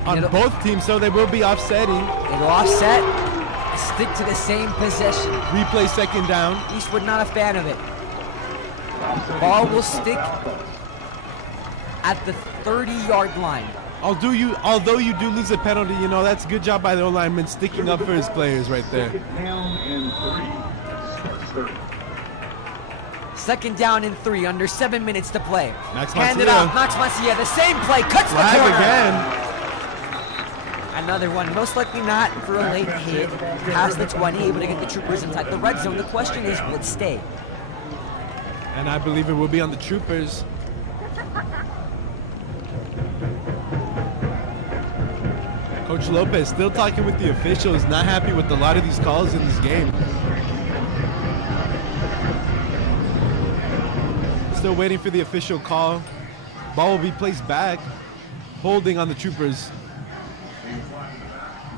on both teams, so they will be offsetting. It'll offset, stick to the same possession. Replay second down. Eastwood not a fan of it. Ball will stick at the 30-yard line. Although you do lose a penalty, you know, that's a good job by the O-lineman sticking up for his players right there. Second down and 3, under 7 minutes to play. Max Hand it Mancia. off, Max Mancia, the same play, cuts the Flag corner. again. Another one, most likely not for a late hit. Past the 20, able to get the Troopers inside the red zone. The question is, will it stay? And I believe it will be on the Troopers. Coach Lopez still talking with the officials, not happy with a lot of these calls in this game. Still waiting for the official call. Ball will be placed back, holding on the Troopers.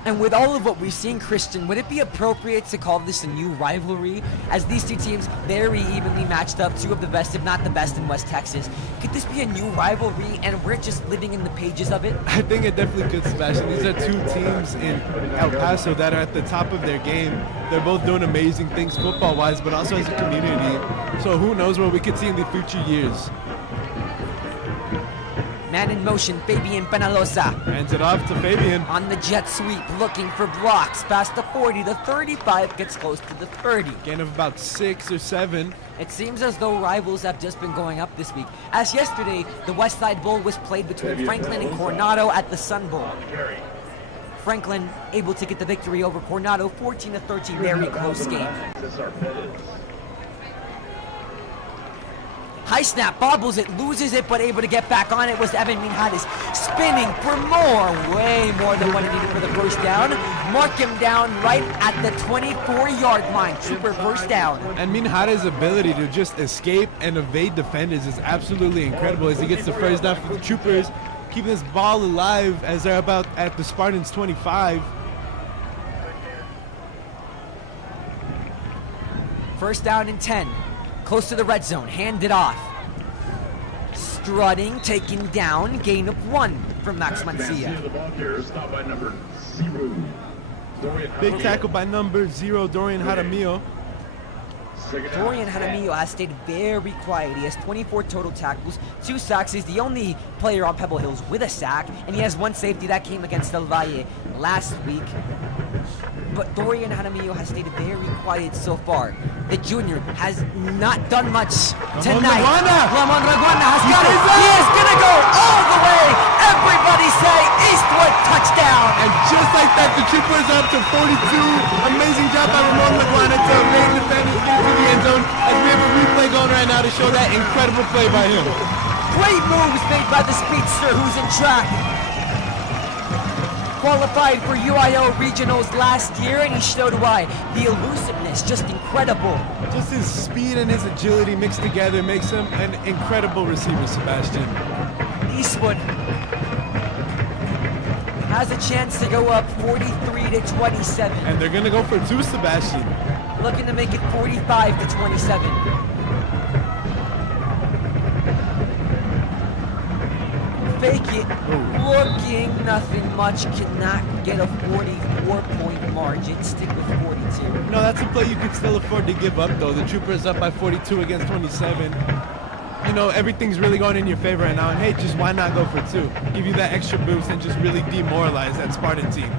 And with all of what we've seen, Christian, would it be appropriate to call this a new rivalry? As these two teams very evenly matched up, two of the best, if not the best in West Texas. Could this be a new rivalry and we're just living in the pages of it? I think it definitely could, Sebastian. These are two teams in El Paso that are at the top of their game. They're both doing amazing things football-wise, but also as a community. So who knows what we could see in the future years. Man in motion, Fabian Penalosa. Hands it off to Fabian. On the jet sweep, looking for blocks. Past the 40, the 35, gets close to the 30. Gain of about 6 or 7. It seems as though rivals have just been going up this week. As yesterday, the West Side Bowl was played between Franklin and Coronado at the Sun Bowl. Franklin able to get the victory over Coronado, 14-13, very close game. High snap, bobbles it, loses it, but able to get back on it was Evan Minharis. Spinning for more, way more than what he needed for the first down. Mark him down right at the 24-yard line. Trooper first down. And Minharis' ability to just escape and evade defenders is absolutely incredible as he gets the first down for the Troopers, keeping this ball alive as they're about at the Spartans' 25. First down and 10. Close to the red zone, hand it off. Strutting, taken down, gain of 1 from Max Mancia. Big tackle by number 0, Dorian Jaramillo. Dorian Jaramillo has stayed very quiet. He has 24 total tackles, 2 sacks. He's the only player on Pebble Hills with a sack, and he has 1 safety. That came against Del Valle last week. But Dorian Jaramillo has stayed very quiet so far. The junior has not done much tonight. Ramon Raguana has got it. He is going to go all the way. Everybody say Eastwood touchdown. And just like that, the Troopers are up to 42. Amazing job by Ramon Laguana to make the defenders get into the end zone. As we have a replay going right now to show that incredible play by him. Great moves made by the speedster who's in track. Qualified for UIO regionals last year, and he showed why. The elusiveness, just incredible. Just his speed and his agility mixed together makes him an incredible receiver, Sebastian. Eastwood has a chance to go up 43-27. And they're going to go for 2, Sebastian. Looking to make it 45-27. Fake it, looking nothing much, cannot get a 44-point margin, stick with 42. No, that's a play you could still afford to give up, though. The Troopers up by 42 against 27. You know, everything's really going in your favor right now, and hey, just why not go for 2? Give you that extra boost and just really demoralize that Spartan team.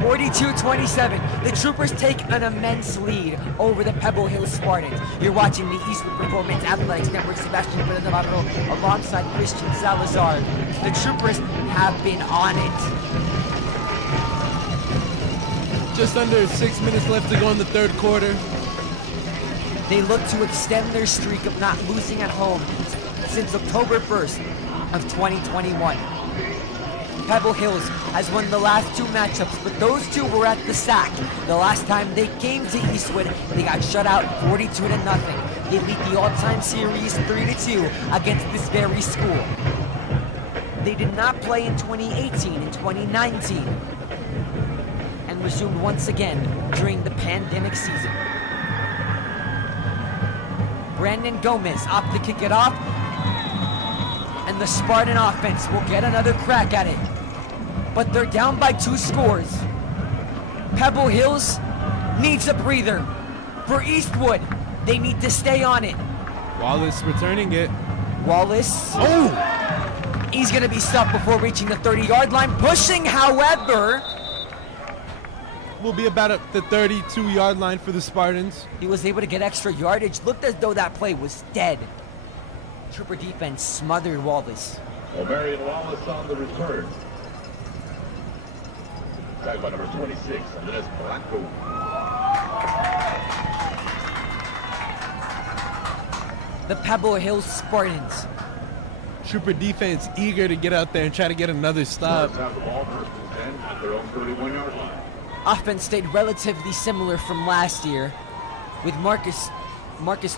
42-27. The Troopers take an immense lead over the Pebble Hills Spartans. You're watching the Eastwood Performance Athletics Network. Sebastian Navarro alongside Christian Salazar. The Troopers have been on it. Just under 6 minutes left to go in the 3rd quarter. They look to extend their streak of not losing at home since October 1st of 2021. Pebble Hills has won the last 2 matchups, but those 2 were at the sack. The last time they came to Eastwood, they got shut out 42-0. They lead the all-time series 3-2 against this very school. They did not play in 2018 and 2019, and resumed once again during the pandemic season. Brandon Gomez opted to kick it off, and the Spartan offense will get another crack at it. But they're down by 2 scores. Pebble Hills needs a breather. For Eastwood, they need to stay on it. Wallace returning it. Wallace. Oh! He's going to be stopped before reaching the 30-yard line. Pushing, however. Will be about at the 32-yard line for the Spartans. He was able to get extra yardage. Looked as though that play was dead. Trooper defense smothered Wallace. Marion Wallace on the return. Tagged by number 26, Andres Blanco. The Pebble Hills Spartans. Trooper defense eager to get out there and try to get another stop. Have the ball first and 10 at their own 31-yard line. Offense stayed relatively similar from last year, with Marcus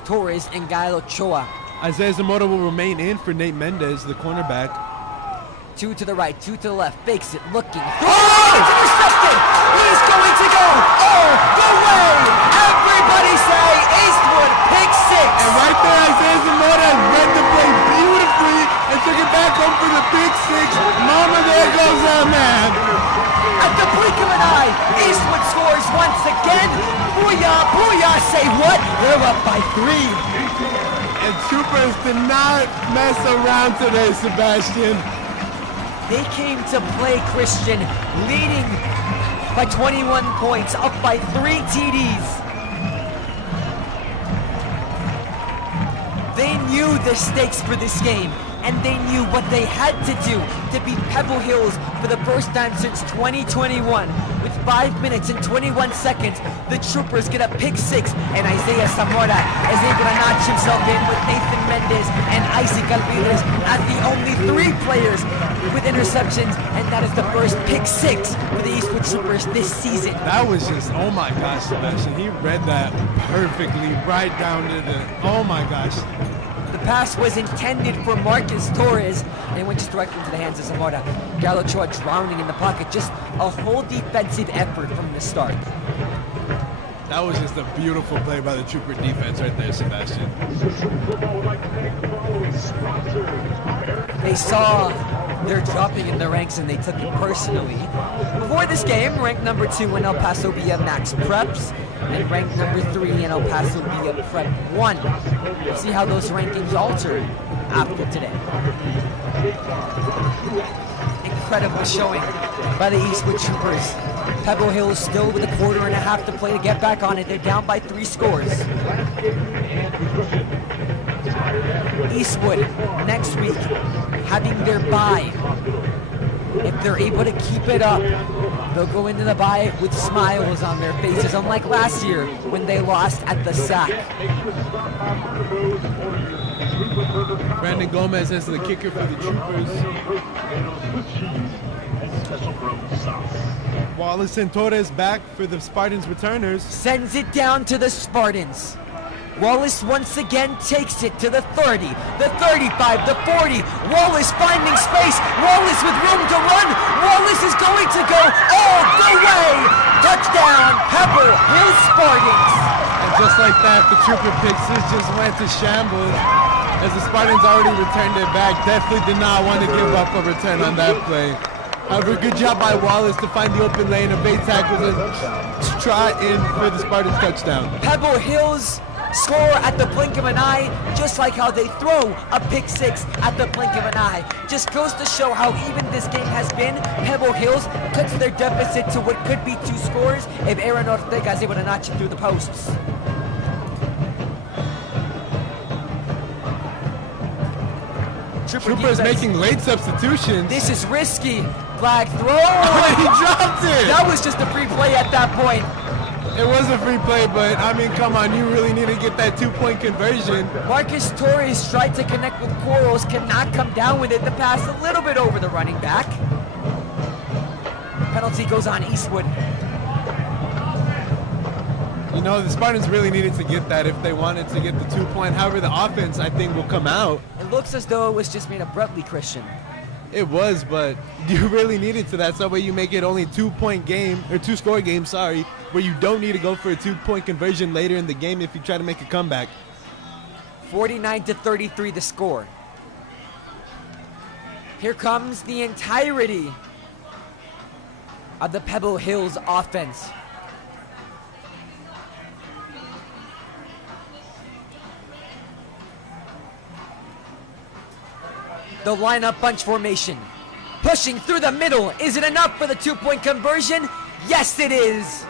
Torres and Gael Ochoa. Isaiah Zamora will remain in for Nate Mendez, the cornerback. 2 to the right, 2 to the left, fakes it, looking. Oh! It's intercepted! He's going to go all the way! Everybody say Eastwood, pick 6! And right there, Isaiah Zamora read the play beautifully and took it back home for the pick 6. Mama, there goes our man. At the blink of an eye, Eastwood scores once again. Booyah, booyah, say what? They're up by 3. And Troopers did not mess around today, Sebastian. They came to play, Christian, leading by 21 points, up by 3 TDs. They knew the stakes for this game, and they knew what they had to do to beat Pebble Hills for the first time since 2021. With 5 minutes and 21 seconds, the Troopers get a pick 6, and Isaiah Zamora is able to notch himself in with Nathan Mendez and Isaac Alvarez as the only 3 players with interceptions, and that is the first pick 6 for the Eastwood Troopers this season. That was just, oh my gosh, Sebastian. He read that perfectly right down to the, oh my gosh. The pass was intended for Marcus Torres and went just directly into the hands of Zamora. Gael Ochoa drowning in the pocket. Just a whole defensive effort from the start. That was just a beautiful play by the Trooper defense right there, Sebastian. They saw they're dropping in the ranks and they took it personally. Before this game, ranked number 2 in El Paso via Max Preps and ranked number 3 in El Paso via Prep 1. We'll see how those rankings alter after today. Incredible showing by the Eastwood Troopers. Pebble Hill still with a quarter and a half to play to get back on it. They're down by 3 scores. Eastwood next week having their bye. If they're able to keep it up, they'll go into the bye with smiles on their faces, unlike last year when they lost at the sack. Brandon Gomez is the kicker for the Troopers. Wallace and Torres back for the Spartans returners. Sends it down to the Spartans. Wallace once again takes it to the 30, the 35, the 40. Wallace finding space. Wallace with room to run. Wallace is going to go all the way. Touchdown, Pebble Hill Spartans. And just like that, the Trooper pick six just went to shambles as the Spartans already returned it back. Definitely did not want to give up a return on that play. However, good job by Wallace to find the open lane, evade tackles, and trot in for the Spartans touchdown. Pebble Hills score at the blink of an eye, just like how they throw a pick six at the blink of an eye. Just goes to show how even this game has been. Pebble Hills cuts their deficit to what could be 2 scores if Aaron Ortega is able to notch it through the posts. Troopers making late substitutions. This is risky. Flag throw. He dropped it. That was just a free play at that point. It was a free play, but I mean, come on, you really need to get that 2-point conversion. Marcus Torres tried to connect with Quarles, cannot come down with it. The pass a little bit over the running back. Penalty goes on Eastwood. You know, the Spartans really needed to get that if they wanted to get the 2-point. However, the offense, I think, will come out. It looks as though it was just made abruptly, Christian. It was, but you really needed to. That's that way you make it only 2-point game, or 2-score game, sorry, where you don't need to go for a 2-point conversion later in the game if you try to make a comeback. 49-33 the score. Here comes the entirety of the Pebble Hills offense. The lineup bunch formation. Pushing through the middle. Is it enough for the 2-point conversion? Yes, it is.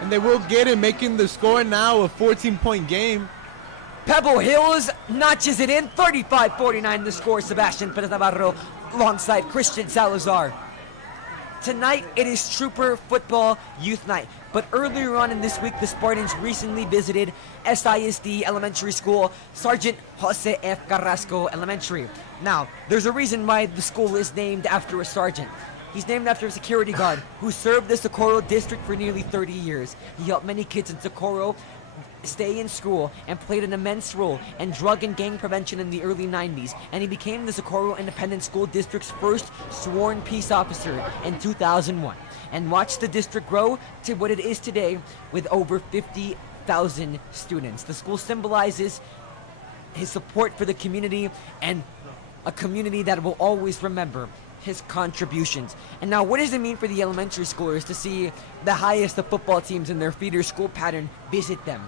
And they will get it, making the score now a 14-point game. Pebble Hills notches it in. 35-49 the score. Sebastian Perez Navarro alongside Christian Salazar. Tonight, it is Trooper Football Youth Night. But earlier on in this week, the Spartans recently visited SISD Elementary School, Sergeant Jose F. Carrasco Elementary. Now, there's a reason why the school is named after a sergeant. He's named after a security guard who served the Socorro district for nearly 30 years. He helped many kids in Socorro stay in school and played an immense role in drug and gang prevention in the early 90s, and he became the Socorro Independent School District's first sworn peace officer in 2001 and watched the district grow to what it is today with over 50,000 students. The school symbolizes his support for the community and a community that will always remember his contributions. And now, what does it mean for the elementary schoolers to see the highest of football teams in their feeder school pattern visit them?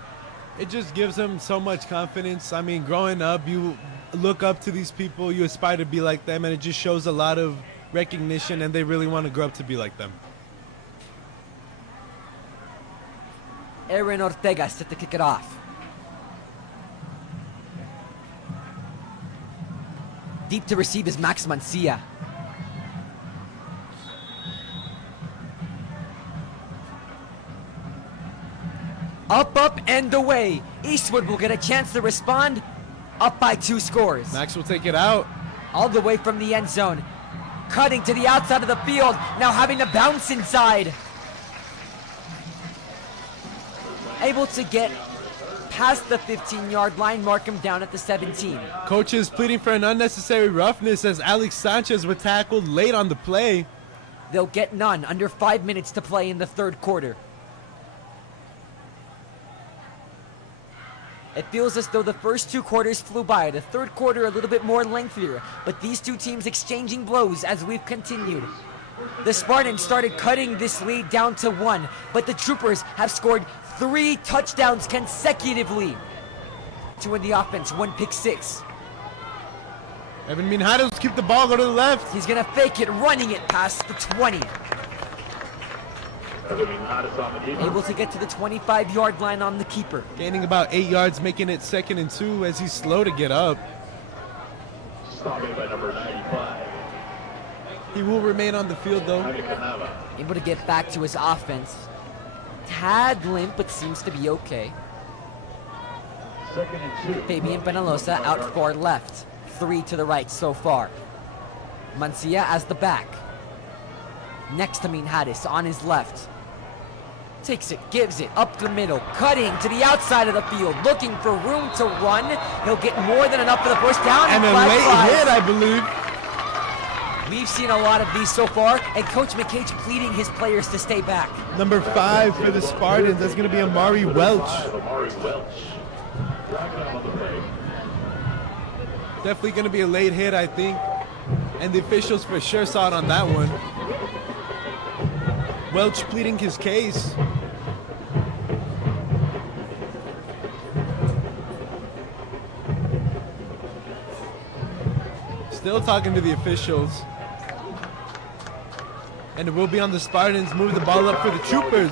It just gives them so much confidence. I mean, growing up, you look up to these people, you aspire to be like them, and it just shows a lot of recognition, and they really want to grow up to be like them. Aaron Ortega set to kick it off. Deep to receive is Max Mancia. Up, and away. Eastwood will get a chance to respond. Up by 2 scores. Max will take it out. All the way from the end zone. Cutting to the outside of the field. Now having to bounce inside. Able to get past the 15-yard line, mark him down at the 17. Coaches pleading for an unnecessary roughness as Alex Sanchez was tackled late on the play. They'll get none. Under 5 minutes to play in the third quarter. It feels as though the first 2 quarters flew by, the third quarter a little bit more lengthier, but these two teams exchanging blows as we've continued. The Spartans started cutting this lead down to 1, but the Troopers have scored 3 touchdowns consecutively. 2 in the offense, 1 pick 6. Evan Minhados keep the ball, go to the left. He's gonna fake it, running it past the 20. Able to get to the 25-yard line on the keeper. Gaining about 8 yards, making it 2nd and 2 as he's slow to get up. Stopping by number 95. He will remain on the field though. Able to get back to his offense. Tad limp, but seems to be okay. 2nd and 2. Fabian Penalosa out far left. 3 to the right so far. Mancia as the back. Next to Minhados on his left. Takes it, gives it, up the middle, cutting to the outside of the field, looking for room to run. He'll get more than enough for the first down. And a late hit, I believe. We've seen a lot of these so far, and Coach McCage pleading his players to stay back. Number 5 for the Spartans, that's going to be Amari Welch. Definitely going to be a late hit, I think. And the officials for sure saw it on that one. Welch pleading his case. Still talking to the officials. And it will be on the Spartans. Move the ball up for the Troopers.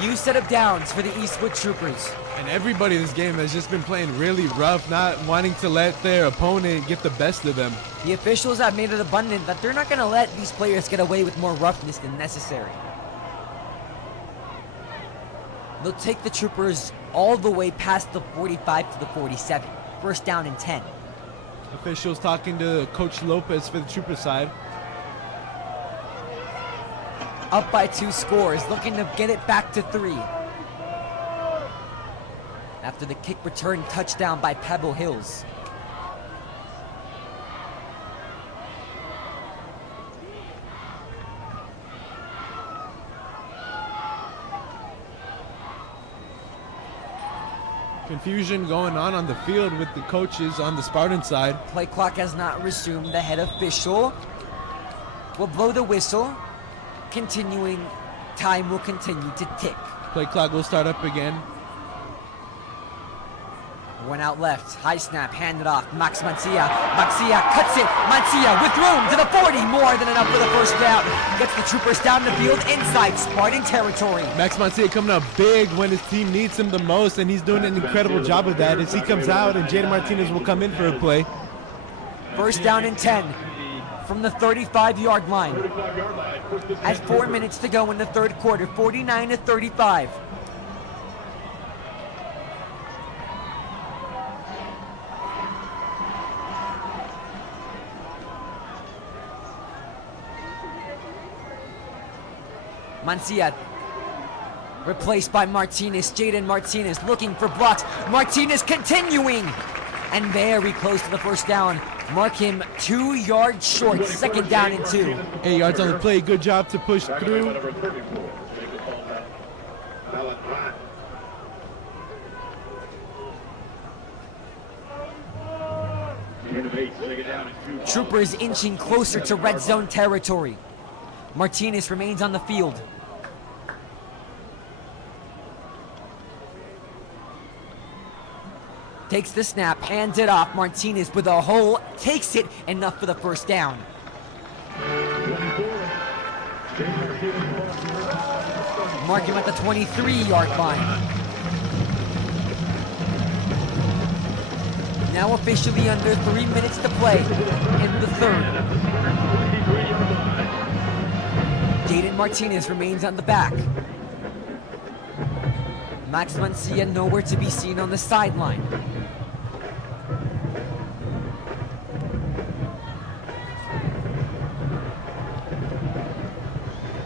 New set of downs for the Eastwood Troopers. And everybody in this game has just been playing really rough, not wanting to let their opponent get the best of them. The officials have made it abundant that they're not going to let these players get away with more roughness than necessary. They'll take the Troopers all the way past the 45 to the 47. First down and 10. Officials talking to Coach Lopez for the Trooper side. Up by 2 scores, looking to get it back to 3. After the kick return touchdown by Pebble Hills. Confusion going on the field with the coaches on the Spartan side. Play clock has not resumed. The head official will blow the whistle. Continuing, time will continue to tick. Play clock will start up again. One out left, high snap, handed off, Max Mancia. Mancia cuts it, Mancia with room to the 40, more than enough for the first down. Gets the Troopers down the field inside Spartan territory. Max Mancia coming up big when his team needs him the most, and he's doing an incredible job of that as he comes out and Jaden Martinez will come in for a play. First down and 10 from the 35-yard line. At 4 minutes to go in the third quarter, 49 to 35. Mancia replaced by Martinez. Jaden Martinez looking for blocks. Martinez continuing. And very close to the first down. Mark him 2 yards short. Second down and 2. 8 yards on the play. Good job to push through. Troopers inching closer to red zone territory. Martinez remains on the field. Takes the snap, hands it off. Martinez with a hole, takes it, enough for the first down. Mark him at the 23-yard line. Now officially under 3 minutes to play in the third. Jaden Martinez remains on the back. Max Mancia nowhere to be seen on the sideline.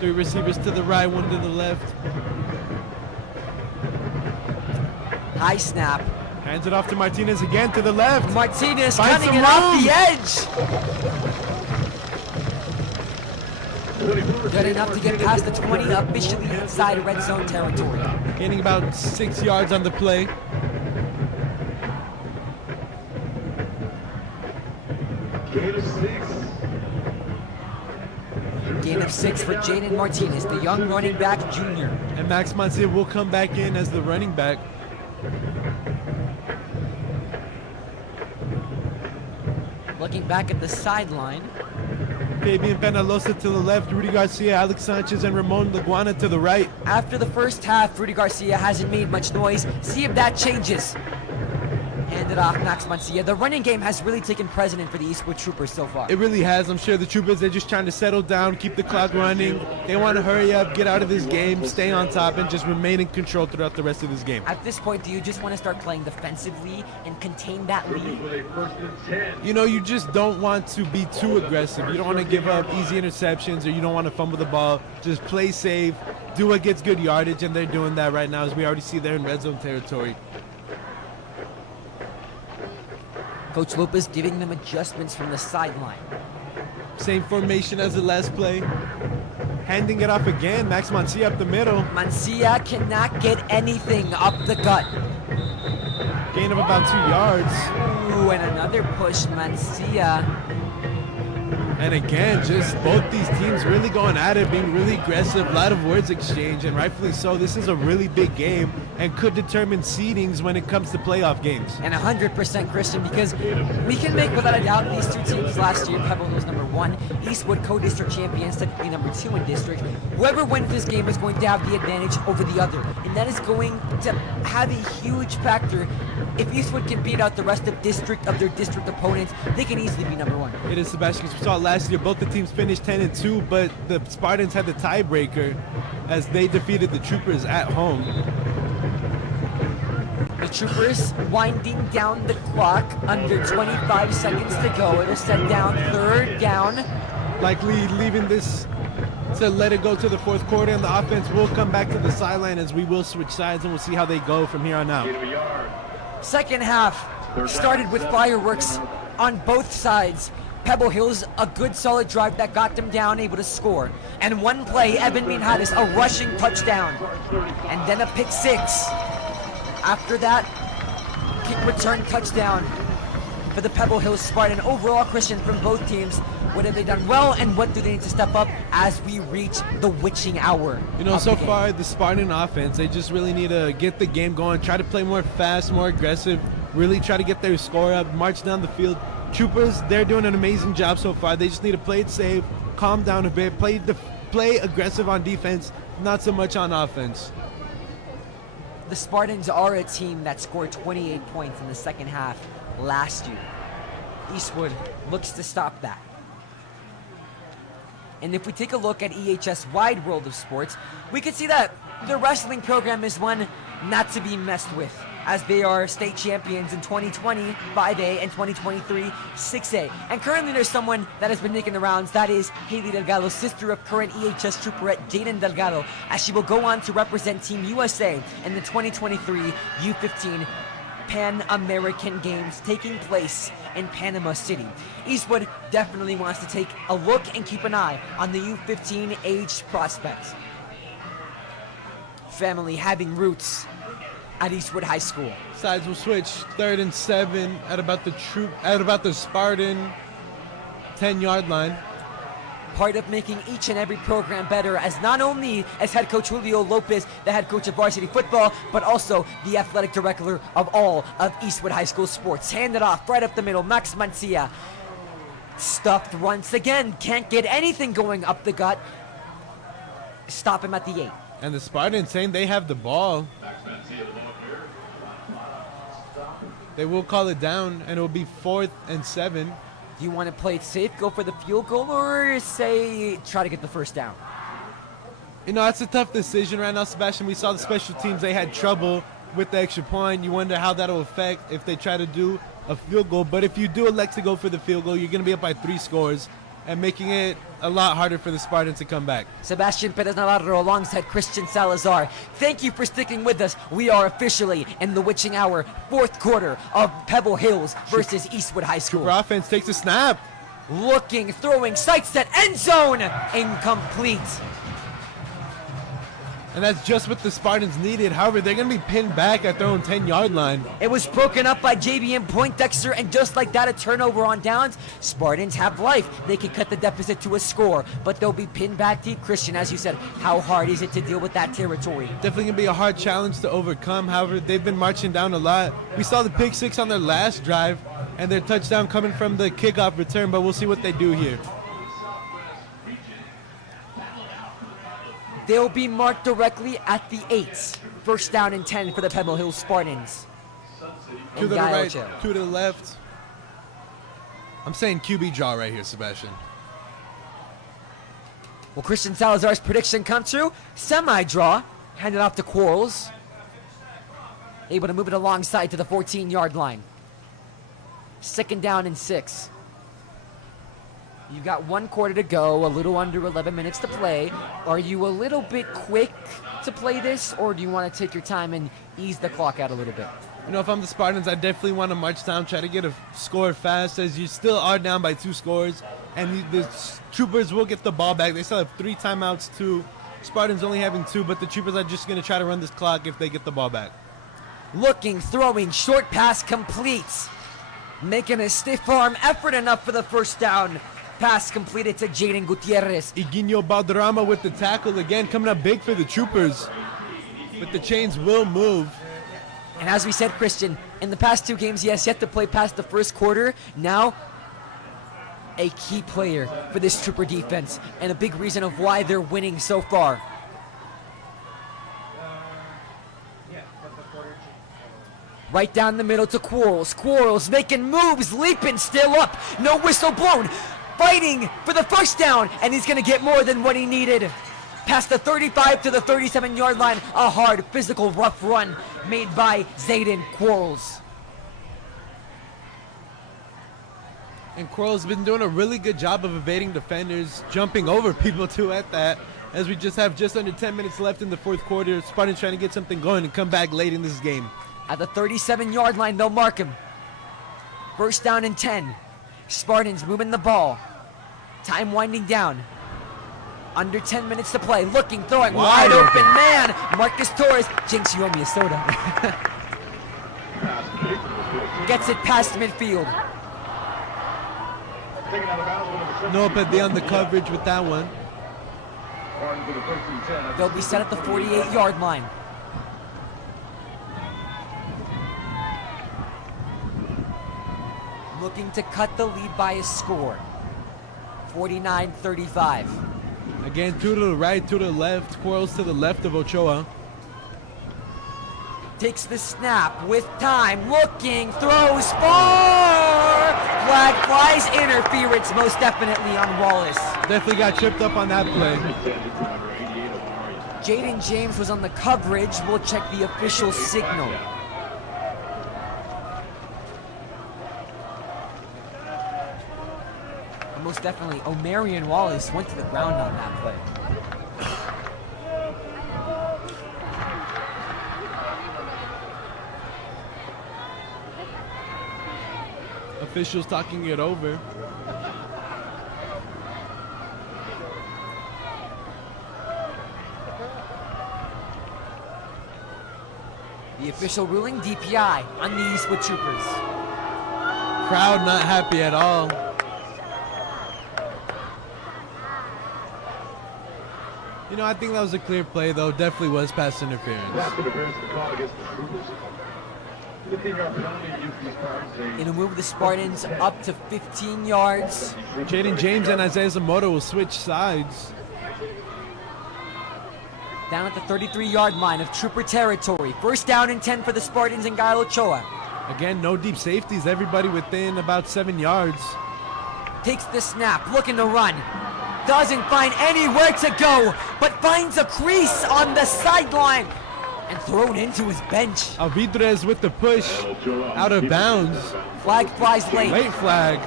Three receivers to the right, one to the left. High snap. Hands it off to Martinez again to the left. Martinez Finds cutting some it off room. the edge. Good enough to get past the 20, officially inside red zone territory. Gaining about 6 yards on the play. Gain of 6. Gain of 6 for Jaden Martinez, the young running back junior. And Max Mancia will come back in as the running back. Looking back at the sideline. Fabian Penalosa to the left, Rudy Garcia, Alex Sanchez, and Ramon Laguana to the right. After the first half, Rudy Garcia hasn't made much noise. See if that changes. Handed off Max Mancia. The running game has really taken precedent for the Eastwood Troopers so far. It really has. I'm sure the Troopers, they're just trying to settle down, keep the clock running. They want to hurry up, get out of this game, stay on top, and just remain in control throughout the rest of this game. At this point, do you just want to start playing defensively and contain that lead? With a 1st and 10. You know, you just don't want to be too aggressive. You don't want to give up easy interceptions, or you don't want to fumble the ball. Just play safe, do what gets good yardage, and they're doing that right now, as we already see they're in red zone territory. Coach Lopez giving them adjustments from the sideline. Same formation as the last play. Handing it off again, Max Mancia up the middle. Mancia cannot get anything up the gut. Gain of about 2 yards. Ooh, and another push, Mancia. And again, just both these teams really going at it, being really aggressive, a lot of words exchanged, and rightfully so. This is a really big game and could determine seedings when it comes to playoff games. And 100% Christian, because we can make without a doubt these two teams last year, Pebble was number 1, Eastwood co-district champions, technically number 2 in district. Whoever wins this game is going to have the advantage over the other, and that is going to have a huge factor. If Eastwood can beat out the rest of their district opponents, they can easily be number 1. It is, Sebastian, because we saw last year both the teams finished 10-2, but the Spartans had the tiebreaker as they defeated the Troopers at home. The Troopers winding down the clock, under 25 seconds to go. It'll set down 3rd down. Likely leaving this to let it go to the 4th quarter, and the offense will come back to the sideline as we will switch sides, and we'll see how they go from here on out. Gain of a yard. Second half started with fireworks on both sides. Pebble Hills, a good solid drive that got them down, able to score. And one play, Evan Minhadis, a rushing touchdown. And then a pick 6. After that, kick return touchdown for the Pebble Hills Spartan. Overall, Christian, from both teams, what have they done well and what do they need to step up as we reach the witching hour? You know, so far, the Spartan offense, they just really need to get the game going, try to play more fast, more aggressive, really try to get their score up, march down the field. Troopers, they're doing an amazing job so far. They just need to play it safe, calm down a bit, play aggressive on defense, not so much on offense. The Spartans are a team that scored 28 points in the second half last year. Eastwood looks to stop that. And if we take a look at EHS Wide World of Sports, we can see that the wrestling program is one not to be messed with, as they are state champions in 2020 5A and 2023 6A. And currently there's someone that has been making the rounds. That is Haley Delgado, sister of current EHS trooperette Jaden Delgado, as she will go on to represent Team USA in the 2023 U15 Pan American Games taking place in Panama City. Eastwood definitely wants to take a look and keep an eye on the U15 aged prospects. Family having roots at Eastwood High School. Sides will switch. 3rd and 7 at about the Spartan 10-yard line. Part of making each and every program better, as not only as head coach Julio Lopez, the head coach of varsity football, but also the athletic director of all of Eastwood High School sports. Hand it off right up the middle. Max Mancia stuffed once again. Can't get anything going up the gut. Stop him at the 8. And the Spartans saying they have the ball. They will call it down, and it will be 4th and 7. Do you want to play it safe, go for the field goal, or say try to get the first down? You know, it's a tough decision right now, Sebastian. We saw the special teams, they had trouble with the extra point. You wonder how that'll affect if they try to do a field goal. But if you do elect to go for the field goal, you're going to be up by 3 scores and making it a lot harder for the Spartans to come back. Sebastian Perez Navarro alongside Christian Salazar. Thank you for sticking with us. We are officially in the witching hour, 4th quarter of Pebble Hills versus Eastwood High School. Trooper offense takes a snap. Looking, throwing, sight set, end zone! Incomplete. And that's just what the Spartans needed. However, they're going to be pinned back at their own 10-yard line. It was broken up by JBM Poindexter, and just like that, a turnover on downs. Spartans have life. They can cut the deficit to a score, but they'll be pinned back deep. Christian, as you said, how hard is it to deal with that territory? Definitely going to be a hard challenge to overcome. However, they've been marching down a lot. We saw the pick six on their last drive, and their touchdown coming from the kickoff return, but we'll see what they do here. They'll be marked directly at the 8. First down and 10 for the Pebble Hill Spartans. To the right, to the left. I'm saying QB draw right here, Sebastian. Will Christian Salazar's prediction come true? Semi-draw. Handed off to Quarles. Able to move it alongside to the 14-yard line. Second down and 6. You've got 1 quarter to go, a little under 11 minutes to play. Are you a little bit quick to play this, or do you want to take your time and ease the clock out a little bit? You know, if I'm the Spartans, I definitely want to march down, try to get a score fast, as you still are down by 2 scores, and the Troopers will get the ball back. They still have 3 timeouts too. Spartans only having 2, but the Troopers are just going to try to run this clock if they get the ball back. Looking, throwing, short pass complete. Making a stiff arm effort enough for the first down. Pass completed to Jaden Gutierrez. Iguino Balderrama with the tackle again, coming up big for the Troopers. But the chains will move. And as we said, Christian, in the past 2 games, he has yet to play past the first quarter. Now, a key player for this Trooper defense, and a big reason of why they're winning so far. Right down the middle to Quarles. Quarles making moves, leaping, still up. No whistle blown. Fighting for the first down, and he's going to get more than what he needed. Past the 35 to the 37-yard line, a hard, physical, rough run made by Zayden Quarles. And Quarles has been doing a really good job of evading defenders, jumping over people too at that, as we just have just under 10 minutes left in the 4th quarter. Spartans trying to get something going and come back late in this game. At the 37-yard line, they'll mark him. First down and 10. Spartans moving the ball. Time winding down. Under 10 minutes to play. Looking, throwing, wide open man. Marcus Torres. Jinx, you owe me a soda. Gets it past midfield. No, but they on the coverage with that one. They'll be set at the 48-yard line. Looking to cut the lead by a score. 49-35. Again, 2 to the right, 2 to the left. Quarles to the left of Ochoa. Takes the snap with time. Looking, throws far. Flag flies. Interference most definitely on Wallace. Definitely got tripped up on that play. Jaden James was on the coverage. We'll check the official signal. Most definitely, Omarion Wallace went to the ground on that play. Officials talking it over. The official ruling, DPI on the Eastwood Troopers. Crowd not happy at all. You know, I think that was a clear play, though. Definitely was pass interference. It'll move the Spartans up to 15 yards. Jaden James and Isaiah Zamora will switch sides. Down at the 33-yard line of Trooper territory. First down and 10 for the Spartans and Guile Ochoa. Again, no deep safeties. Everybody within about 7 yards. Takes the snap, looking to run. Doesn't find anywhere to go, but finds a crease on the sideline and thrown into his bench. Alvidrez with the push out of bounds. Flag flies late. Late flag.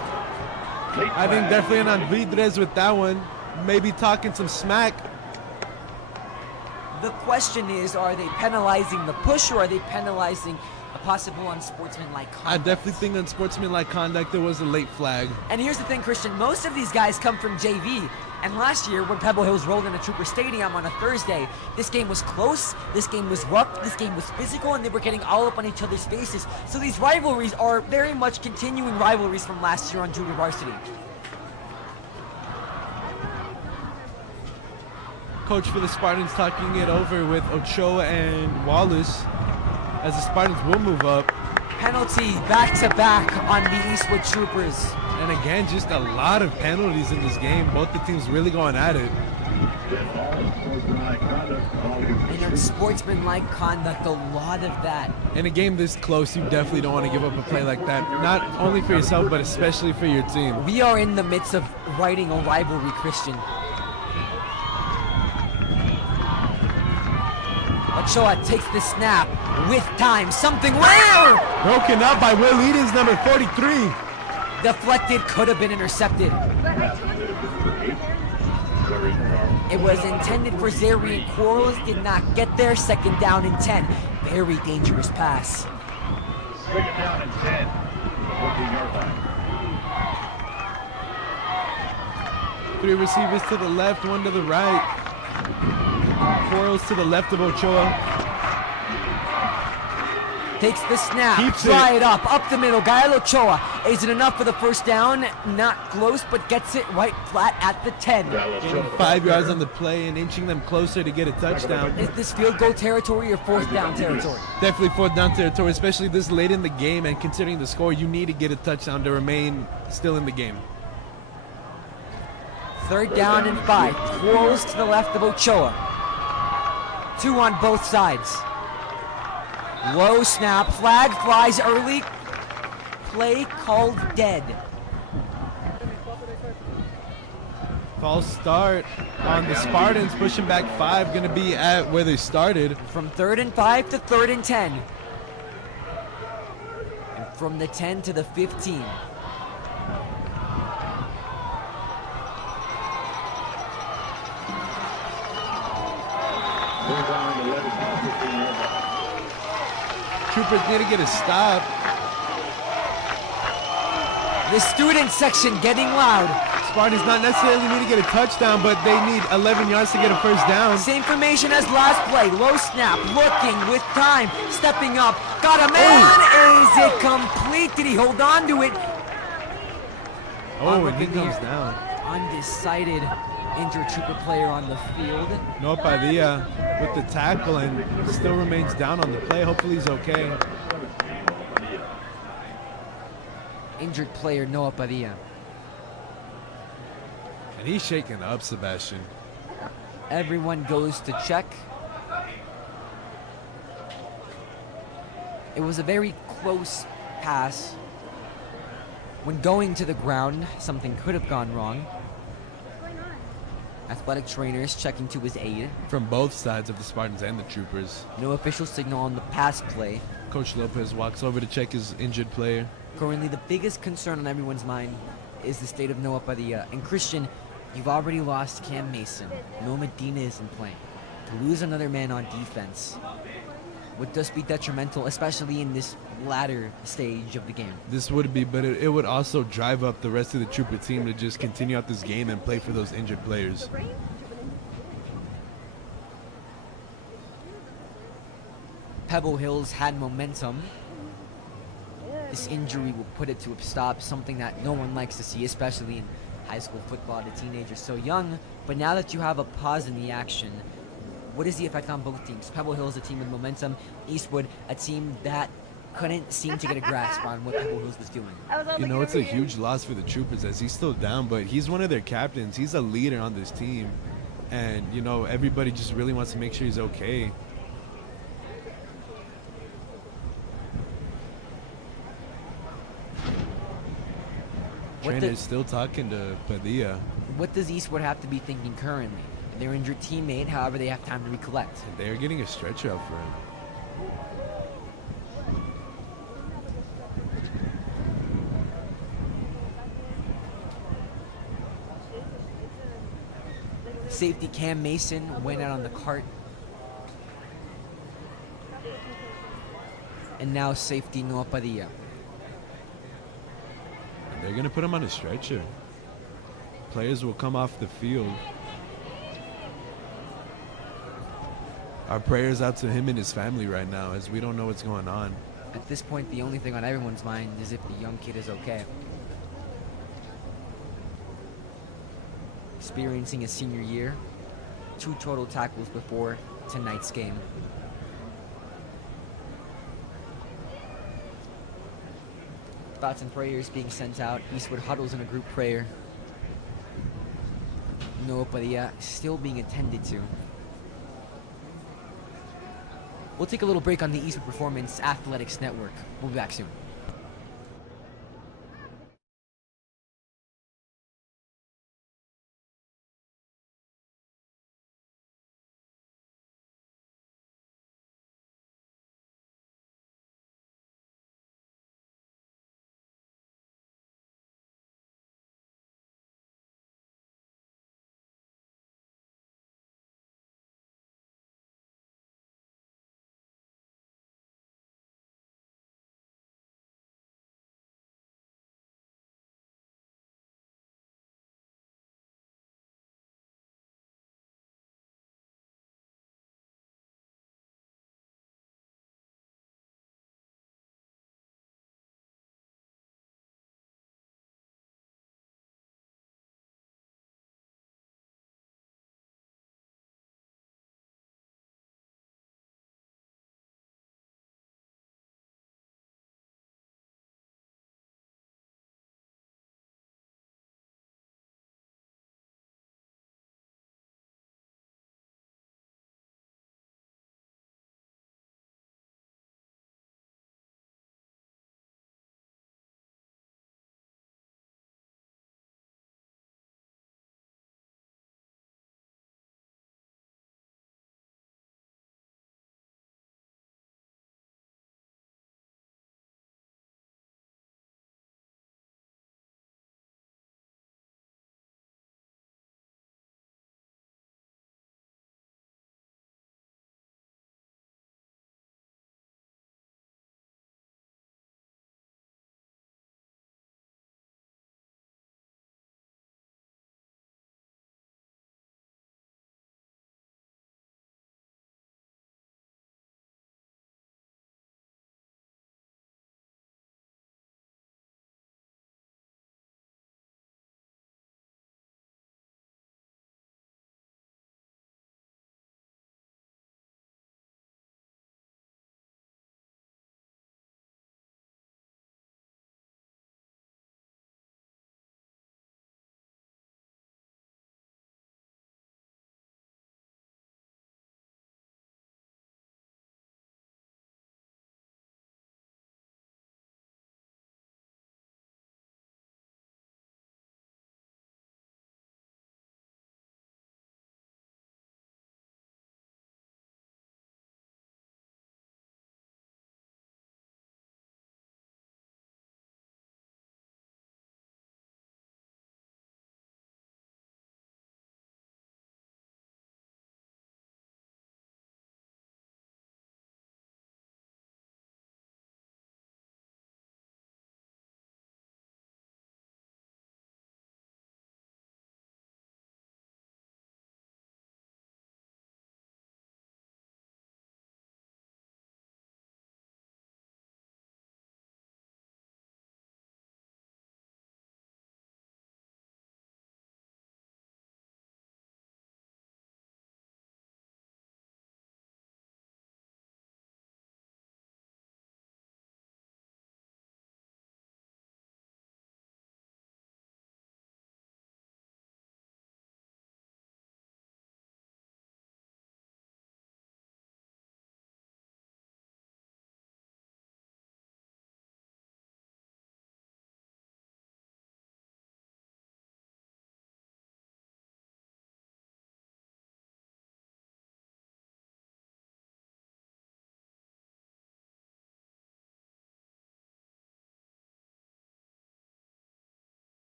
I think definitely an Alvidrez with that one. Maybe talking some smack. The question is, are they penalizing the push or are they penalizing a possible unsportsmanlike conduct. I definitely think unsportsmanlike conduct, there was a late flag. And here's the thing, Christian, most of these guys come from JV. And last year, when Pebble Hills rolled into Trooper Stadium on a Thursday, this game was close, this game was rough, this game was physical, and they were getting all up on each other's faces. So these rivalries are very much continuing rivalries from last year on Junior Varsity. Coach for the Spartans talking it over with Ochoa and Wallace as the Spartans will move up. Penalty back-to-back on the Eastwood Troopers. And again, just a lot of penalties in this game. Both the teams really going at it. And unsportsmanlike conduct, a lot of that. In a game this close, you definitely don't want to give up a play like that. Not only for yourself, but especially for your team. We are in the midst of writing a rivalry, Christian. Ochoa takes the snap with time. Something rare! Broken up by Will Edens, number 43. Deflected, could have been intercepted. It was intended for Zarian Quarles, did not get there. Second down and 10. Very dangerous pass. Second down and 10. 14-yard line. 3 receivers to the left, 1 to the right. Quarles to the left of Ochoa. Takes the snap, Keeps dry it. it up the middle. Gael Ochoa. Is it enough for the first down? Not close, but gets it right flat at the 10. Getting 5 yards on the play and inching them closer to get a touchdown. Is this field goal territory or fourth down territory? Definitely 4th down territory, especially this late in the game, and considering the score, you need to get a touchdown to remain still in the game. Third down and 5. Quarles to the left of Ochoa. 2 on both sides. Low snap, flag flies early. Play called dead. False start on the Spartans, pushing back 5, going to be at where they started. From 3rd and 5 to 3rd and 10. And from the 10 to the 15. Troopers need to get a stop. The student section getting loud. Spartans not necessarily need to get a touchdown, but they need 11 yards to get a first down. Same formation as last play. Low snap, looking with time, stepping up. Got a man. Is it complete? Did he hold on to it? Oh, and he comes down. Undecided injured Trooper player on the field. Noah Padilla with the tackle and still remains down on the play. Hopefully he's okay. Injured player Noah Padilla. And he's shaking up, Sebastian. Everyone goes to check. It was a very close pass. When going to the ground, something could have gone wrong. Athletic trainers checking to his aid. From both sides of the Spartans and the Troopers. No official signal on the pass play. Coach Lopez walks over to check his injured player. Currently, the biggest concern on everyone's mind is the state of Noah Padilla. And Christian, you've already lost Cam Mason. No Medina isn't playing. To lose another man on defense would just be detrimental, especially in this latter stage of the game. This would be, but it would also drive up the rest of the Trooper team to just continue out this game and play for those injured players. Pebble Hills had momentum. This injury will put it to a stop, something that no one likes to see, especially in high school football. The teenagers so young, but now that you have a pause in the action, what is the effect on both teams? Pebble Hills, a team with momentum. Eastwood, a team that couldn't seem to get a grasp on what Pebble Hills was doing. You know, it's a huge loss for the Troopers as he's still down, but he's one of their captains. He's a leader on this team. And, you know, everybody just really wants to make sure he's okay. Trainer's still talking to Padilla. What does Eastwood have to be thinking currently? Their injured teammate, however, they have time to recollect. They're getting a stretcher out for him. Safety Cam Mason went out on the cart. and now safety Noah Padilla. They're going to put him on a stretcher. Players will come off the field. Our prayers out to him and his family right now, as we don't know what's going on. At this point, the only thing on everyone's mind is if the young kid is okay. Experiencing his senior year, 2 total tackles before tonight's game. Thoughts and prayers being sent out. Eastwood huddles in a group prayer. Noah Padilla still being attended to. We'll take a little break on the Eastwood Performance Athletics Network. We'll be back soon.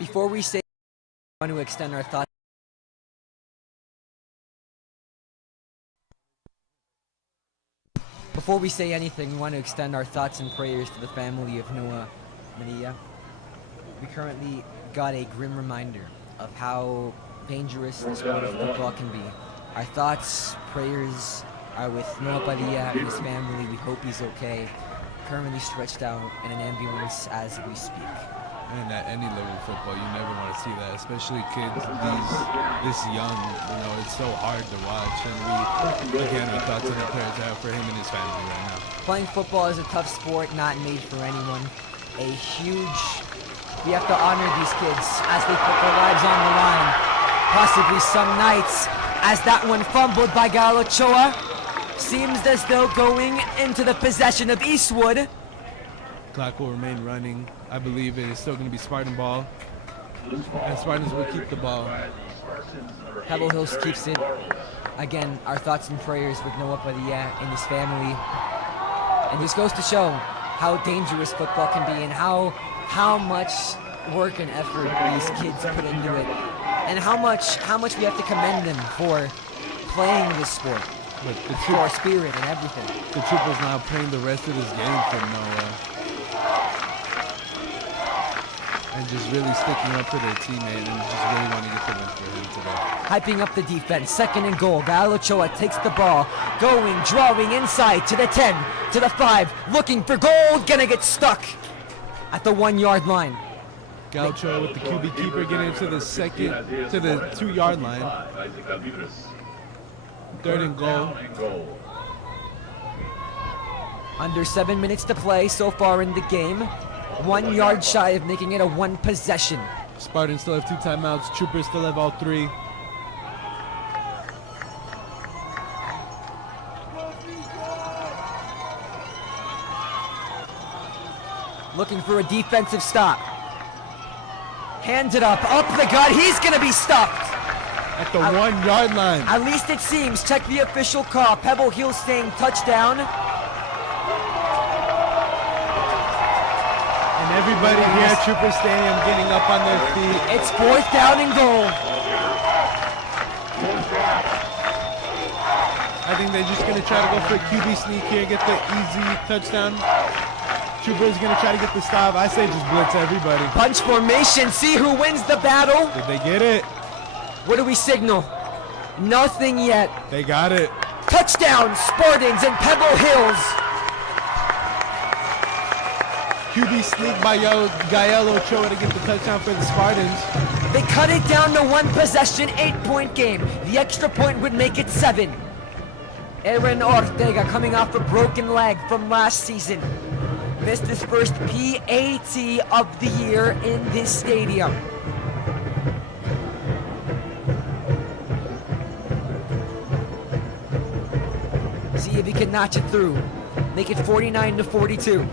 Before we say, I want to extend our thoughts. Before we say anything, we want to extend our thoughts and prayers to the family of Noah Medea. We currently got a grim reminder of how dangerous the sport of football can be. Our thoughts, prayers are with Noah Padilla and his family. We hope he's okay. Currently stretched out in an ambulance as we speak. And at any level of football, you never want to see that, especially kids this young. You know, it's so hard to watch. And our thoughts and our prayers out for him and his family right now. Playing football is a tough sport, not made for anyone. We have to honor these kids as they put their lives on the line. Possibly some nights, as that one fumbled by Gal Ochoa. Seems as though going into the possession of Eastwood. Clock will remain running. I believe it is still going to be Spartan ball. And Spartans will keep the ball. Pebble Hills keeps it. Again, our thoughts and prayers with Noah Padilla and his family. And this goes to show how dangerous football can be and how much work and effort these kids put into it. And how much we have to commend them for playing this sport. But for our spirit and everything. The Troopers now playing the rest of this game for Noah. And just really sticking up for their teammate and just really want to get the win for him today. Hyping up the defense, 2nd and goal. Gal Ochoa takes the ball, drawing inside to the 10, to the 5, looking for goal, gonna get stuck at the 1-yard line. Gal Ochoa with the QB keeper getting to the 2-yard line. 3rd and goal. Under 7 minutes to play so far in the game. 1 yard shy of making it a 1 possession. Spartans still have 2 timeouts. Troopers still have all 3. Looking for a defensive stop. Hands it up the gut. He's going to be stopped. At the 1-yard line. At least it seems. Check the official call. Pebble Hill saying touchdown. And everybody here at Trooper Stadium getting up on their feet. It's 4th down and goal. I think they're just going to try to go for a QB sneak here, get the easy touchdown. Troopers going to try to get the stop. I say just blitz everybody. Bunch formation. See who wins the battle. Did they get it? What do we signal? Nothing yet. They got it. Touchdown, Spartans and Pebble Hills. QB sneak by Gael Ochoa to get the touchdown for the Spartans. They cut it down to 1 possession, 8-point game. The extra point would make it 7. Aaron Ortega coming off a broken leg from last season. Missed his first PAT of the year in this stadium. See if he can notch it through. Make it 49-42.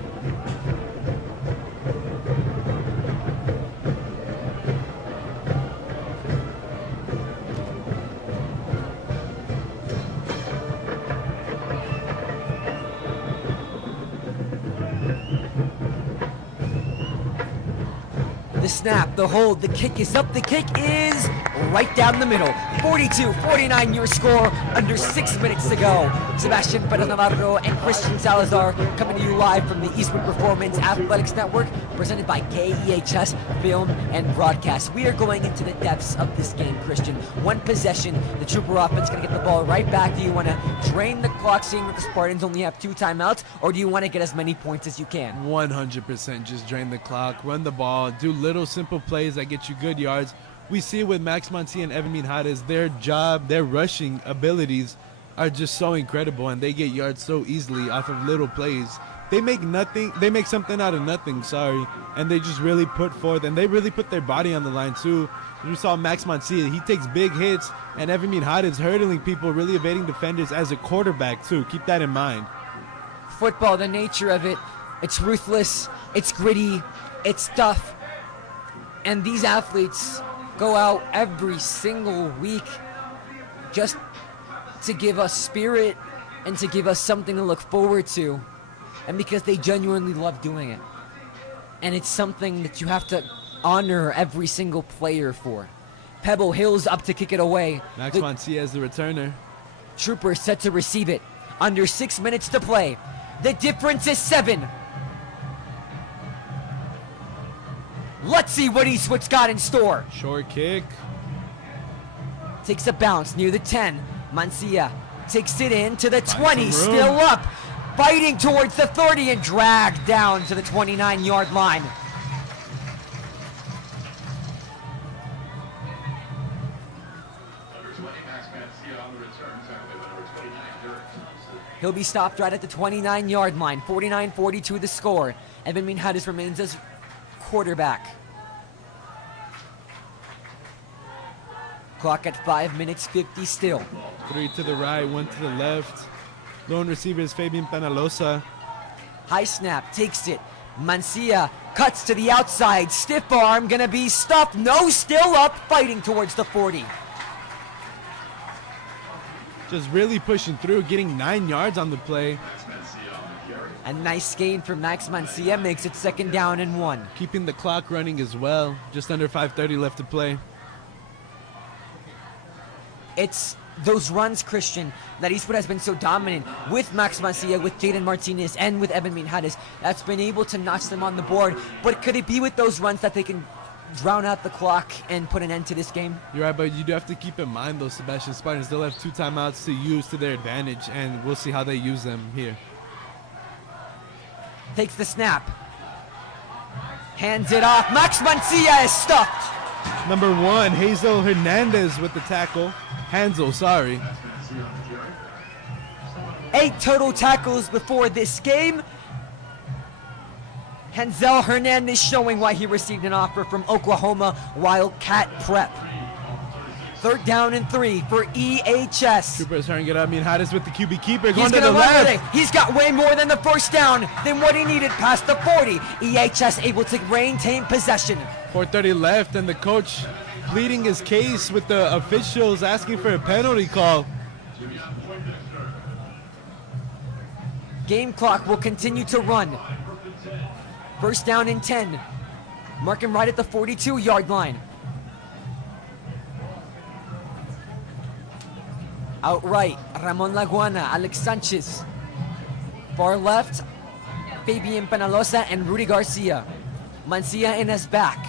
The snap, the hold, the kick is up. The kick is right down the middle. 42-49 your score, under 6 minutes to go. Sebastian Perez Navarro and Christian Salazar coming to you live from the Eastwood Performance Athletics Network, presented by KEHS Film and Broadcast. We are going into the depths of this game, Christian. 1 possession, the Trooper offense going to get the ball right back. Do you want to drain the clock, seeing that the Spartans only have 2 timeouts, or do you want to get as many points as you can? 100% just drain the clock, run the ball, do little simple plays that get you good yards. We see it with Max Monti and Evan Minhades. Their rushing abilities are just so incredible, and they get yards so easily off of little plays. They make something out of nothing, and they just really put forth, and they really put their body on the line too. You saw Max Monti, he takes big hits, and Evan Minhades hurdling people, really evading defenders as a quarterback too. Keep that in mind. Football, the nature of it, it's ruthless, it's gritty, it's tough. And these athletes go out every single week just to give us spirit and to give us something to look forward to, and because they genuinely love doing it. And it's something that you have to honor every single player for. Pebble Hills up to kick it away. Max The Mancia is the returner. Trooper set to receive it. Under 6 minutes to play. The difference is 7. Let's see what Eastwood's got in store. Short kick. Takes a bounce near the 10. Mancia takes it in to the 20. some room. Still up. Fighting towards the 30 and dragged down to the 29-yard line. Number 20, Max Mancia on the return. Tackle by number 29, Derek Thompson. He'll be stopped right at the 29-yard line. 49-42 the score. Evan Minhadis remains as quarterback. Clock at 5 minutes 50 still. 3 to the right, 1 to the left. Lone receiver is Fabian Penalosa. High snap, takes it. Mancia cuts to the outside. Stiff arm, gonna be stuffed. No, still up, fighting towards the 40. Just really pushing through, getting 9 yards on the play. Max Mancia on the carry. A nice gain from Max Mancia makes it 2nd down and 1. Keeping the clock running as well. Just under 5:30 left to play. It's those runs, Christian, that Eastwood has been so dominant with Max Mancia, with Jaden Martinez, and with Evan Minhadis. That's been able to notch them on the board. But could it be with those runs that they can drown out the clock and put an end to this game? You're right, but you do have to keep in mind those Sebastian Spartans. They'll have 2 timeouts to use to their advantage, and we'll see how they use them here. Takes the snap. Hands it off. Max Mancia is stuffed. Number 1, Hazel Hernandez with the tackle. Hansel, sorry. Max Mancia on the carry. 8 total tackles before this game. Hansel Hernandez showing why he received an offer from Oklahoma Wildcat Prep. 3rd down and 3 for EHS. Troopers hurrying it up. Minhadis with the QB keeper. He's Going to gonna the run with left. it. He's got way more than the 1st down than what he needed past the 40. EHS able to maintain possession. 4:30 left, and the coach pleading his case with the officials, asking for a penalty call. Game clock will continue to run. 1st down and 10. Marking right at the 42-yard line. Outright, Ramon Laguana, Alex Sanchez. Far left, Fabian Penalosa and Rudy Garcia. Mancia in his back.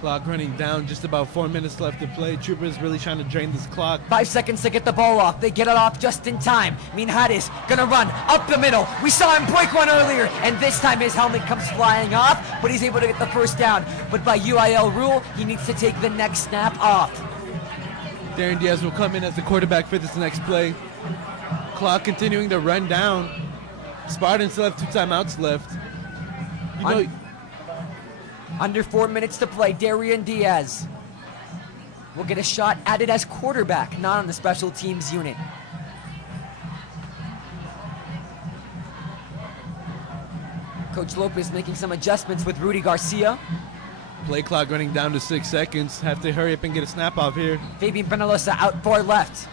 Clock running down, just about 4 minutes left to play. Troopers really trying to drain this clock. 5 seconds to get the ball off. They get it off just in time. Minhadis gonna run up the middle. We saw him break one earlier, and this time his helmet comes flying off, but he's able to get the 1st down. But by UIL rule, he needs to take the next snap off. Darren Diaz will come in as the quarterback for this next play. Clock continuing to run down. Spartans still have 2 timeouts left. You know, Under 4 minutes to play, Darian Diaz will get a shot at it as quarterback, not on the special teams unit. Coach Lopez making some adjustments with Rudy Garcia. play clock running down to 6 seconds. Have to hurry up and get a snap off here. Fabian Penalosa out far left.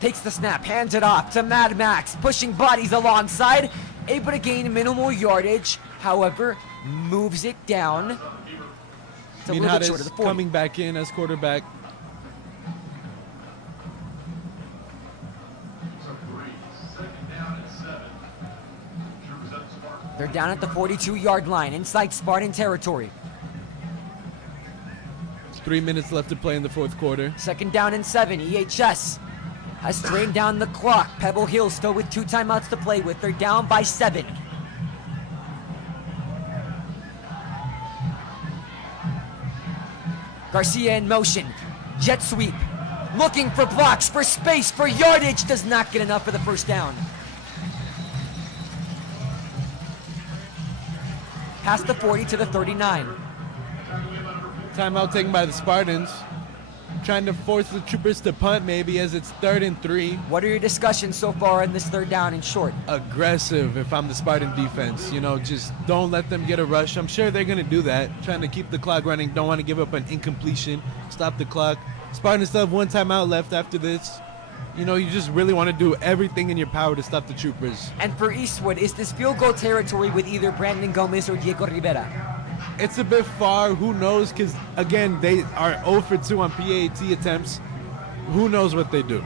Takes the snap, hands it off to Mad Max, pushing bodies alongside, able to gain minimal yardage, however, moves it down. It's a little bit short of the 40. Coming back in as quarterback. They're down at the 42-yard line, inside Spartan territory. 3 minutes left to play in the 4th quarter. 2nd down and 7. EHS has drained down the clock. Pebble Hill still with 2 timeouts to play with. They're down by 7. Garcia in motion. Jet sweep. Looking for blocks, for space, for yardage. Does not get enough for the 1st down. Past the 40 to the 39. Timeout taken by the Spartans. Trying to force the Troopers to punt maybe as it's 3rd and 3. What are your discussions so far in this 3rd down and short? Aggressive if I'm the Spartan defense. You know, just don't let them get a rush. I'm sure they're going to do that. Trying to keep the clock running. Don't want to give up an incompletion. Stop the clock. Spartans still have 1 timeout left after this. You know, you just really want to do everything in your power to stop the Troopers. And for Eastwood, is this field goal territory with either Brandon Gomez or Diego Rivera? It's a bit far. Who knows? Because, again, they are 0 for 2 on PAT attempts. Who knows what they do?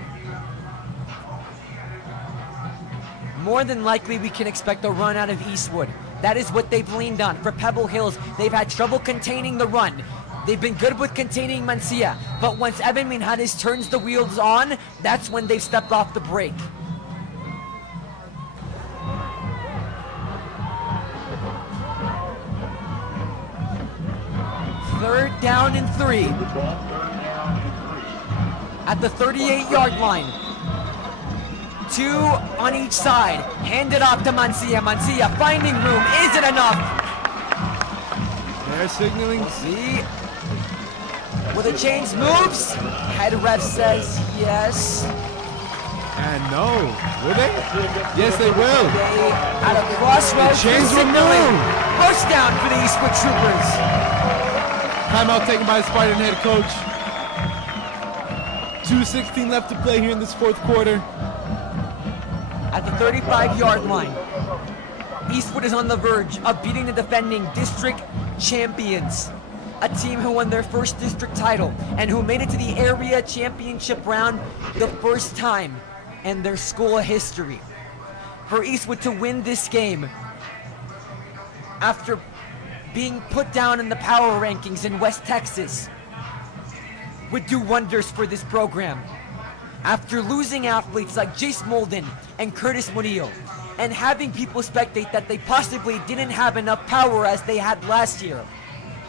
More than likely, we can expect a run out of Eastwood. That is what they've leaned on. For Pebble Hills, they've had trouble containing the run. They've been good with containing Mancia, but once Evan Minhares turns the wheels on, that's when they've stepped off the brake. Third down and 3. At the 38-yard line. 2 on each side. Hand it off to Mancia. Mancia finding room. Is it enough? They're signaling. See? Will the chains moves? Head ref says yes. And no. Will they? Yes, they will. They at a crossroads. The chains will signaling. move. First down for the Eastwood Troopers. Timeout taken by the Spartan head coach. 2:16 left to play here in this fourth quarter. At the 35-yard line. Eastwood is on the verge of beating the defending district champions. A team who won their first district title and who made it to the area championship round the first time in their school history. For Eastwood to win this game after being put down in the power rankings in West Texas would do wonders for this program. After losing athletes like Jace Molden and Curtis Murillo, and having people spectate that they possibly didn't have enough power as they had last year,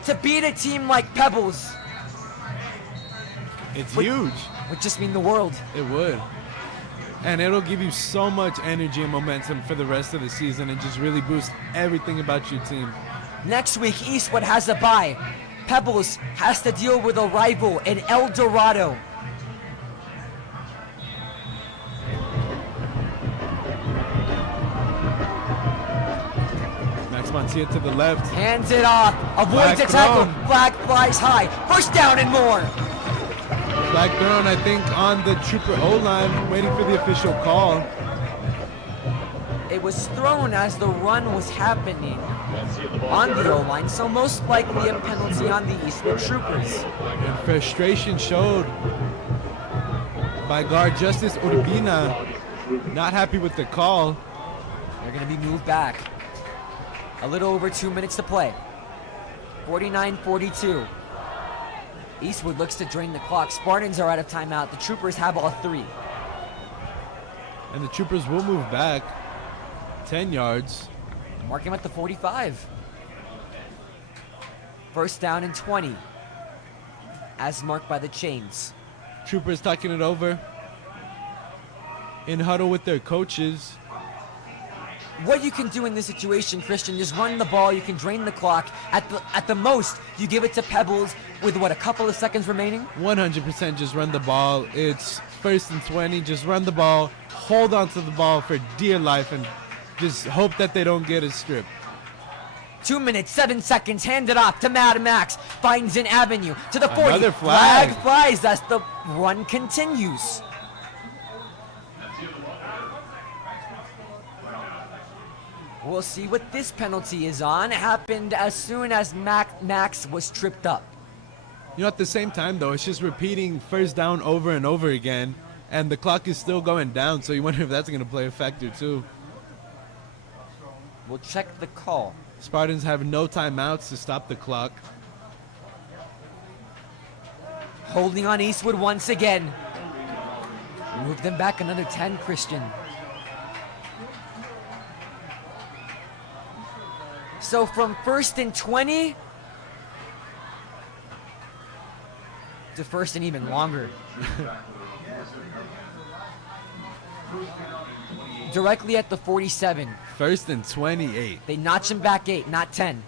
to beat a team like Pebbles It's huge. would just mean the world. It would. And it'll give you so much energy and momentum for the rest of the season and just really boost everything about your team. Next week, Eastwood has a bye. Pebbles has to deal with a rival in El Dorado. Max Mancia to the left. Hands it off, avoids a tackle, thrown. flag flies high, first down and more. Flag thrown, I think, on the Trooper O-line, waiting for the official call. It was thrown as the run was happening on the O-line, so most likely a penalty on the Eastwood Troopers. And frustration showed by guard Justice Urbina. Not happy with the call. They're going to be moved back. A little over 2 minutes to play. 49-42. Eastwood looks to drain the clock. Spartans are out of timeout. The Troopers have all 3. And the Troopers will move back 10 yards. Mark him at the 45. First down and 20. As marked by the chains. Troopers talking it over. In huddle with their coaches. What you can do in this situation, Christian, is run the ball. You can drain the clock. At the most, you give it to Pebbles with, what, a couple of seconds remaining? 100% just run the ball. It's first and 20. Just run the ball. Hold on to the ball for dear life and just hope that they don't get a strip. 2 minutes, 7 seconds. Hand it off to Mad Max. Finds an avenue to the 40. Another flag. Flies as the run continues. We'll see what this penalty is on. It happened as soon as Max was tripped up. You know, at the same time, though, it's just repeating first down over and over again, and the clock is still going down, so you wonder if that's going to play a factor, too. We'll check the call. Spartans have no timeouts to stop the clock. Holding on Eastwood once again. Move them back another 10, Christian. So from first and 20 to first and even longer. Directly at the 47. First and 28. They notch him back 8, not 10.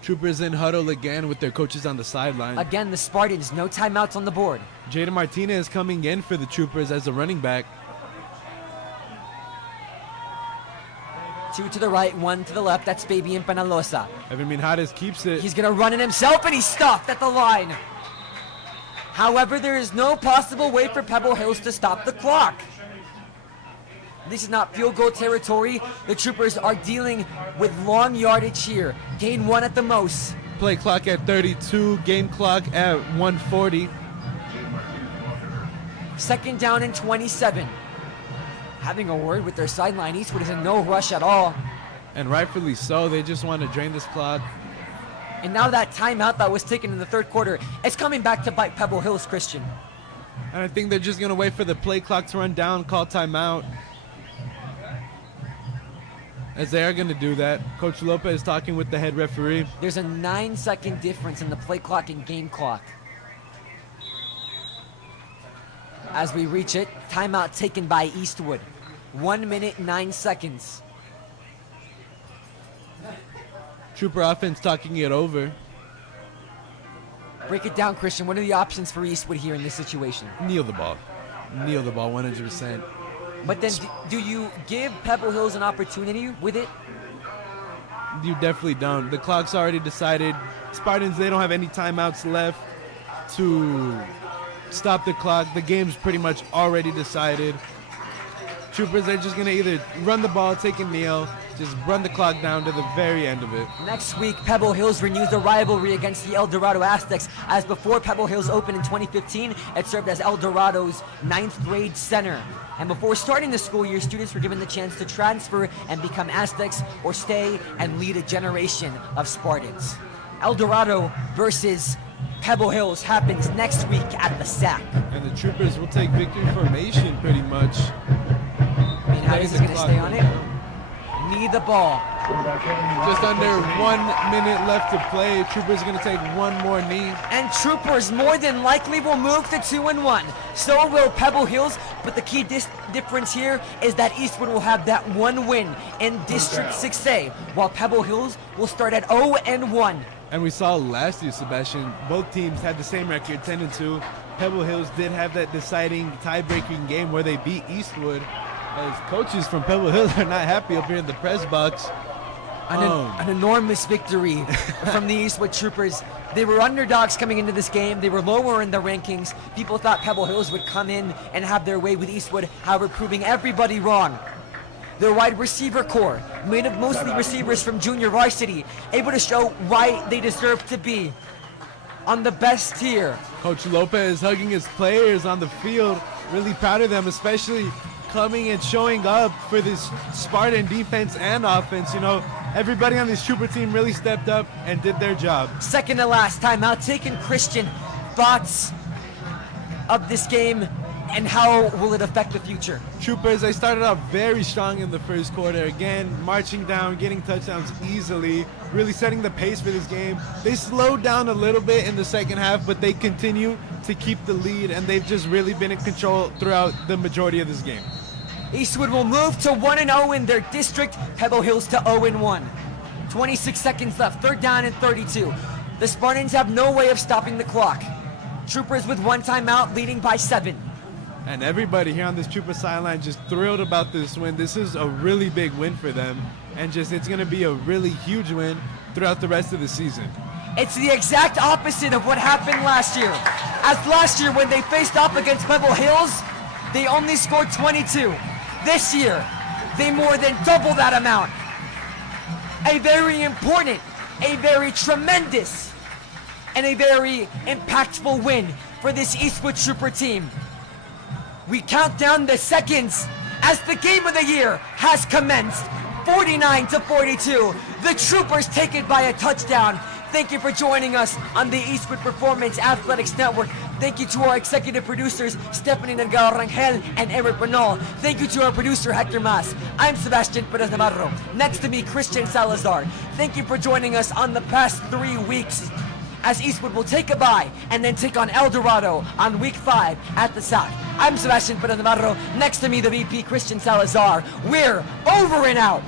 Troopers in huddle again with their coaches on the sideline. Again, the Spartans, no timeouts on the board. Jaden Martinez coming in for the Troopers as a running back. 2 to the right, 1 to the left. That's Baby Empanalosa. Evan Minhares keeps it. He's going to run it himself, and he's stopped at the line. However, there is no possible way for Pebble Hills to stop the clock. This is not field goal territory. The Troopers are dealing with long yardage here. Gain 1 at the most. Play clock at 32, game clock at 140. Second down and 27. Having a word with their sideline. Eastwood is in no rush at all. And rightfully so, they just want to drain this clock. And now that timeout that was taken in the third quarter, it's coming back to bite Pebble Hills, Christian. And I think they're just going to wait for the play clock to run down, call timeout. As they are going to do that, Coach Lopez is talking with the head referee. There's a 9-second difference in the play clock and game clock. As we reach it, timeout taken by Eastwood. 1 minute, 9 seconds. Trooper offense talking it over. Break it down, Christian. What are the options for Eastwood here in this situation? Kneel the ball. Kneel the ball 100%. But then do you give Pebble Hills an opportunity with it? You definitely don't. The clock's already decided. Spartans, they don't have any timeouts left to stop the clock. The game's pretty much already decided. Troopers are just going to either run the ball, take a kneel, just run the clock down to the very end of it. Next week, Pebble Hills renews the rivalry against the El Dorado Aztecs. As before Pebble Hills opened in 2015, it served as El Dorado's 9th grade center. And before starting the school year, students were given the chance to transfer and become Aztecs or stay and lead a generation of Spartans. El Dorado versus Pebble Hills happens next week at the SAC. And the Troopers will take victory formation pretty much. I mean, how is he going to stay on it? Knee the ball. Just under 1 minute left to play. Troopers going to take one more knee. And Troopers more than likely will move to 2-1. So will Pebble Hills, but the key difference here is that Eastwood will have that one win in District 6A, while Pebble Hills will start at 0-1. And we saw last year, Sebastian, both teams had the same record, 10-2. Pebble Hills did have that deciding tie-breaking game where they beat Eastwood. As coaches from Pebble Hills are not happy up here in the press box. An enormous victory from the Eastwood Troopers. They were underdogs coming into this game. They were lower in the rankings. People thought Pebble Hills would come in and have their way with Eastwood, however, proving everybody wrong. Their wide receiver core, made of mostly receivers from junior varsity, able to show why they deserve to be on the best tier. Coach Lopez hugging his players on the field. Really proud of them, especially coming and showing up for this Spartan defense and offense. You know, everybody on this Trooper team really stepped up and did their job. Second to last timeout taken. Christian, thoughts of this game and how will it affect the future? Troopers, they started out very strong in the first quarter. Again, marching down, getting touchdowns easily, really setting the pace for this game. They slowed down a little bit in the second half, but they continue to keep the lead, and they've just really been in control throughout the majority of this game. Eastwood will move to 1-0 in their district. Pebble Hills to 0-1. 26 seconds left. Third down and 32. The Spartans have no way of stopping the clock. Troopers with one timeout, leading by 7. And everybody here on this Trooper sideline just thrilled about this win. This is a really big win for them, and just it's going to be a really huge win throughout the rest of the season. It's the exact opposite of what happened last year. As last year when they faced off against Pebble Hills, they only scored 22. This year, they more than double that amount. A very important, a very tremendous, and a very impactful win for this Eastwood Trooper team. We count down the seconds as the game of the year has commenced. 49-42. The Troopers take it by a touchdown. Thank you for joining us on the Eastwood Performance Athletics Network. Thank you to our executive producers, Stephanie Delgado Rangel and Eric Bernal. Thank you to our producer, Hector Mas. I'm Sebastian Perez Navarro. Next to me, Christian Salazar. Thank you for joining us on the past 3 weeks, as Eastwood will take a bye and then take on El Dorado on week 5 at the SAC. I'm Sebastian Perez Navarro. Next to me, the VP, Christian Salazar. We're over and out.